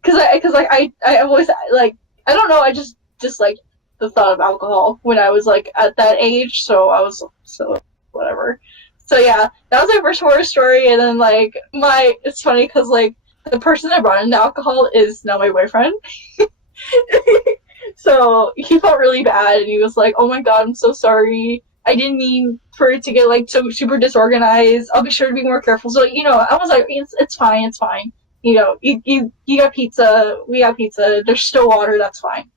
because I always I don't know, I just disliked the thought of alcohol when I was at that age, so I was whatever. So yeah, that was my first horror story, and then like it's funny because like the person that brought in the alcohol is now my boyfriend. So he felt really bad, and he was like, "Oh my god, I'm so sorry. I didn't mean for it to get like so super disorganized. I'll be sure to be more careful." So I was like, "It's fine, it's fine. You got pizza. We got pizza. There's still water. That's fine."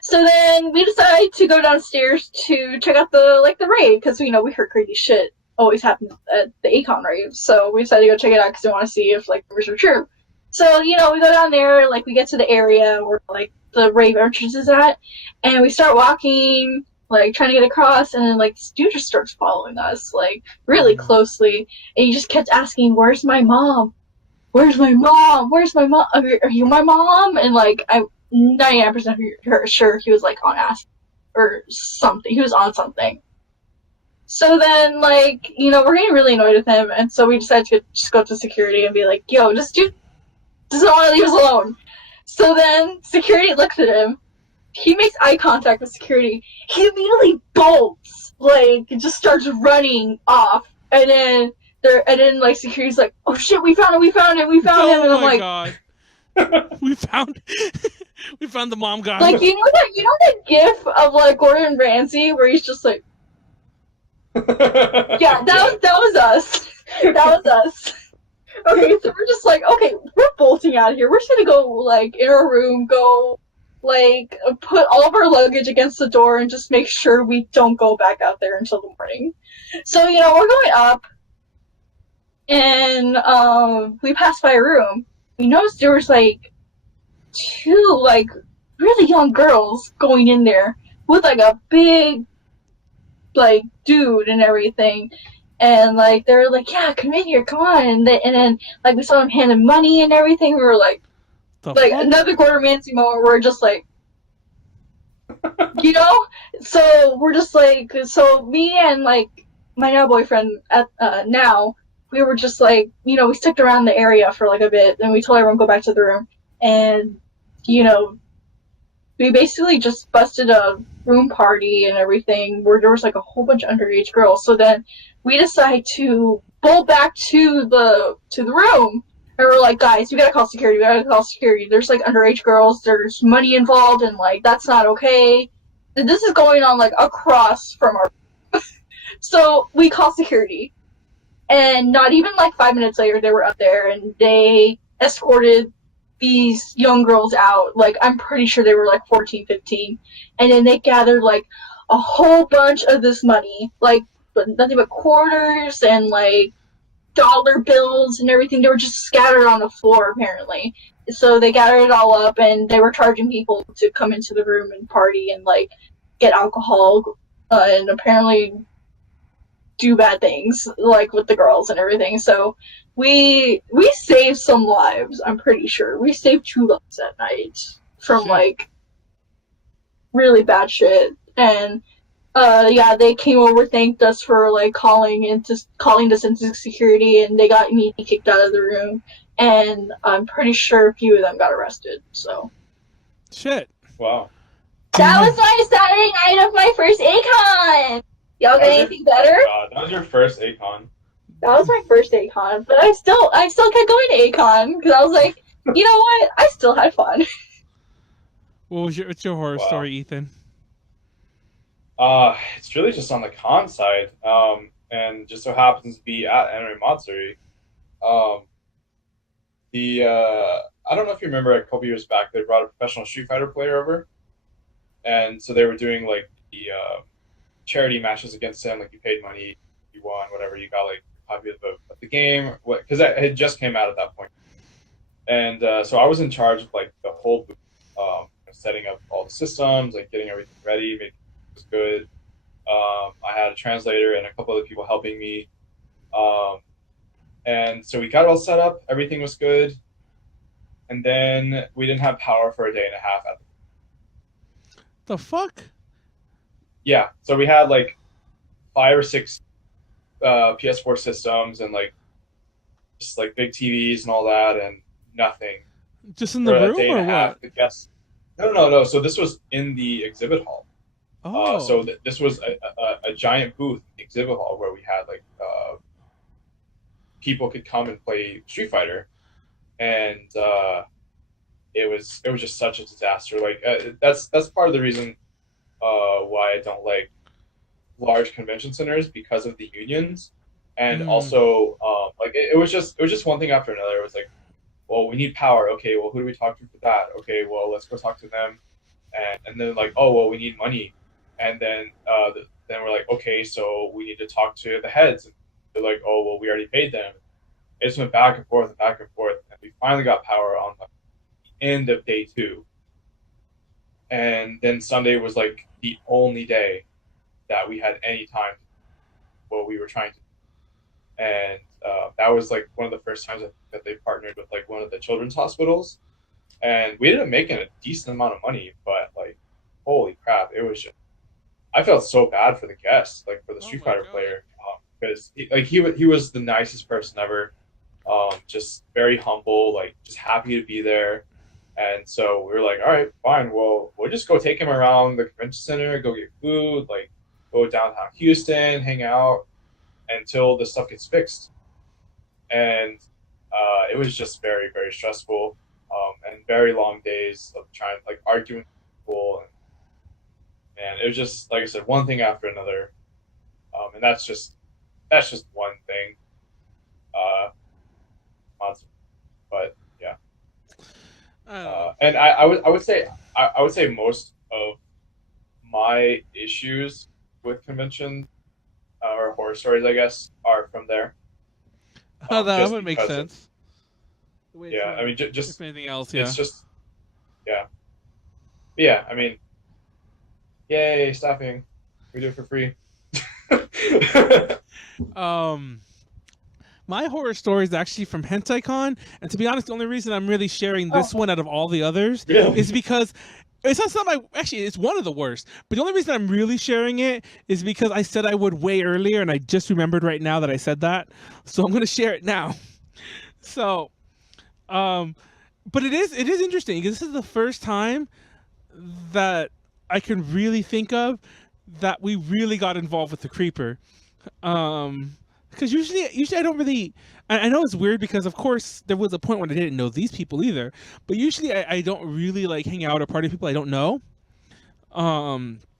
So then we decided to go downstairs to check out the rave because we heard crazy shit always happens at the Akon rave. So we decided to go check it out because we want to see if like rumors are true. So we go down there, like we get to the area where like the rave entrance is at, and we start walking, like trying to get across, and then like this dude just starts following us like really closely, and he just kept asking, "Where's my mom? Where's my mom? Where's my mom? Are you my mom?" And like I'm 99% sure he was like on acid or something. He was on something. So then like we're getting really annoyed with him, and so we decided to just go to security and be like, "Yo, this dude doesn't want to leave us alone." So then security looks at him. He makes eye contact with security. He immediately bolts, like just starts running off, and then like security's like, "Oh shit, we found him, we found him, we found him," and I'm like, God. we found the mom guy. Like that gif of like Gordon Ramsay where he's just like, yeah, that was us. That was us. Okay, so we're just like, okay, we're bolting out of here. We're just gonna go like in our room, go like put all of our luggage against the door, and just make sure we don't go back out there until the morning. So we're going up, and we passed by a room. We noticed there was like two like really young girls going in there with like a big like dude and everything. And like they were like, "Yeah, come in here, come on!" And then like we saw them handing money and everything. We were like another Gordon Ramsay moment. Where we're just like, So we're just like, so me and like my now boyfriend at now we were just like, we sticked around the area for like a bit, and we told everyone to go back to the room, and we basically just busted a room party and everything where there was like a whole bunch of underage girls. So then we decide to bolt back to the room, and we're like, "Guys, we gotta call security. There's like underage girls. There's money involved, and like that's not okay." And this is going on like across from our. So we call security, and not even like 5 minutes later, they were up there, and they escorted these young girls out. Like I'm pretty sure they were like 14, 15, and then they gathered like a whole bunch of this money, like nothing but quarters and like dollar bills and everything. They were just scattered on the floor apparently. So they gathered it all up, and they were charging people to come into the room and party and like get alcohol and apparently do bad things like with the girls and everything. So we saved some lives. I'm pretty sure we saved 2 lives that night from like really bad shit. And they came over, thanked us for like calling us into security, and they got me kicked out of the room. And I'm pretty sure a few of them got arrested. So shit. Wow. That was my Saturday night of my first ACON. Y'all got anything better? God, that was your first ACON. That was my first ACON, but I still kept going to ACON because I was like, you know what? I still had fun. What's your horror story, Ethan? It's really just on the con side, and just so happens to be at Anime Matsuri. I don't know if you remember a couple years back, they brought a professional Street Fighter player over, and so they were doing like the charity matches against him. Like you paid money, you won, whatever. You got like a copy of the game, because it had just came out at that point. And so I was in charge of like the whole booth, setting up all the systems, like getting everything ready, making it was good. I had a translator and a couple other people helping me. And so we got it all set up. Everything was good. And then we didn't have power for a day and a half. The fuck? Yeah. So we had like 5 or 6 PS4 systems and like just like big TVs and all that, and nothing. Just in the room or what? Yes. No. So this was in the exhibit hall. Oh. So this was a giant booth exhibit hall where we had like people could come and play Street Fighter, and it was just such a disaster. Like that's part of the reason why I don't like large convention centers, because of the unions, and also like it was just one thing after another. It was like, well, we need power. Okay, well, who do we talk to for that? Okay, well, let's go talk to them, and then like, oh, well, we need money, and then we're like, okay, so we need to talk to the heads. And they're like, oh, well, we already paid them. It just went back and forth and back and forth, and we finally got power on the end of day 2. And then Sunday was like the only day that we had any time what we were trying to do. And that was like one of the first times that they partnered with like one of the children's hospitals, and we ended up making a decent amount of money, but like, holy crap, it was just, I felt so bad for the guests, like for the Street Fighter player, because he was the nicest person ever, just very humble, like just happy to be there. And so we were like, all right, fine, well, we'll just go take him around the convention center, go get food, like go downtown Houston, hang out until the stuff gets fixed. And it was just very, very stressful, and very long days of trying, like, arguing with people. And it was just, like I said, one thing after another. And that's just one thing. But yeah. And I would say most of my issues with convention or horror stories, I guess, are from there. That would make sense. Yeah, I mean, just if anything else, yeah. It's just, yeah. But yeah, I mean, yay, staffing. We do it for free. My horror story is actually from Hentai Con, and to be honest, the only reason I'm really sharing this one out of all the others is because it's not actually, it's one of the worst. But the only reason I'm really sharing it is because I said I would way earlier, and I just remembered right now that I said that, so I'm going to share it now. So, but it is interesting because this is the first time that I can really think of that we really got involved with the creeper. Because usually I don't really. I know it's weird because of course there was a point when I didn't know these people either. But usually I don't really like hang out or party with people I don't know.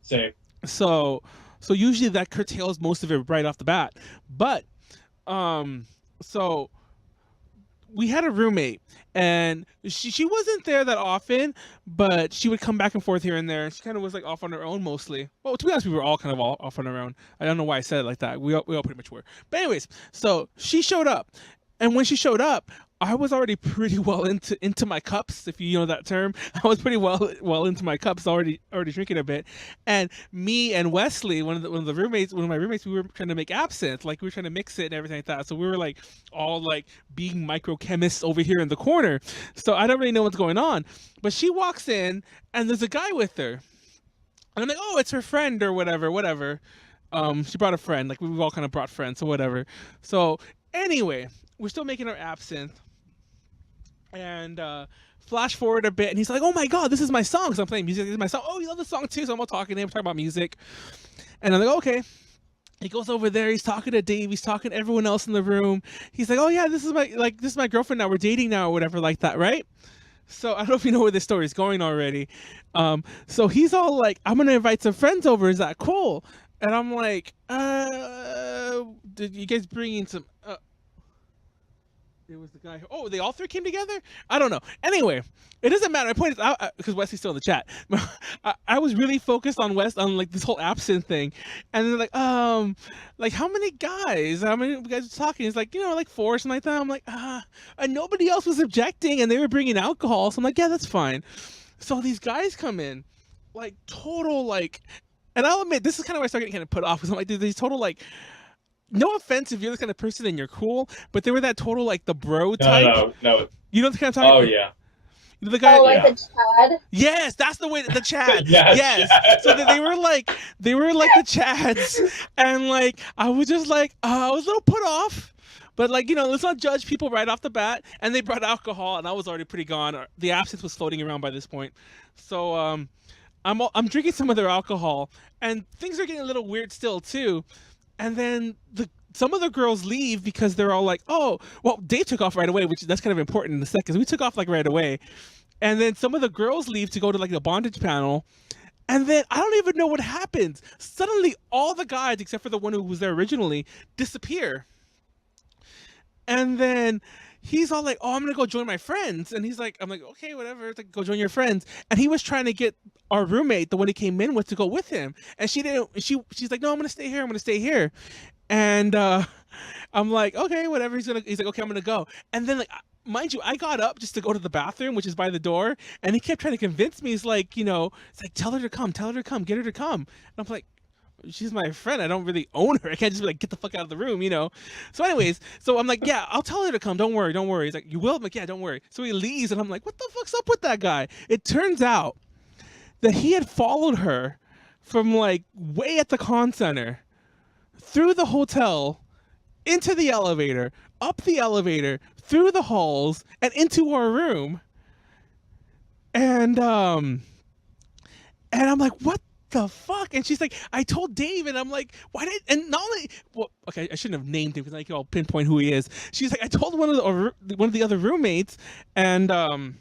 Same. So usually that curtails most of it right off the bat. But so we had a roommate, and she wasn't there that often, but she would come back and forth here and there. She kind of was like off on her own mostly. Well, to be honest, we were all kind of off on our own. I don't know why I said it like that. We all pretty much were. But anyways, so she showed up, and when she showed up, I was already pretty well into my cups, if you know that term. I was pretty well into my cups, already drinking a bit. And me and Wesley, one of my roommates, we were trying to make absinthe, like we were trying to mix it and everything like that. So we were like all like being microchemists over here in the corner. So I don't really know what's going on. But she walks in, and there's a guy with her, and I'm like, oh, it's her friend or whatever. She brought a friend, like we've all kind of brought friends, so whatever. So anyway, we're still making our absinthe. And flash forward a bit, and he's like, oh my god, this is my song, because I'm playing music. This is my song. Oh, you love the song too? So I'm all talking to him, talking about music. And I'm like, okay. He goes over there, he's talking to Dave, he's talking to everyone else in the room. He's like, oh yeah, this is my girlfriend now, we're dating now or whatever like that, right? So I don't know if you know where this story is going already. So he's all like, I'm gonna invite some friends over, is that cool? And I'm like, did you guys bring in some It was the guy. Oh, they all three came together? I don't know. Anyway, it doesn't matter. My point is, because Wesley's still in the chat, I was really focused on like this whole absinthe thing, and they're like how many guys? How many guys are talking? It's like, like 4 or something like that. I'm like, and nobody else was objecting, and they were bringing alcohol, so I'm like, yeah, that's fine. So these guys come in, like total like, and I'll admit this is kind of where I started getting kind of put off because I'm like, dude, these total like. No offense if you're this kind of person and you're cool, but they were that total like the bro type. No. You know the kind of talking? Oh yeah. The guy. Oh, like the Chad. Yes, that's the way. The Chad. Yes. Chad. So they were like the Chads, and like I was just like I was a little put off, but like let's not judge people right off the bat. And they brought alcohol, and I was already pretty gone. The absinthe was floating around by this point, so I'm drinking some of their alcohol, and things are getting a little weird still too. And then some of the girls leave because they're all like, "Oh, well, Dave took off right away," which that's kind of important in a second. We took off like right away, and then some of the girls leave to go to like the bondage panel, and then I don't even know what happens. Suddenly, all the guys except for the one who was there originally disappear, and then he's all like, "Oh, I'm gonna go join my friends," and I'm like, "Okay, whatever, it's like, go join your friends." And he was trying to get our roommate, the one he came in with, to go with him, and she didn't. She's like, "No, I'm gonna stay here. I'm gonna stay here," and I'm like, "Okay, whatever." He's like, "Okay, I'm gonna go," and then like. Mind you, I got up just to go to the bathroom, which is by the door, and he kept trying to convince me. He's like, it's like, tell her to come, get her to come. And I'm like, she's my friend. I don't really own her. I can't just be like, get the fuck out of the room, So anyways, so I'm like, yeah, I'll tell her to come. Don't worry. He's like, you will? I'm like, yeah, don't worry. So he leaves, and I'm like, what the fuck's up with that guy? It turns out that he had followed her from like way at the con center, through the hotel, into the elevator, up the elevator, through the halls, and into our room. And I'm like, what the fuck? And she's like, I told Dave, and I'm like, why did? And not only, well, okay, I shouldn't have named him because I can all pinpoint who he is. She's like, I told one of the other roommates, and I'm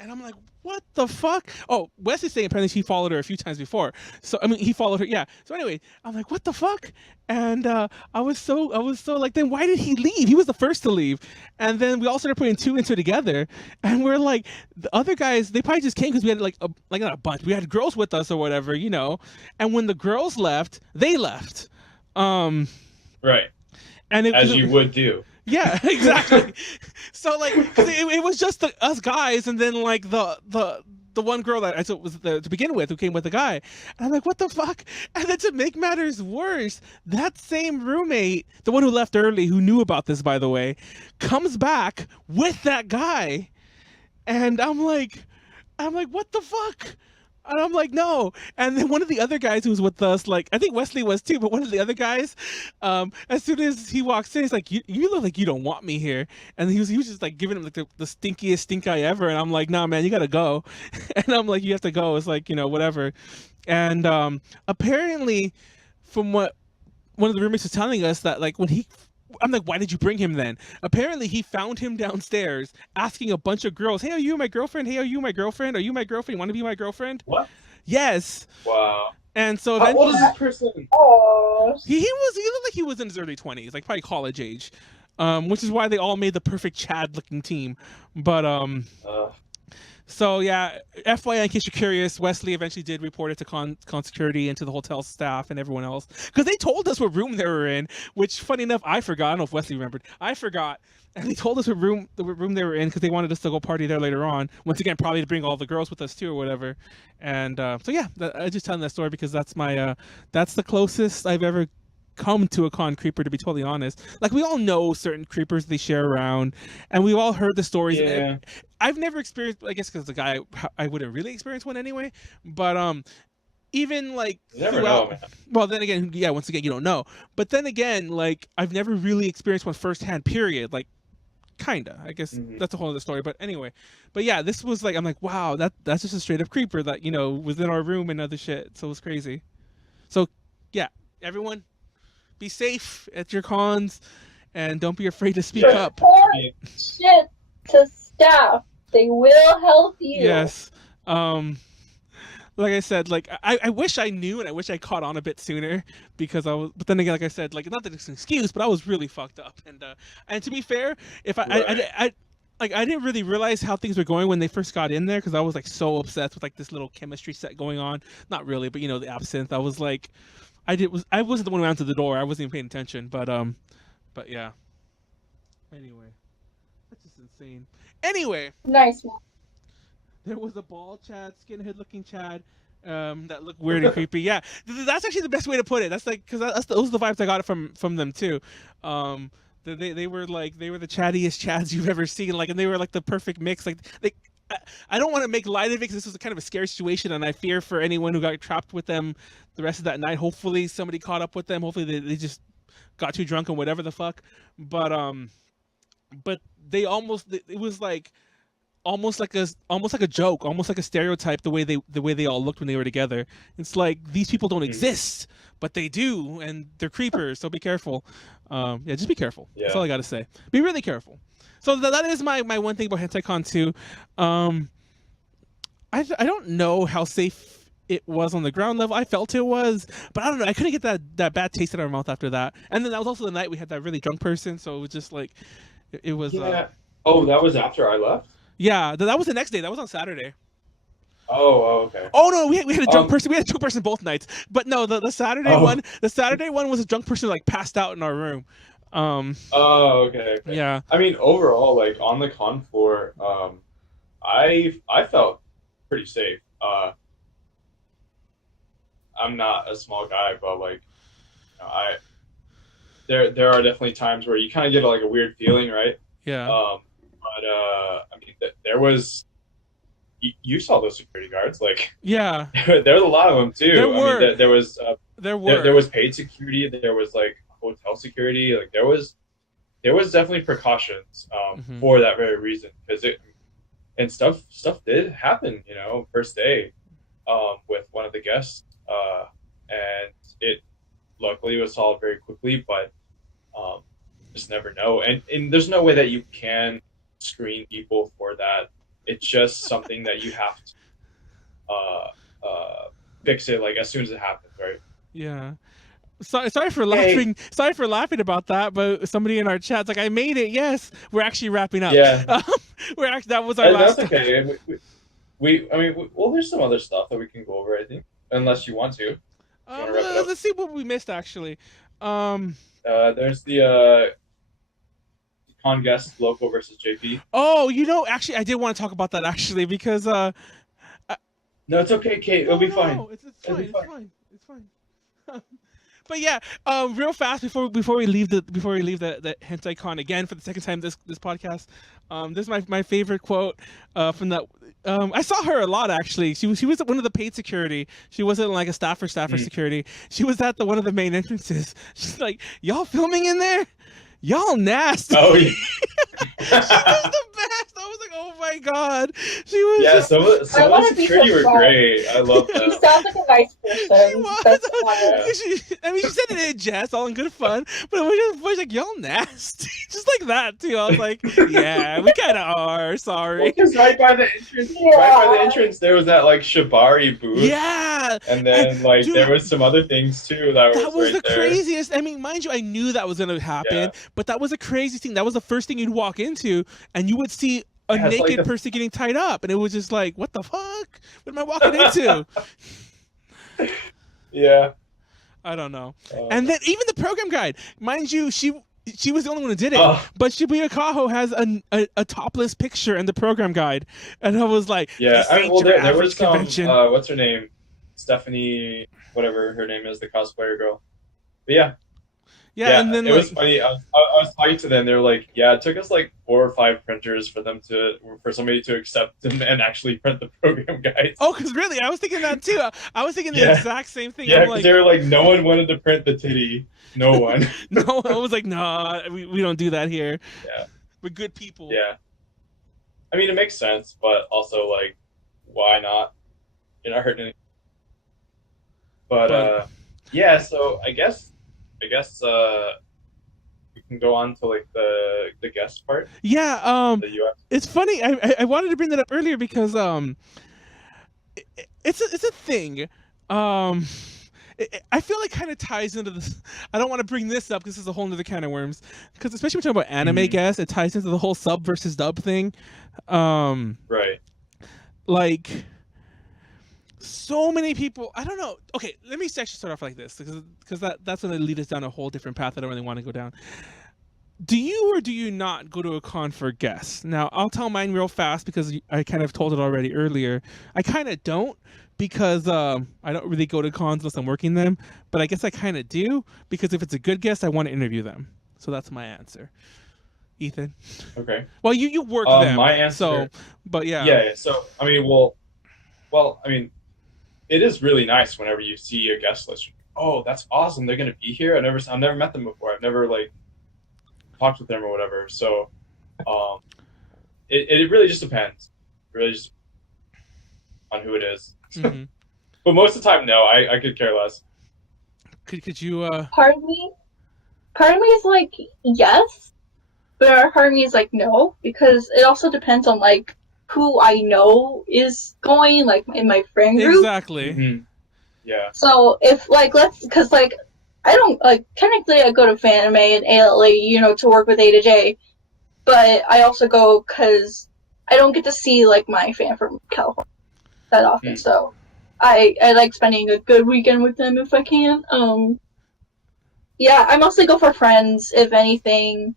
like, what the fuck? Oh, Wesley's saying apparently he followed her a few times before. So I mean, he followed her, yeah. So anyway, I'm like, what the fuck? And I was so like, then why did he leave? He was the first to leave. And then we all started putting two and two together, and we're like, the other guys, they probably just came because we had like not a bunch. We had girls with us or whatever, And when the girls left, they left. Right. And as you would do. Yeah, exactly. So like, it was just us guys, and then like the one girl that I thought was to begin with, who came with the guy, and I'm like, what the fuck? And then to make matters worse, that same roommate, the one who left early, who knew about this, by the way, comes back with that guy, and I'm like, what the fuck? And I'm like, no. And then one of the other guys who was with us, like, I think Wesley was too, but one of the other guys, as soon as he walks in, he's like, you look like you don't want me here. And he was just like giving him like the stinkiest stink eye ever. And I'm like, nah, man, you gotta go. And I'm like, you have to go. It's like, whatever. And apparently, from what one of the roommates was telling us, that like I'm like, why did you bring him then? Apparently, he found him downstairs asking a bunch of girls, hey, are you my girlfriend? Hey, are you my girlfriend? Are you my girlfriend? You want to be my girlfriend? What? Yes. Wow. And so how old is this person? He looked like he was in his early 20s, like probably college age, which is why they all made the perfect Chad-looking team. But so yeah, FYI, in case you're curious, Wesley eventually did report it to con security and to the hotel staff and everyone else, because they told us what room they were in, which, funny enough, I forgot. I don't know if Wesley remembered. I forgot. And they told us what room they were in because they wanted us to go party there later on. Once again, probably to bring all the girls with us too or whatever. And so yeah, I just telling that story because that's my that's the closest I've ever come to a con creeper, to be totally honest. Like, we all know certain creepers they share around, and we've all heard the stories. Yeah. I've never experienced, I guess because the guy, I wouldn't really experience one anyway, but even like you never know, man. Well, then again, yeah, once again, you don't know. But then again, like, I've never really experienced one firsthand, period. Like, kinda, I guess that's a whole other story. But anyway, but yeah, this was like, I'm like, wow, that's just a straight up creeper that, was in our room and other shit. So it was crazy. So yeah, everyone, be safe at your cons, and don't be afraid to speak up. Report shit to staff. They will help you. Yes. Like I said, like, I wish I knew, and I wish I caught on a bit sooner, because I was. But then again, like I said, like, not that it's an excuse, but I was really fucked up. And to be fair, if I didn't really realize how things were going when they first got in there, because I was like so obsessed with like this little chemistry set going on. Not really, but the absinthe. I was like, I wasn't the one who answered the door. I wasn't even paying attention. But yeah. Anyway, that's just insane. Anyway. Nice one. There was a bald Chad, skinhead looking Chad, that looked weird and creepy. Yeah, that's actually the best way to put it. That's like, because those are the vibes I got from them too. They were the chattiest Chads you've ever seen. Like, and they were like the perfect mix. Like, I don't want to make light of it because this was kind of a scary situation, and I fear for anyone who got trapped with them the rest of that night. Hopefully somebody caught up with them. Hopefully they just got too drunk and whatever the fuck. But they almost, it was like, almost like a joke, almost like a stereotype. The way they all looked when they were together. It's like these people don't exist, but they do, and they're creepers. So be careful. Yeah, just be careful. Yeah. That's all I gotta say. Be really careful. So that is my one thing about Hentai Con 2. I don't know how safe it was on the ground level. I felt it was, but I don't know. I couldn't get that bad taste in our mouth after that. And then that was also the night we had that really drunk person. So it was just like, it was. Yeah. Oh, that was after I left? Yeah, that was the next day. That was on Saturday. Oh, okay. Oh no, we had a drunk person. We had a drunk person both nights. But no, the Saturday one. The Saturday one was a drunk person like passed out in our room. Oh, okay. Yeah. I mean, overall, like on the con floor, I felt pretty safe. I'm not a small guy, but like, you know, there are definitely times where you kind of get like a weird feeling, right? Yeah. But I mean, there was. You saw those security guards, like yeah. There was a lot of them too. There were. I mean, there was. There were. There was paid security. There was like hotel security. Like there was definitely precautions for that very reason, because stuff did happen. You know, first day with one of the guests, and it luckily was solved very quickly, but just never know. And there's no way that you can screen people for that. It's just something that you have to fix it like as soon as it happens, right? Yeah. Sorry for laughing. Hey. Sorry for laughing about that. But somebody in our chat's like, "I made it. Yes, we're actually wrapping up. Yeah, that was our last." That's okay. I mean, there's some other stuff that we can go over. I think, unless you want to. Let's see what we missed actually. There's the con guest Loco versus JP. Oh, you know, actually, I did want to talk about that actually because. No, it's okay, Kate. It'll be fine. It's fine. It's fine. But yeah, real fast before we leave the Hentai Con again for the second time this podcast. This is my favorite quote from that. I saw her a lot actually. She was one of the paid security. She wasn't like a staffer security. She was at one of the main entrances. She's like, "Y'all filming in there? Y'all nasty." Oh yeah. She was the best. I was like, oh my god. She was. Yeah, some of the security were great. I love that. She sounds like a nice person. She was. I mean, she said it in jest, all in good fun, but it was like, y'all nasty. Just like that too. I was like, yeah, we kind of are. Sorry. Because right by the entrance, there was that like Shibari booth. Yeah. And then dude, there was some other things too that was right the craziest. I mean, mind you, I knew that was gonna happen, but that was the craziest thing. That was the first thing you'd walk into, and you would see a naked person getting tied up, and it was just like, what the fuck? What am I walking into? Yeah. I don't know. And then even the program guide, mind you, she was the only one who did it, but Shibuya Kaho has a topless picture in the program guide, and I was like, yeah. I mean, well, there was some. Convention. What's her name? Stephanie, whatever her name is, the cosplayer girl. But yeah. Yeah, and then it was funny. I was talking to them. They were like, "Yeah, it took us like 4 or 5 printers for somebody to accept and actually print the program guides." Oh, because really, I was thinking that too. I was thinking the exact same thing. Yeah, because they were like, no one wanted to print the titty. No one. No, I was like, nah, we don't do that here. Yeah, we're good people. Yeah, I mean, it makes sense, but also like, why not? You're not hurting anything. But yeah. So I guess we can go on to like the guest part. Yeah, the US. It's funny. I wanted to bring that up earlier because it's a thing. I feel like kind of ties into this. I don't want to bring this up because this is a whole nother can of worms. Because especially when we're talking about anime guests, it ties into the whole sub versus dub thing. Right. Like, so many people. I don't know. Okay, let me actually start off like this because that's going to lead us down a whole different path I don't really want to go down. Do you or do you not go to a con for guests? Now, I'll tell mine real fast because I kind of told it already earlier. I kind of don't because I don't really go to cons unless I'm working them. But I guess I kind of do because if it's a good guest, I want to interview them. So that's my answer. Ethan? Okay. Well, you work them. My answer. So, but yeah. Yeah. So I mean, I mean, it is really nice whenever you see a guest list. Oh, that's awesome! They're gonna be here. I've never met them before. I've never like talked with them or whatever. So, it really just depends. Really just on who it is. Mm-hmm. But most of the time, no. I could care less. Could you? Part of me is like yes, but our part of me is like no, because it also depends on like who I know is going, like in my friend group. Exactly. Mm-hmm. Yeah. So if like because like I don't like technically I go to Fanime and ALA, to work with A to J, but I also go because I don't get to see like my fan from California that often. So I like spending a good weekend with them if I can. Yeah, I mostly go for friends, if anything.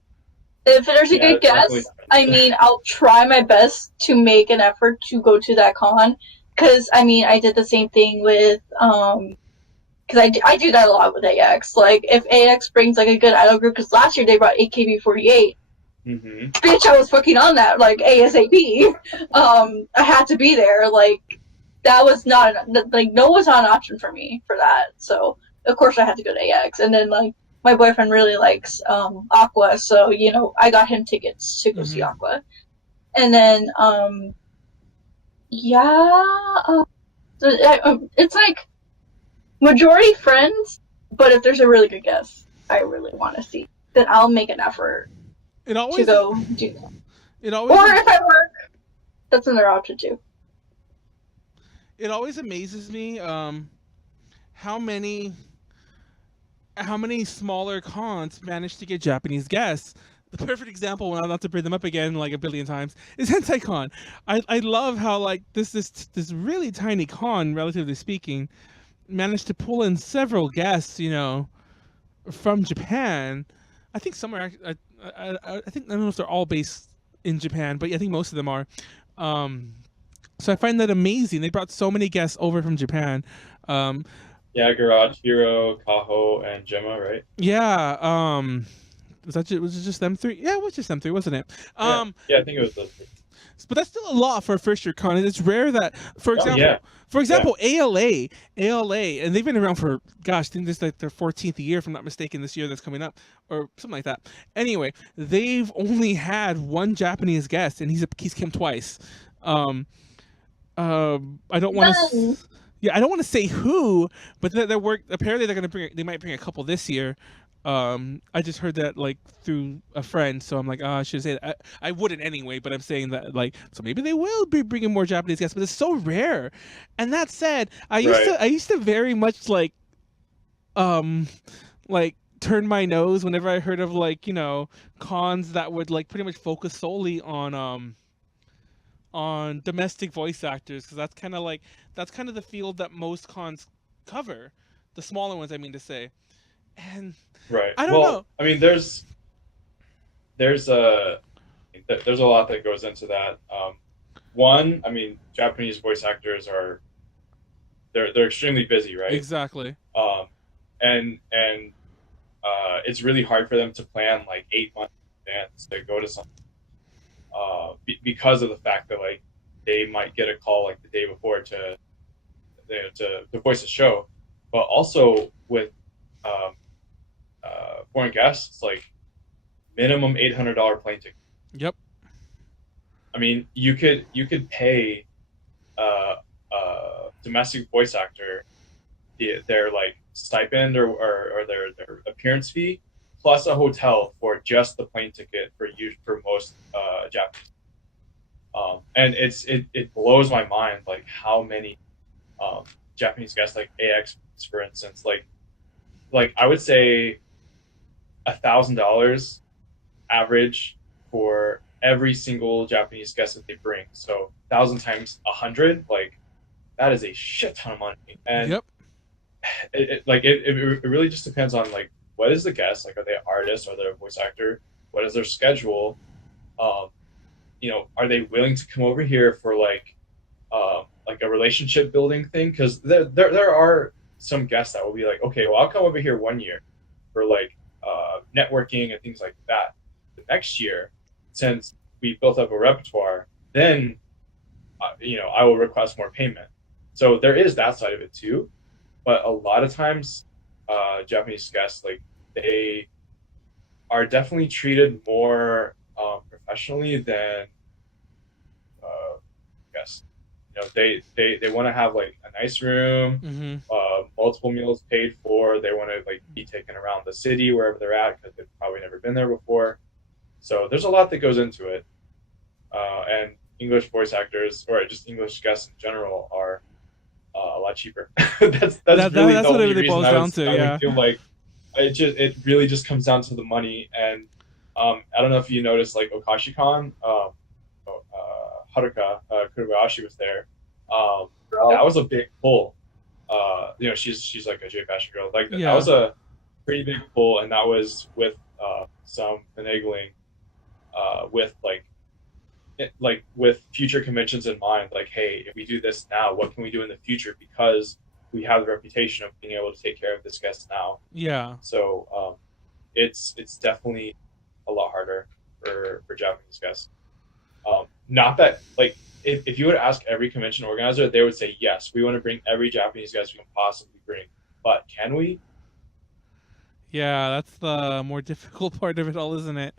If there's a good guest, I mean, I'll try my best to make an effort to go to that con. Because, I mean, I did the same thing with, because I do that a lot with AX. Like, if AX brings, like, a good idol group, because last year they brought AKB48. Mm-hmm. Bitch, I was fucking on that, like, ASAP. I had to be there. Like, that was not, like, no was not an option for me for that. So, of course I had to go to AX. And then, like, my boyfriend really likes Aqua, so, I got him tickets to go see Aqua. And then, it's like majority friends, but if there's a really good guest I really want to see, then I'll make an effort to go do that. Or if I work, that's another option too. It always amazes me how many smaller cons manage to get Japanese guests. The perfect example, when I'm not to bring them up again like a billion times, is Hentai Con. I love how like this really tiny con, relatively speaking, managed to pull in several guests, from Japan. I think some are actually, I think, I don't know if they're all based in Japan, but I think most of them are. So I find that amazing. They brought so many guests over from Japan. Yeah, Garage, Hero, Kaho, and Gemma, right? Yeah. Was it just them three? Yeah, it was just them three, wasn't it? Yeah, I think it was those three. But that's still a lot for a first year con. It's rare that, for example, ALA, and they've been around for, gosh, I think this is like their 14th year, if I'm not mistaken, this year that's coming up, or something like that. Anyway, they've only had one Japanese guest, and he's come twice. I don't want to. Yeah, I don't want to say who, but apparently they might bring a couple this year. I just heard that like through a friend, so I'm like, I should say that. I wouldn't anyway, but I'm saying that like, so maybe they will be bringing more Japanese guests, but it's so rare. And that said, I used to very much like turn my nose whenever I heard of like, cons that would like pretty much focus solely on domestic voice actors, because that's kind of the field that most cons cover, the smaller ones, I mean to say. And right, I don't know. I mean, there's a lot that goes into that. One, I mean, Japanese voice actors they're extremely busy, right? Exactly. And it's really hard for them to plan like 8 months in advance to go to something. Because of the fact that like they might get a call like the day before to voice a show, but also with foreign guests, like minimum $800 plane ticket. Yep. I mean, you could pay a domestic voice actor their like stipend or their appearance fee plus a hotel for just the plane ticket for most Japanese. And it blows my mind like how many Japanese guests, like AX for instance, like I would say $1,000 average for every single Japanese guest that they bring. So 1,000 times 100, like that is a shit ton of money. And yep. it really just depends on like what is the guest, like are they an artist, are they a voice actor, what is their schedule, are they willing to come over here for like a relationship building thing, because there are some guests that will be like, okay, well I'll come over here 1 year for like networking and things like that. The next year, since we built up a repertoire, then I will request more payment. So there is that side of it too, but a lot of times Japanese guests, like they are definitely treated more professionally than guests. You know, they want to have like a nice room, multiple meals paid for. They want to like be taken around the city wherever they're at because they've probably never been there before. So there's a lot that goes into it. And English voice actors or just English guests in general are a lot cheaper. that's really the what only it really reason boils down to. I would feel like it really just comes down to the money. And I don't know if you noticed, like Okashi Con, Haruka Kurubayashi was there. That was a big pull. You know, she's like a J fashion girl. Like that was a pretty big pull, and that was with some finagling with with future conventions in mind. Like, hey, if we do this now, what can we do in the future? Because we have the reputation of being able to take care of this guest now. Yeah. So it's definitely a lot harder for Japanese guests. Not that like if you would ask every convention organizer, they would say yes, we want to bring every Japanese guest we can possibly bring. But can we? Yeah, that's the more difficult part of it all, isn't it?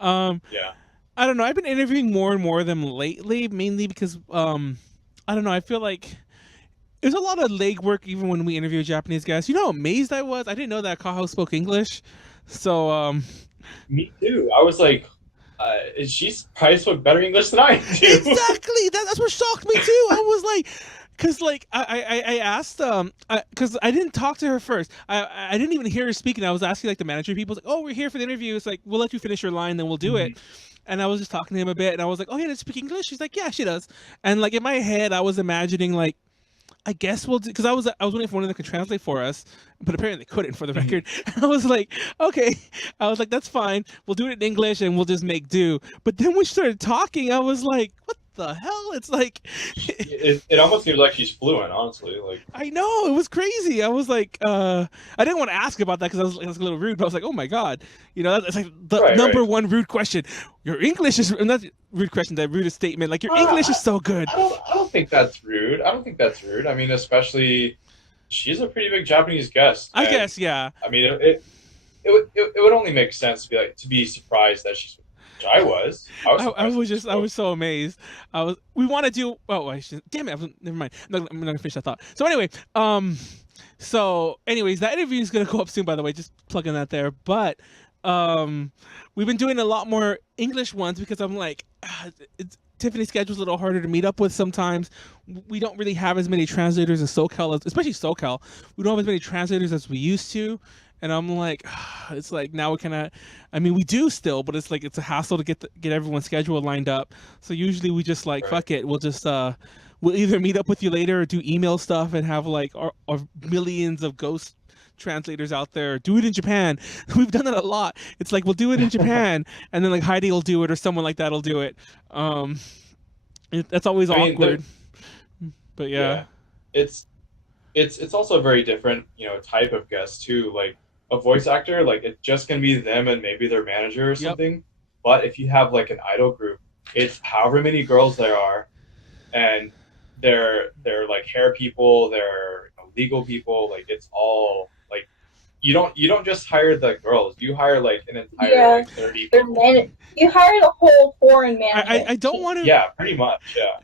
Yeah. I don't know. I've been interviewing more and more of them lately, mainly because I don't know. I feel like there's a lot of legwork even when we interview Japanese guests. You know how amazed I was? I didn't know that Kaho spoke English. So me too. I was like, she's probably spoke better English than I do. Exactly. That's what shocked me too. I was like, because like I asked because I didn't talk to her first. I didn't even hear her speaking. I was asking like the manager people, like, oh, we're here for the interview. It's like, we'll let you finish your line, then we'll do it. And I was just talking to him a bit, and I was like, oh yeah, does she speak English? She's like, yeah, she does. And like in my head, I was imagining like, I guess we'll do, because I was waiting for one of them to translate for us, but apparently they couldn't, for the record. I was like, okay. I was like, that's fine. We'll do it in English and we'll just make do. But then when we started talking, I was like, what the hell? It's like it almost seems like she's fluent, honestly. Like, I know, it was crazy. I was like, I didn't want to ask about that because I was a little rude, but I was like, oh my god, you know, that's like the number one rude question. Your English is not rude question, that rudest statement. Like, your English is so good. I don't think that's rude. I mean, especially she's a pretty big Japanese guest. I guess, yeah. I mean, it would only make sense to be surprised that she's. I was so amazed. We want to do. Oh, I should. Damn it! Never mind. I'm not gonna finish that thought. So anyway, anyways, that interview is gonna go up soon. By the way, just plugging that there. But we've been doing a lot more English ones because I'm like, Tiffany's schedule's a little harder to meet up with sometimes. We don't really have as many translators in SoCal, especially SoCal. We don't have as many translators as we used to. And I'm like, it's like now we cannot. I mean, we do still, but it's like it's a hassle to get everyone's schedule lined up. So usually we just like, fuck it. We'll just we'll either meet up with you later or do email stuff and have like our millions of ghost translators out there. Do it in Japan. We've done that a lot. It's like we'll do it in Japan, and then like Heidi will do it or someone like that'll do it. That's always awkward. But yeah, it's also a very different type of guest too. Like, a voice actor, like, it's just gonna be them and maybe their manager or something. Yep. But if you have like an idol group, it's however many girls there are, and they're like hair people, they're legal people. Like, it's all like you don't just hire the girls. You hire like an entire like 30 people. You hire the whole foreign manager. I don't want to. Yeah, pretty much. Yeah.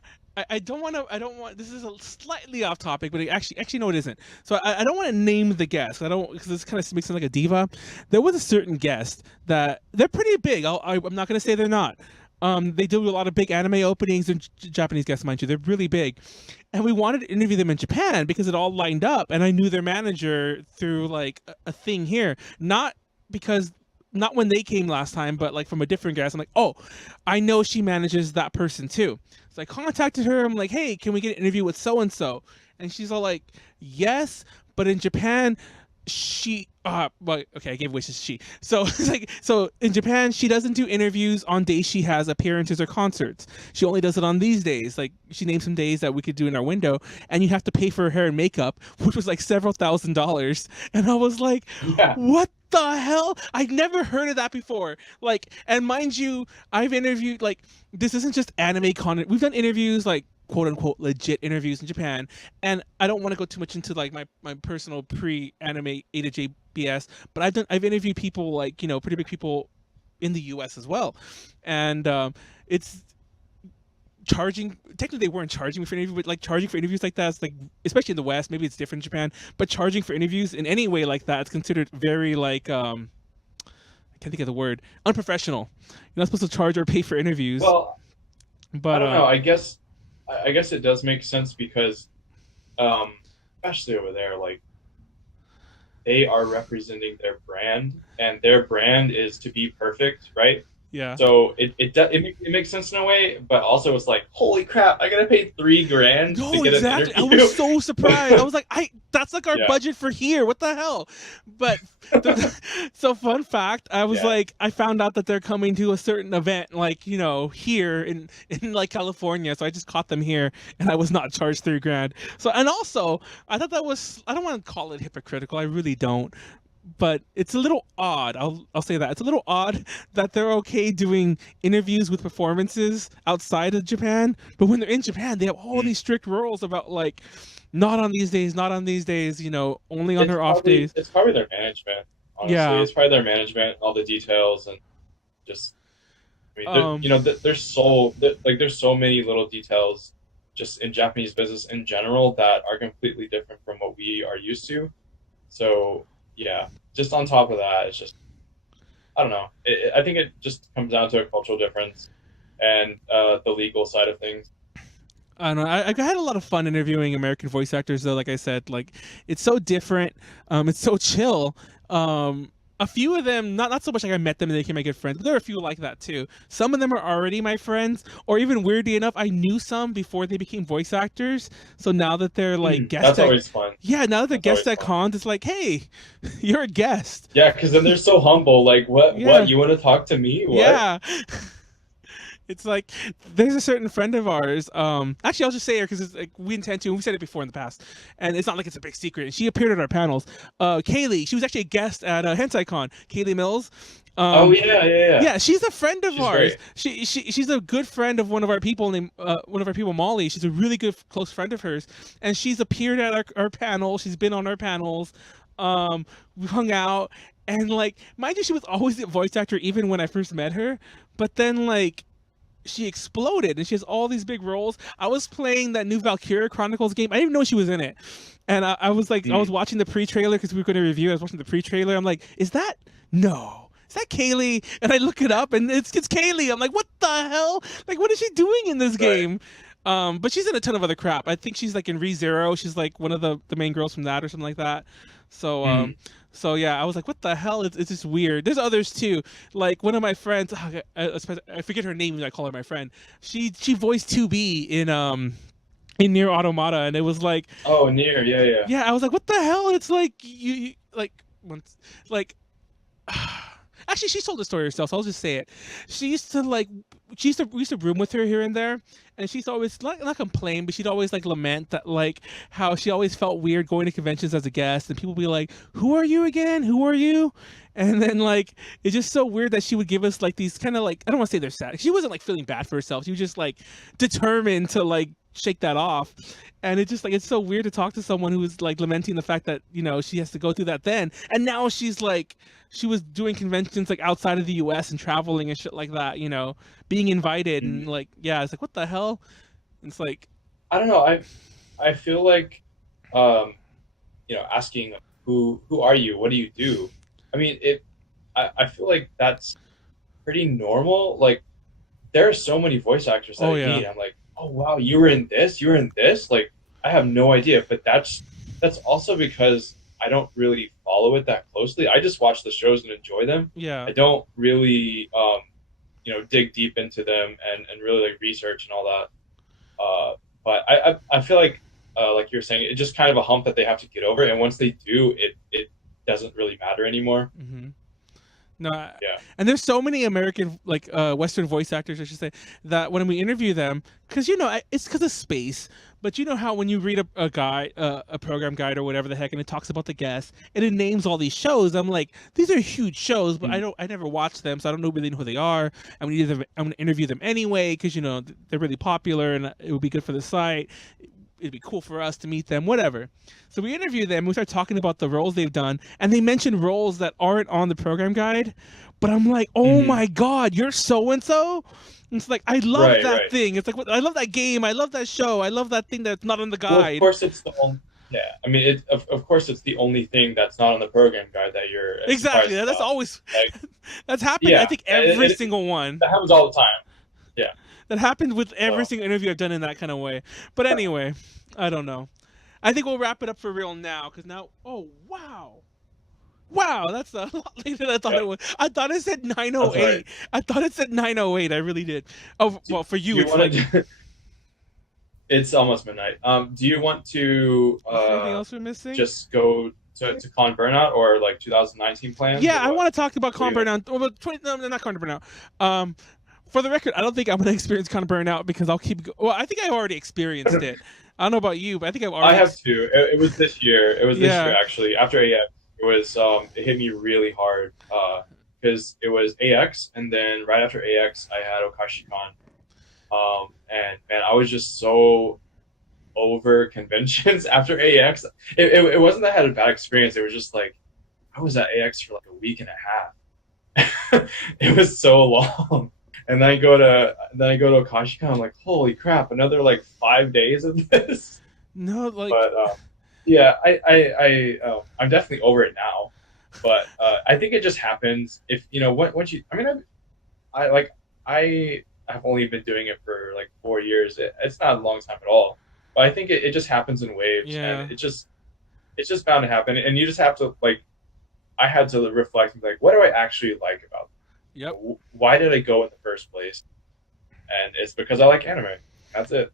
I don't want. This is a slightly off topic, but actually, no, it isn't. So I don't want to name the guest. Because this kind of makes me like a diva. There was a certain guest that they're pretty big. I'm not going to say they're not. They do a lot of big anime openings, and Japanese guests, mind you, they're really big. And we wanted to interview them in Japan because it all lined up, and I knew their manager through like a thing here, not when they came last time, but like from a different guest. I'm like, oh, I know she manages that person too. So I contacted her. I'm like, hey, can we get an interview with so-and-so? And she's all like, yes, but in Japan, she, well, okay, I gave away she. So it's like, so in Japan, she doesn't do interviews on days she has appearances or concerts. She only does it on these days. Like, she named some days that we could do in our window, and you have to pay for her hair and makeup, which was like several $1,000s. And I was like, what the hell? I'd never heard of that before. Like, and mind you, I've interviewed, like, this isn't just anime content. We've done interviews, like, quote unquote legit interviews in Japan, and I don't want to go too much into like my personal pre-anime A to J BS, but I've interviewed people like, pretty big people in the US as well. And it's charging. Technically, they weren't charging me for interviews, but like charging for interviews like that, it's like, especially in the West, maybe it's different in Japan. But charging for interviews in any way like that, it's considered very like I can't think of the word, unprofessional. You're not supposed to charge or pay for interviews. Well, but I don't know. I guess it does make sense because, especially over there, like they are representing their brand, and their brand is to be perfect, right? Yeah. So it makes sense in a way, but also it's like, holy crap, I gotta pay $3,000 No, to get exactly. an I interview. was so surprised. I was like, that's like our Yeah. budget for here. What the hell? But so fun fact, I was Yeah. like, I found out that they're coming to a certain event, like, you know, here in like California. So I just caught them here, and I was not charged $3,000. So, and also, I thought that was, I don't want to call it hypocritical. I really don't. But it's a little odd. I'll say that it's a little odd that they're okay doing interviews with performances outside of Japan, but when they're in Japan, they have all these strict rules about like, not on these days, not on these days. You know, only on their off days. It's probably their management. Honestly, Yeah. it's probably their management, all the details, and just. I mean, you know, there's so many little details just in Japanese business in general that are completely different from what we are used to. So. Yeah, just on top of that, it's just, I don't know. I think it just comes down to a cultural difference and the legal side of things. I don't know. I had a lot of fun interviewing American voice actors, though. Like I said, like it's so different. It's so chill. A few of them, not so much like I met them and they became my good friends, but there are a few like that too. Some of them are already my friends, or even weirdly enough, I knew some before they became voice actors. So now that they're like guests, that's always fun. Yeah, now that they're That's guests at cons, it's like, hey, you're a guest. Yeah, because then they're so humble. Like, what? You want to talk to me? What? Yeah. It's like there's a certain friend of ours. Actually, I'll just say her because it's like we intend to. And we said it before in the past, and it's not like it's a big secret. And she appeared at our panels. Kaylee, she was actually a guest at Hentai Con. Kaylee Mills. Oh yeah. Yeah, she's a friend of ours. Great. She's a good friend of one of our people named Molly. She's a really good close friend of hers, and she's appeared at our panel. She's been on our panels. We hung out, and like, mind you, she was always a voice actor even when I first met her. But then like, she exploded and she has all these big roles. I was playing that new Valkyria Chronicles game. I didn't even know she was in it. And I was like, I was watching the pre-trailer because we were going to review. I was watching the pre-trailer. I'm like, is that Kaylee? And I look it up and it's Kaylee. I'm like, what the hell? Like, what is she doing in this game? But she's in a ton of other crap. I think she's like in ReZero. She's like one of the main girls from that or something like that. So, so yeah, I was like, what the hell? It's just weird. There's others too. Like one of my friends, I forget her name, I call her my friend. She voiced 2B in Nier Automata, and it was like, oh, Nier, yeah. Yeah, I was like, what the hell? It's like you like once like. Actually, she told the story herself, so I'll just say it. We used to room with her here and there, and she's always not complain, but she'd always like lament that like how she always felt weird going to conventions as a guest, and people would be like, "Who are you again? Who are you?" And then like it's just so weird that she would give us like these kind of like, I don't want to say they're sad. She wasn't like feeling bad for herself. She was just like determined to like shake that off. And it's just like, it's so weird to talk to someone who was like lamenting the fact that, you know, she has to go through that then. And now she's like, she was doing conventions like outside of the US and traveling and shit like that, you know, being invited and like, yeah, it's like, what the hell? It's like, I don't know. I feel like, you know, asking who are you? What do you do? I mean, I feel like that's pretty normal. Like, there are so many voice actors that I meet. I'm like, oh wow, you were in this? Like, I have no idea. But that's also because I don't really follow it that closely. I just watch the shows and enjoy them. Yeah. I don't really, you know, dig deep into them and really like research and all that. But I feel like you're saying, it's just kind of a hump that they have to get over. And once they do, it doesn't really matter anymore. Mm-hmm. No, yeah. And there's so many American, like Western voice actors, I should say, that when we interview them, because you know it's because of space. But you know how when you read a program guide or whatever the heck, and it talks about the guests and it names all these shows, I'm like, these are huge shows, but I never watch them, so I don't really know who they are. I'm gonna interview them anyway because you know they're really popular and it would be good for the site. it'd be cool for us to meet them, whatever. So we interview them. We start talking about the roles they've done, and they mention roles that aren't on the program guide. But I'm like, oh my god, you're so and so. It's like I love that thing. It's like I love that game. I love that show. I love that thing that's not on the guide. Well, of course, it's the only. Yeah, I mean, of course, it's the only thing that's not on the program guide that you're exactly. That's about. always like, that's happened. I think every single one. That happens all the time. Yeah, that happened with every single interview I've done in that kind of way. But anyway, I don't know. I think we'll wrap it up for real now because now. Oh wow, that's a lot later than I thought it was. I thought it said 9:08. Right. I thought it said 9:08. I really did. Oh well, for you, it's like. It's almost midnight. Do you want to anything else we're missing? Just go to Con Burnout or like 2019 plans? Yeah, I want to talk about Con Burnout. No, not Con Burnout. For the record, I don't think I'm going to experience Con Burnout because I'll keep. Well, I think I already experienced it. I don't know about you, but I think I've already. I have too. It was this year. It was this year actually. After AX, it was. It hit me really hard because it was AX, and then right after AX, I had OkashiCon. And man, I was just so over conventions after AX. It wasn't that I had a bad experience. It was just like I was at AX for like a week and a half. It was so long, and then I go to OkashiCon. I'm like, holy crap, another like 5 days of this. No, like. But yeah, I'm definitely over it now. But I think it just happens if once you. I mean, I have only been doing it for like 4 years. It's not a long time at all, but I think it just happens in waves, and it's just bound to happen. And you just have to I had to reflect and be like, what do I actually like about them? Yep. Why did I go in the first place? And it's because I like anime. That's it.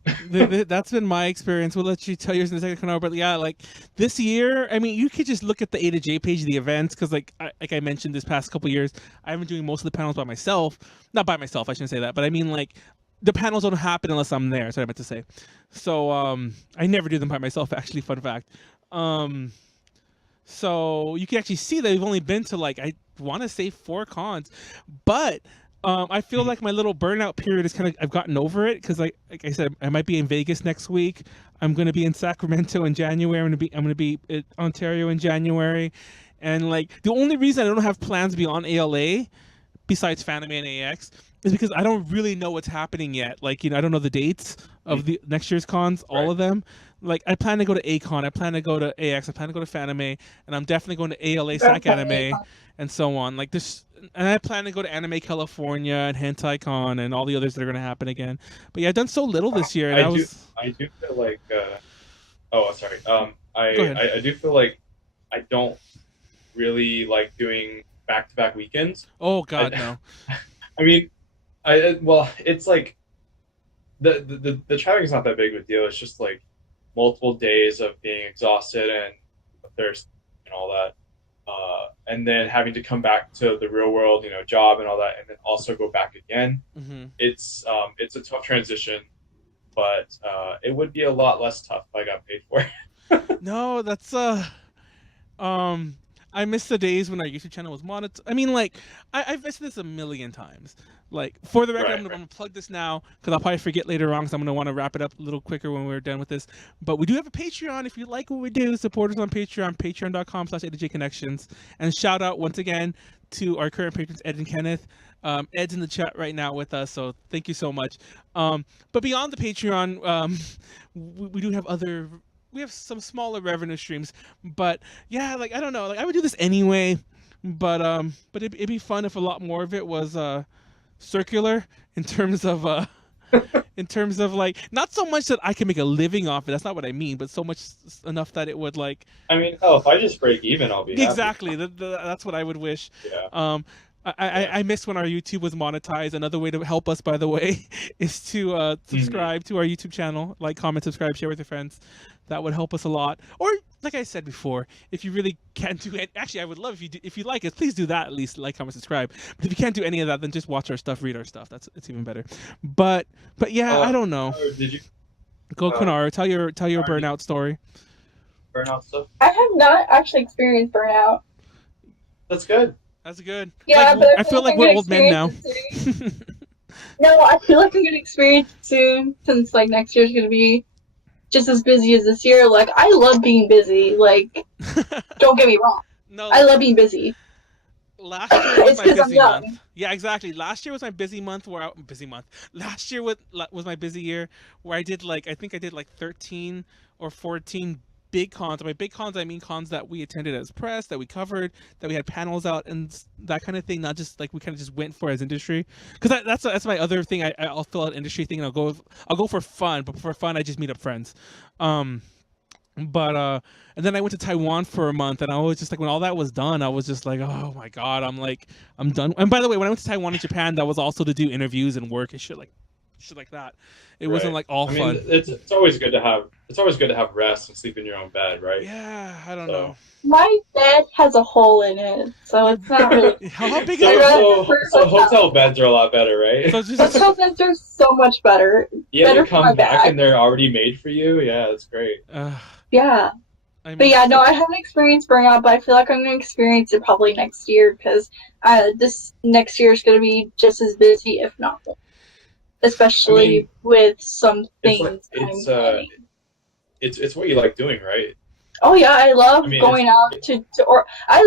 That's been my experience. We'll let you tell yours in a second, Konaru. But yeah, like this year, I mean, you could just look at the A to J page of the events because, like I mentioned, this past couple of years, I've been doing most of the panels by myself. Not by myself, I shouldn't say that, but I mean, like, the panels don't happen unless I'm there. That's what I meant to say. So I never do them by myself. Actually, fun fact. So you can actually see that we've only been to I want to say 4 cons, but. I feel like my little burnout period is I've gotten over it because, like I said, I might be in Vegas next week. I'm going to be in Sacramento in January. I'm going to be in Ontario in January, and the only reason I don't have plans beyond ALA, besides Fanime and AX, is because I don't really know what's happening yet. I don't know the dates of the next year's cons, all of them. I plan to go to ACon, I plan to go to AX, I plan to go to Fanime, and I'm definitely going to ALA Sac Anime, and so on. And I plan to go to Anime California and Hentai Con and all the others that are going to happen again. But yeah, I've done so little this year. And I do feel like. Oh, sorry. I do feel like I don't really like doing back-to-back weekends. Oh God, no. I mean, it's like the traffic is not that big of a deal. It's just like multiple days of being exhausted and thirst and all that. And then having to come back to the real world, job and all that, and then also go back again. Mm-hmm. It's a tough transition, but it would be a lot less tough if I got paid for it. No, that's I miss the days when our YouTube channel was monetized. I mean, I've missed this a million times. For the record, I'm gonna plug this now because I'll probably forget later on because I'm gonna want to wrap it up a little quicker when we're done with this. But we do have a Patreon. If you like what we do, support us on Patreon, patreon.com/ADJConnections. And shout out once again to our current patrons, Ed and Kenneth. Ed's in the chat right now with us, so thank you so much. But beyond the Patreon, we do have other. We have some smaller revenue streams, but yeah, I don't know, I would do this anyway, but it'd be fun if a lot more of it was circular in terms of not so much that I can make a living off it. That's not what I mean, but so much enough that it would I mean, if I just break even, I'll be happy. Exactly. That's what I would wish. Yeah. I miss when our YouTube was monetized. Another way to help us, by the way, is to subscribe to our YouTube channel. Comment, subscribe, share with your friends. That would help us a lot. Or, like I said before, if you really can't do it, actually, I would love if you like it, please do that at least. Comment, subscribe. But if you can't do any of that, then just watch our stuff, read our stuff. It's even better. But yeah, I don't know. Did you go, Konaru? Tell your burnout story. Burnout stuff. I have not actually experienced burnout. That's good. That's good. Yeah, but I feel like we're old men now. No, I feel like I'm gonna experience it soon since next year's gonna be just as busy as this year. Like, I love being busy. Like, don't get me wrong. No, I love being busy. last year was It's my 'cause I'm busy young. month. Yeah, exactly. Last year was my busy month. Last year was my busy year where I did like I think I did like 13 or 14 big cons. By big cons, I mean cons that we attended as press, that we covered, that we had panels out and that kind of thing. Not just like we kind of just went for as industry. Because that's my other thing. I'll fill out industry thing and I'll go for fun. But for fun, I just meet up friends. But and then I went to Taiwan for a month, and I was just like, when all that was done, I was just like, oh my god, I'm done. And by the way, when I went to Taiwan and Japan, that was also to do interviews and work and shit like that. It wasn't like all fun. It's always good to have rest and sleep in your own bed, right? Yeah, I don't know. My bed has a hole in it, so it's not really. How big is I'd it? rather So hotel beds are a lot better, right? So just Hotel beds are so much better. Yeah, better they for my come back back. and they're already made for you. Yeah, it's great. Yeah. But yeah, no, I haven't experienced burnout, but I feel like I'm going to experience it probably next year because this next year is going to be just as busy, if not more. Especially with some things. It's what you like doing, right? Oh yeah, I love going out I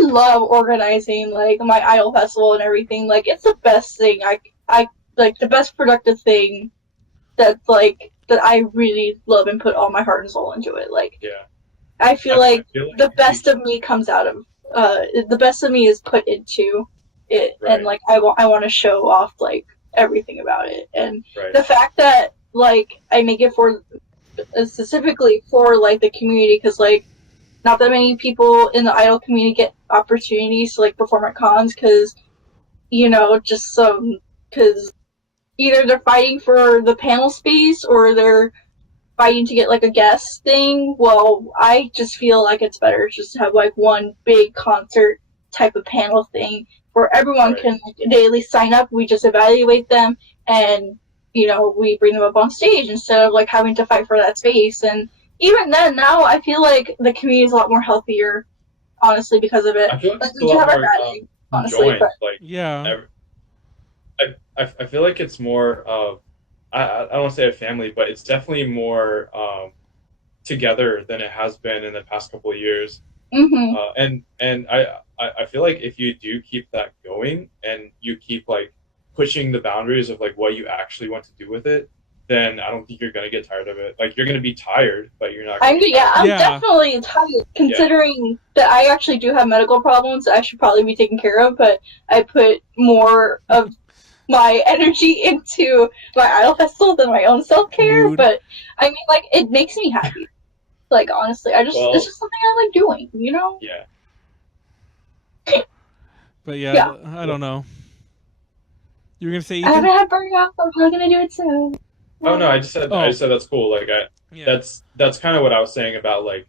love organizing like my idol festival and everything. Like it's the best thing. I like the best productive thing that's like that I really love and put all my heart and soul into it. Like I feel like the best of me comes out of the best of me is put into it, right. And like I want to show off like everything about it, and the fact that like I make it for specifically for like the community, because like not that many people in the idol community get opportunities to like perform at cons because because either they're fighting for the panel space or they're fighting to get like a guest thing. Well, I just feel like it's better just to have like one big concert type of panel thing where everyone can daily sign up. We just evaluate them and we bring them up on stage instead of like having to fight for that space. And even then, now I feel like the community is a lot more healthier, honestly, because of it. I feel like it's a lot more honestly, but yeah. I feel like it's more of I don't want to say a family, but it's definitely more together than it has been in the past couple of years. Mm-hmm. And I feel like if you do keep that going and you keep like pushing the boundaries of like what you actually want to do with it, then I don't think you're gonna get tired of it. Like you're gonna be tired, but you're not. I'm definitely tired, considering that I actually do have medical problems that I should probably be taking care of. But I put more of my energy into my idol festival than my own self-care. Rude. But I mean, like it makes me happy. Like honestly, it's just something I like doing. Yeah. But yeah, I don't know. You were gonna say I haven't had burnout, so I'm probably gonna do it soon. Oh no, I just said that's cool. Like that's kind of what I was saying about like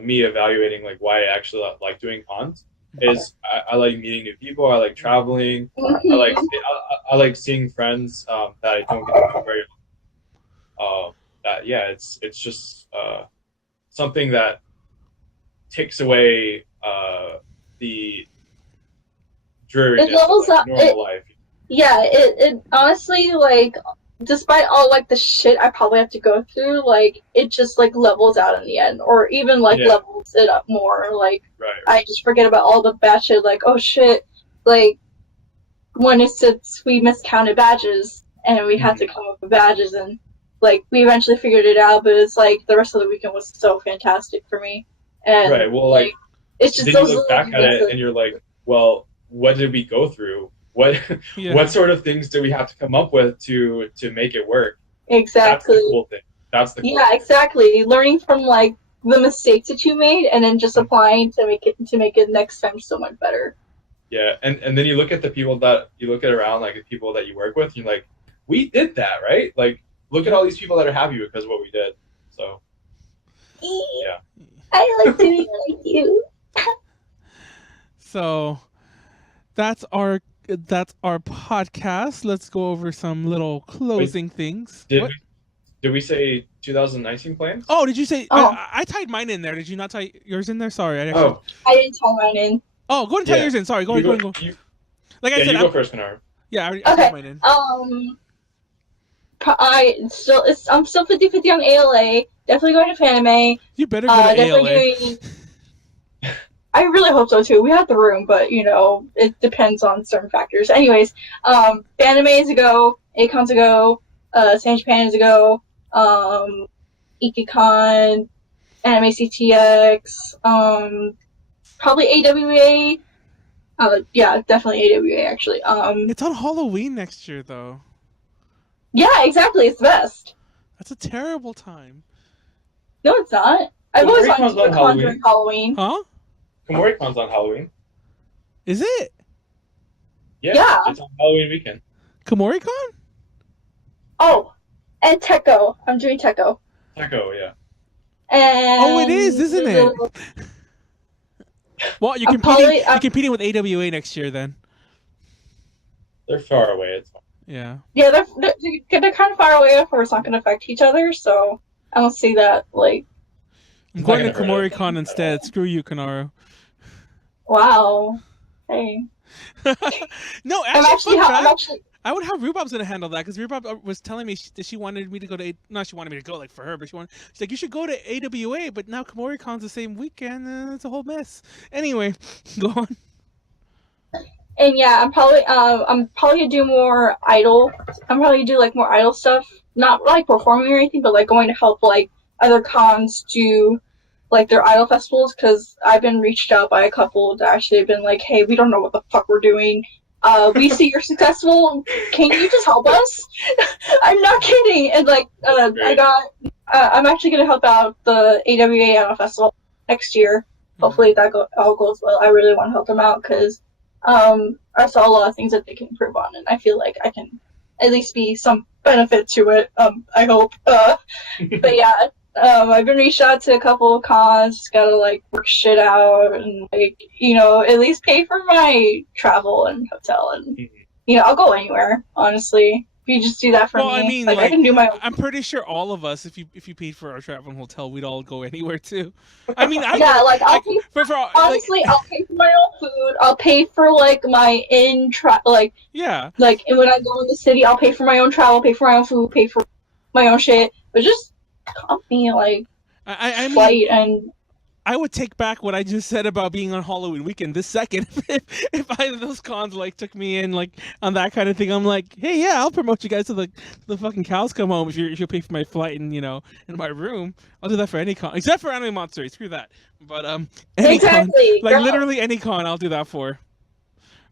me evaluating like why I actually like doing cons. Is I like meeting new people. I like traveling. I like seeing friends that I don't get to know very often. It's just something that takes away the dreariness of like, normal life. Yeah, it honestly, like, despite all, like, the shit I probably have to go through, like, it just, like, levels out in the end, or even, like, levels it up more, like, I just forget about all the bad shit, like, oh shit, like, when we miscounted badges, and we had to come up with badges, and, like, we eventually figured it out, but it's, like, the rest of the weekend was so fantastic for me, and, like, it's just then those you look back at it, and you're like, well, what did we go through? What sort of things do we have to come up with to make it work? Exactly. That's the cool thing. That's the cool thing. Exactly. Learning from like the mistakes that you made and then just applying to make it next time so much better. Yeah, and then you look at the people that you look at around, like the people that you work with, and you're like, we did that, right? Like, look at all these people that are happy because of what we did. So yeah. I like doing it like you. So that's our podcast. Let's go over some little closing things. Did we say 2019 plans? Oh, did you say? Oh. I tied mine in there. Did you not tie yours in there? Sorry, I didn't tie mine in. Oh, go ahead and tie yours in. Sorry, go. Like I said, you go first, Konaru. Yeah, I tied mine in. I'm still 50-50 on ALA. Definitely going to Fanime. You better go to definitely ALA. doing. I really hope so too. We have the room, but it depends on certain factors. Anyways, Fanime is a go. Acon's a go. San Japan is a go. Ikicon, Anime CTX, probably AWA. Yeah, definitely AWA actually. It's on Halloween next year, though. Yeah, exactly. It's the best. That's a terrible time. No, it's not. I've always wanted to do a con during Halloween. Huh? Komori-con's on Halloween. Is it? Yeah. It's on Halloween weekend. Komori-con? Oh, and Tekko. I'm doing Tekko. Tekko, yeah. And it is, isn't it? Well, you're competing with AWA next year, then. They're far away. It's fine. Yeah. Yeah, they're kind of far away, or it's not going to affect each other. So I don't see that like. I'm going to Komori-con instead. Screw you, Konaru. Wow. Hey. No, actually, I would have Rubob's gonna handle that, because Rubob was telling me that she wanted me to go to she wanted me to go like for her, but she's like, you should go to AWA, but now Komori-con's the same weekend, and it's a whole mess. Anyway, go on. And yeah, I'm probably gonna do more idol. I'm probably do like more idol stuff, not like performing or anything, but like going to help like other cons do like their idol festivals, because I've been reached out by a couple that actually have been like, hey, we don't know what the fuck we're doing. We see you're successful. Can you just help us? I'm not kidding. And like, I'm actually gonna help out the AWA Idol Festival next year. Hopefully that all goes well. I really want to help them out because I saw a lot of things that they can improve on, and I feel like I can at least be some benefit to it. I hope. But yeah. I've been reached out to a couple of cons, just gotta like work shit out and like, at least pay for my travel and hotel, and I'll go anywhere, honestly. If you just do that for me. I mean, like I can do my own. I'm pretty sure all of us, if you paid for our travel and hotel, we'd all go anywhere too. I mean, I'll pay for my own food. I'll pay for like my like and when I go in the city, I'll pay for my own travel, pay for my own food, pay for my own shit. But just company like flight, and I would take back what I just said about being on Halloween weekend this second. if either of those cons like took me in like on that kind of thing, I'm like, hey, yeah, I'll promote you guys to the fucking cows come home if you'll pay for my flight and in my room. I'll do that for any con except for Anime Matsuri. Screw that. But any con, like literally any con, I'll do that for.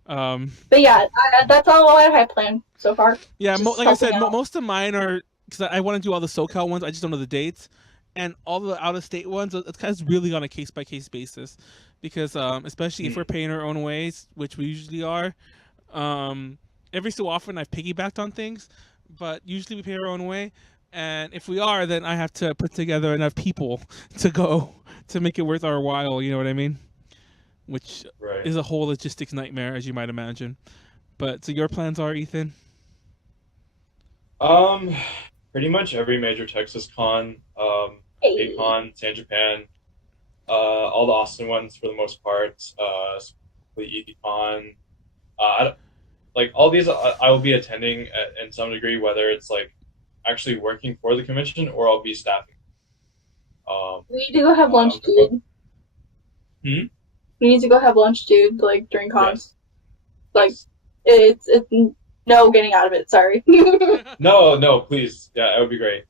But yeah, that's all I had planned so far. Yeah, like I said, most of mine are. Because I want to do all the SoCal ones, I just don't know the dates, and all the out-of-state ones. It's kind of really on a case-by-case basis, because especially if we're paying our own ways, which we usually are. Every so often, I've piggybacked on things, but usually we pay our own way. And if we are, then I have to put together enough people to go to make it worth our while. You know what I mean? Which is a whole logistics nightmare, as you might imagine. But so your plans are, Ethan? Pretty much every major Texas con, A-Con, San Japan, all the Austin ones for the most part, E-Con, like all these I will be attending in some degree, whether it's like actually working for the convention or I'll be staffing. We need to go have lunch, dude. We need to go have lunch, dude, like during cons. Yes. Like, it's no getting out of it, sorry. No, please. Yeah, that would be great.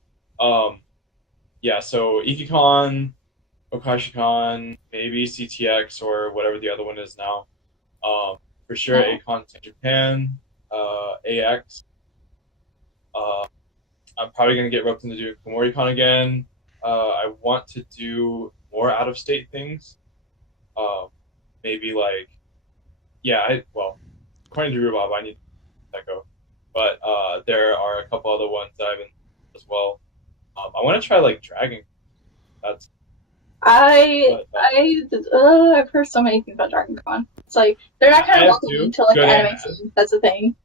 Yeah, so Ikicon, Okashicon, maybe CTX or whatever the other one is now. For sure, A-Con San Japan, AX. I'm probably going to get roped into doing Komori-Con again. I want to do more out-of-state things. Maybe like, according to Rhubarb, I need Tekko. But there are a couple other ones that I've been as well. I want to try like Dragon. I've heard so many things about Dragon Con. It's like they're not kind of welcome into like the anime scene. That's the thing.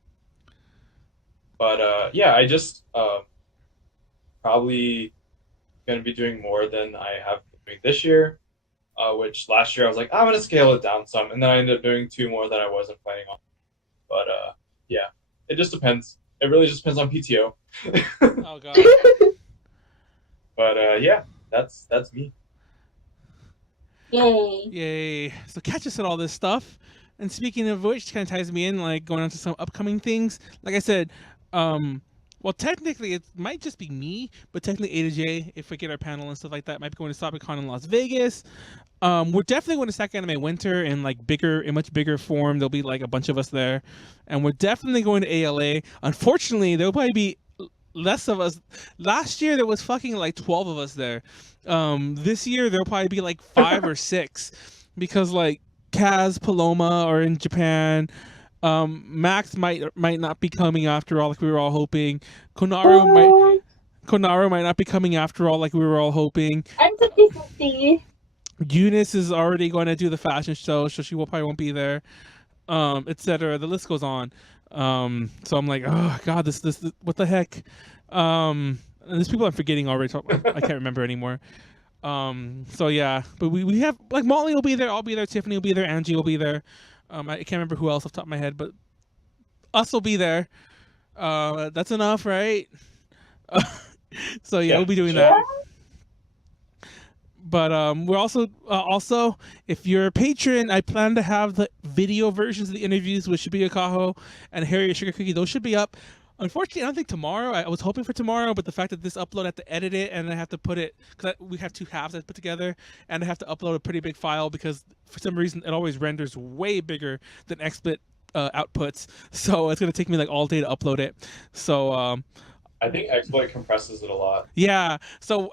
But I just probably going to be doing more than I have been doing this year. Which last year I was like, I'm going to scale it down some, and then I ended up doing 2 more than I wasn't planning on. But it just depends. It really just depends on PTO. Oh god. But yeah, that's me. Yay. Yay. So catch us at all this stuff. And speaking of which, kind of ties me in, like going on to some upcoming things. Like I said, well, technically it might just be me, but technically A to J, if we get our panel and stuff like that, might be going to StoppicCon in Las Vegas. We're definitely going to Stack Anime Winter in like much bigger form. There'll be like a bunch of us there, and we're definitely going to ALA. Unfortunately, there'll probably be less of us. Last year there was fucking like 12 of us there. This year there'll probably be like 5 or 6, because like Kaz, Paloma are in Japan. Max might not be coming after all, like we were all hoping. Konaru might not be coming after all, like we were all hoping. I'm 50-50. Eunice is already going to do the fashion show, so she probably won't be there, etc. The list goes on. So I'm like, oh god, this what the heck? And there's people I'm forgetting already. So I can't remember anymore. So yeah, but we have like Molly will be there, I'll be there, Tiffany will be there, Angie will be there. I can't remember who else off the top of my head, but us will be there. That's enough, right? So yeah, we'll be doing that. But we're also if you're a patron, I plan to have the video versions of the interviews with Shibuya Kaho and Harriet Sugar Cookie. Those should be up. Unfortunately, I don't think tomorrow. I was hoping for tomorrow, but the fact that this upload, I have to edit it, and I have to put it, because we have 2 halves I put together, and I have to upload a pretty big file because for some reason it always renders way bigger than XSplit outputs. So it's gonna take me like all day to upload it. So I think XSplit compresses it a lot. yeah. So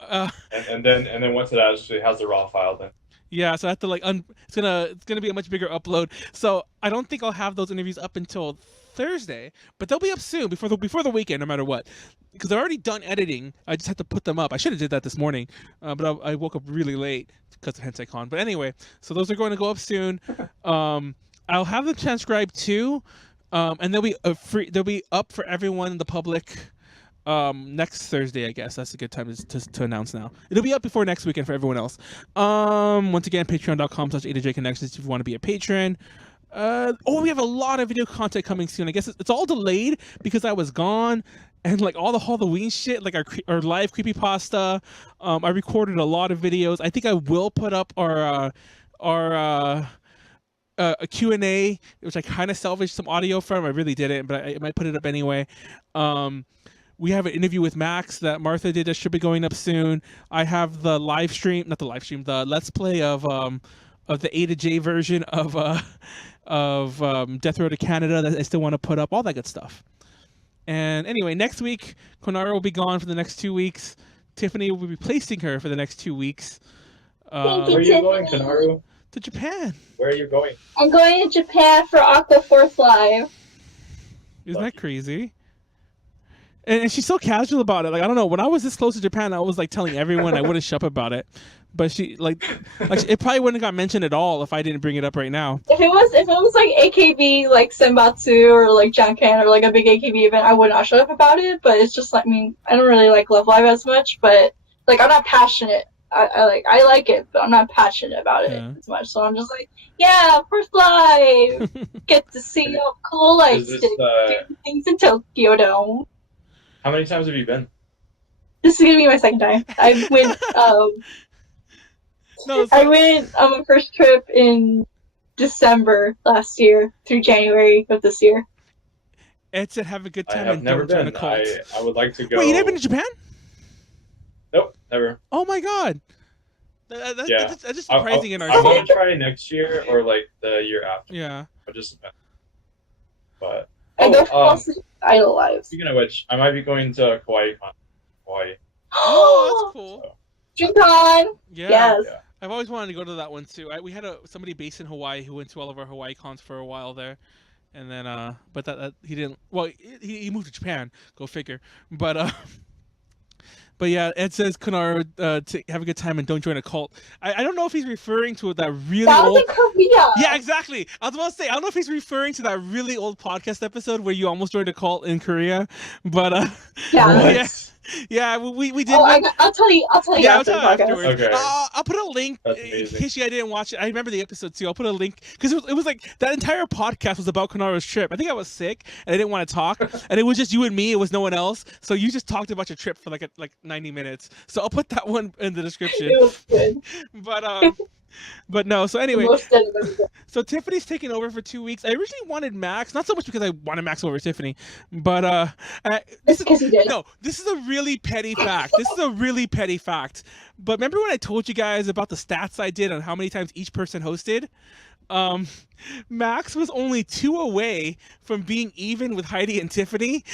and then once it actually has the raw file, then yeah. So I have to like it's gonna be a much bigger upload. So I don't think I'll have those interviews up until Thursday, but they'll be up soon before the weekend, no matter what, because they're already done editing. I just have to put them up. I should have did that this morning, but I woke up really late because of Hentai Con. But anyway, so those are going to go up soon. I'll have them transcribed too, and they'll be up for everyone in the public next Thursday. I guess that's a good time to announce now. It'll be up before next weekend for everyone else. Once again, patreon.com/A2J if you want to be a patron. We have a lot of video content coming soon. I guess it's all delayed because I was gone, and like all the Halloween shit, like our live creepypasta. I recorded a lot of videos. I think I will put up our a Q&A, which I kind of salvaged some audio from. I really didn't, but I might put it up anyway. We have an interview with Max that Martha did that should be going up soon. I have the the Let's Play of the A to J version of Death Row to Canada that I still want to put up, all that good stuff. And anyway, next week, Konaru will be gone for the next 2 weeks. Tiffany will be replacing her for the next 2 weeks. Where are you going, Konaru? To Japan. Where are you going? I'm going to Japan for Aqua Force Live. Isn't that crazy? And she's so casual about it. Like, I don't know. When I was this close to Japan, I was like telling everyone I wouldn't shut up about it. But she like it probably wouldn't have got mentioned at all if I didn't bring it up right now. If it was like AKB, like Senbatsu or like Janken or like a big AKB event, I would not shut up about it. But it's just like, I mean, I don't really like Love Live as much, but like I'm not passionate. I like it, but I'm not passionate about it as much. So I'm just like, yeah, First Live, get to see how cool like do things in Tokyo Dome. How many times have you been? This is gonna be my second time. I went I went on my first trip in December last year through January of this year. Ed said have a good time. I have never been. I would like to go. Wait, you never been to Japan? Nope, never. Oh my god. That's just surprising in our I want to try next year or like the year after. Yeah. I'll just but I go for Idol Live. Speaking of which, I might be going to Hawaii. Oh, that's cool. DreamCon. Yeah. Yes. Yeah. I've always wanted to go to that one too. We had somebody based in Hawaii who went to all of our Hawaii cons for a while there, and then but that he didn't. Well, he moved to Japan. Go figure. But yeah, Ed says Konaru to have a good time and don't join a cult. I don't know if he's referring to that really old. That was in Korea. Yeah, exactly. I was about to say I don't know if he's referring to that really old podcast episode where you almost joined a cult in Korea, but yeah. Yeah, we did. Oh, one. I'll tell you. I'll tell you Yeah, I'll after tell the you podcast. afterwards. Okay. I'll put a link That's in amazing. case I didn't watch it. I remember the episode too. I'll put a link because it was like that entire podcast was about Konaru's trip. I think I was sick and I didn't want to talk, and it was just you and me. It was no one else. So you just talked about your trip for like 90 minutes. So I'll put that one in the description. It was good. But no. So The anyway, most dead of everything. so Tiffany's taking over for 2 weeks. I originally wanted Max, not so much because I wanted Max over Tiffany, but It's because he did. no, this is a really petty fact. This is a really petty fact. But remember when I told you guys about the stats I did on how many times each person hosted? Max was only 2 away from being even with Heidi and Tiffany.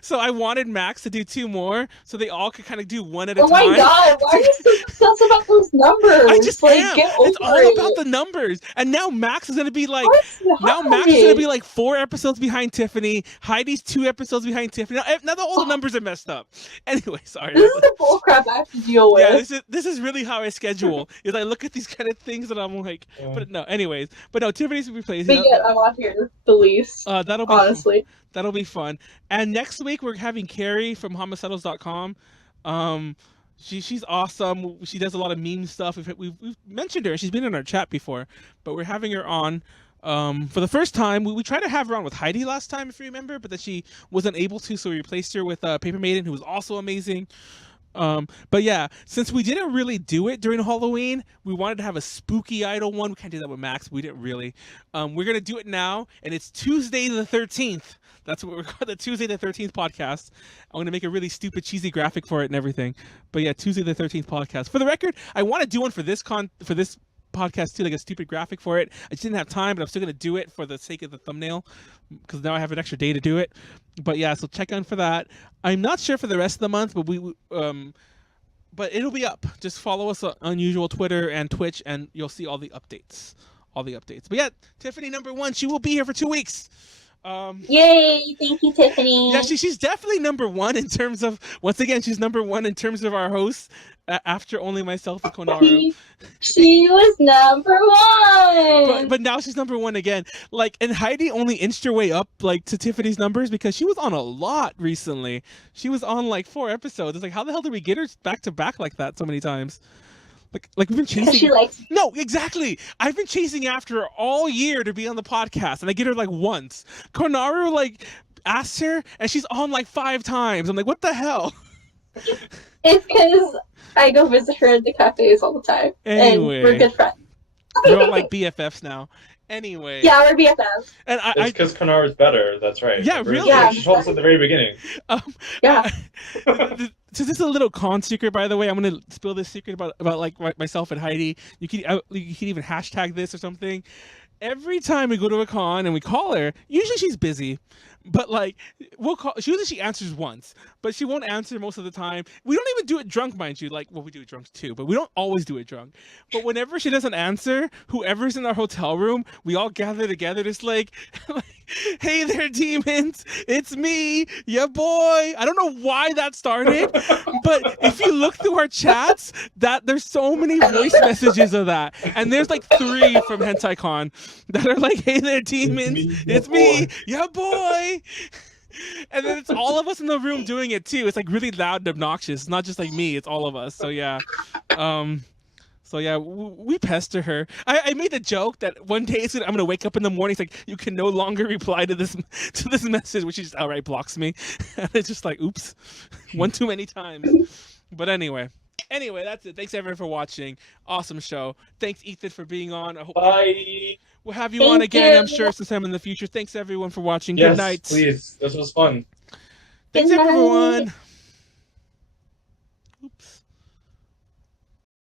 So I wanted Max to do 2 more so they all could kind of do one at a Oh time. my god, why are you so obsessed about those numbers? I just like, am. Get over It's all it. about the numbers. And now Max is going to be like, What's now Max is gonna be like 4 episodes behind Tiffany. Heidi's 2 episodes behind Tiffany. Now all the numbers are messed up. Anyway, sorry. This is the bullcrap I have to deal with. Yeah, this is really how I schedule. Is I look at these kind of things and I'm like, but no. Anyways, but no, Tiffany's will be playing. But yet, I want to hear the least. That'll be honestly. That'll be fun. And next week we're having Carrie from homicidals.com. She's awesome. She does a lot of meme stuff. We've mentioned her. She's been in our chat before, but we're having her on for the first time. We tried to have her on with Heidi last time, if you remember, but that she wasn't able to, so we replaced her with Paper Maiden, who was also amazing. But yeah, since we didn't really do it during Halloween, we wanted to have a spooky idol one. We can't do that with Max. We didn't really. We're gonna do it now, and it's Tuesday the 13th. That's what we're calling the Tuesday the 13th podcast. I'm gonna make a really stupid, cheesy graphic for it and everything. But yeah, Tuesday the 13th podcast. For the record, I want to do one for this podcast too, like a stupid graphic for it. I just didn't have time, but I'm still gonna do it for the sake of the thumbnail because now I have an extra day to do it. But yeah, so check on for that. I'm not sure for the rest of the month, but but it'll be up. Just follow us on usual Twitter and Twitch, and you'll see all the updates. But yeah, Tiffany #1, she will be here for 2 weeks. Yay! Thank you, Tiffany. Yeah, she's definitely #1 in terms of. Once again, she's #1 in terms of our hosts after only myself and Konaru. She was #1. But now she's #1 again. Like, and Heidi only inched her way up like to Tiffany's numbers because she was on a lot recently. She was on like 4 episodes. It's like, how the hell did we get her back to back like that so many times? Like we've been chasing. She likes. No, exactly. I've been chasing after her all year to be on the podcast, and I get her like once. Konaru like asked her, and she's on like 5 times. I'm like, what the hell? It's because I go visit her at the cafes all the time, Anyway. and we're good friends. We're all like BFFs now. Anyway. Yeah, we're BFFs. And It's because Konaru's better. That's right. Yeah, really? Yeah. She told us at the very beginning. Yeah. So this is a little con secret, by the way. I'm gonna spill this secret about like myself and Heidi. You can even hashtag this or something. Every time we go to a con and we call her, usually she's busy, but like we'll call. Usually she answers once, but she won't answer most of the time. We don't even do it drunk, mind you. Like, well, we do it drunk too, but we don't always do it drunk. But whenever she doesn't answer, whoever's in our hotel room, we all gather together. Just like hey there, demons, it's me, yeah, boy. I don't know why that started, but if you look through our chats, there's so many voice messages of that, and there's like 3 from Hentai Con that are like, hey there, demons, it's me, yeah, boy. And then it's all of us in the room doing it too. It's like really loud and obnoxious. It's not just like me, it's all of us. So yeah. So yeah, we pester her. I made the joke that one day I'm gonna wake up in the morning. It's like, you can no longer reply to this message, which she just outright blocks me. And it's just like, oops, one too many times. But anyway, that's it. Thanks everyone for watching. Awesome show. Thanks Ethan for being on. I hope Bye. we'll have you on again. I'm sure sometime in the future. Thanks everyone for watching. Yes, Good night. please. This was fun. Thanks Good night. everyone.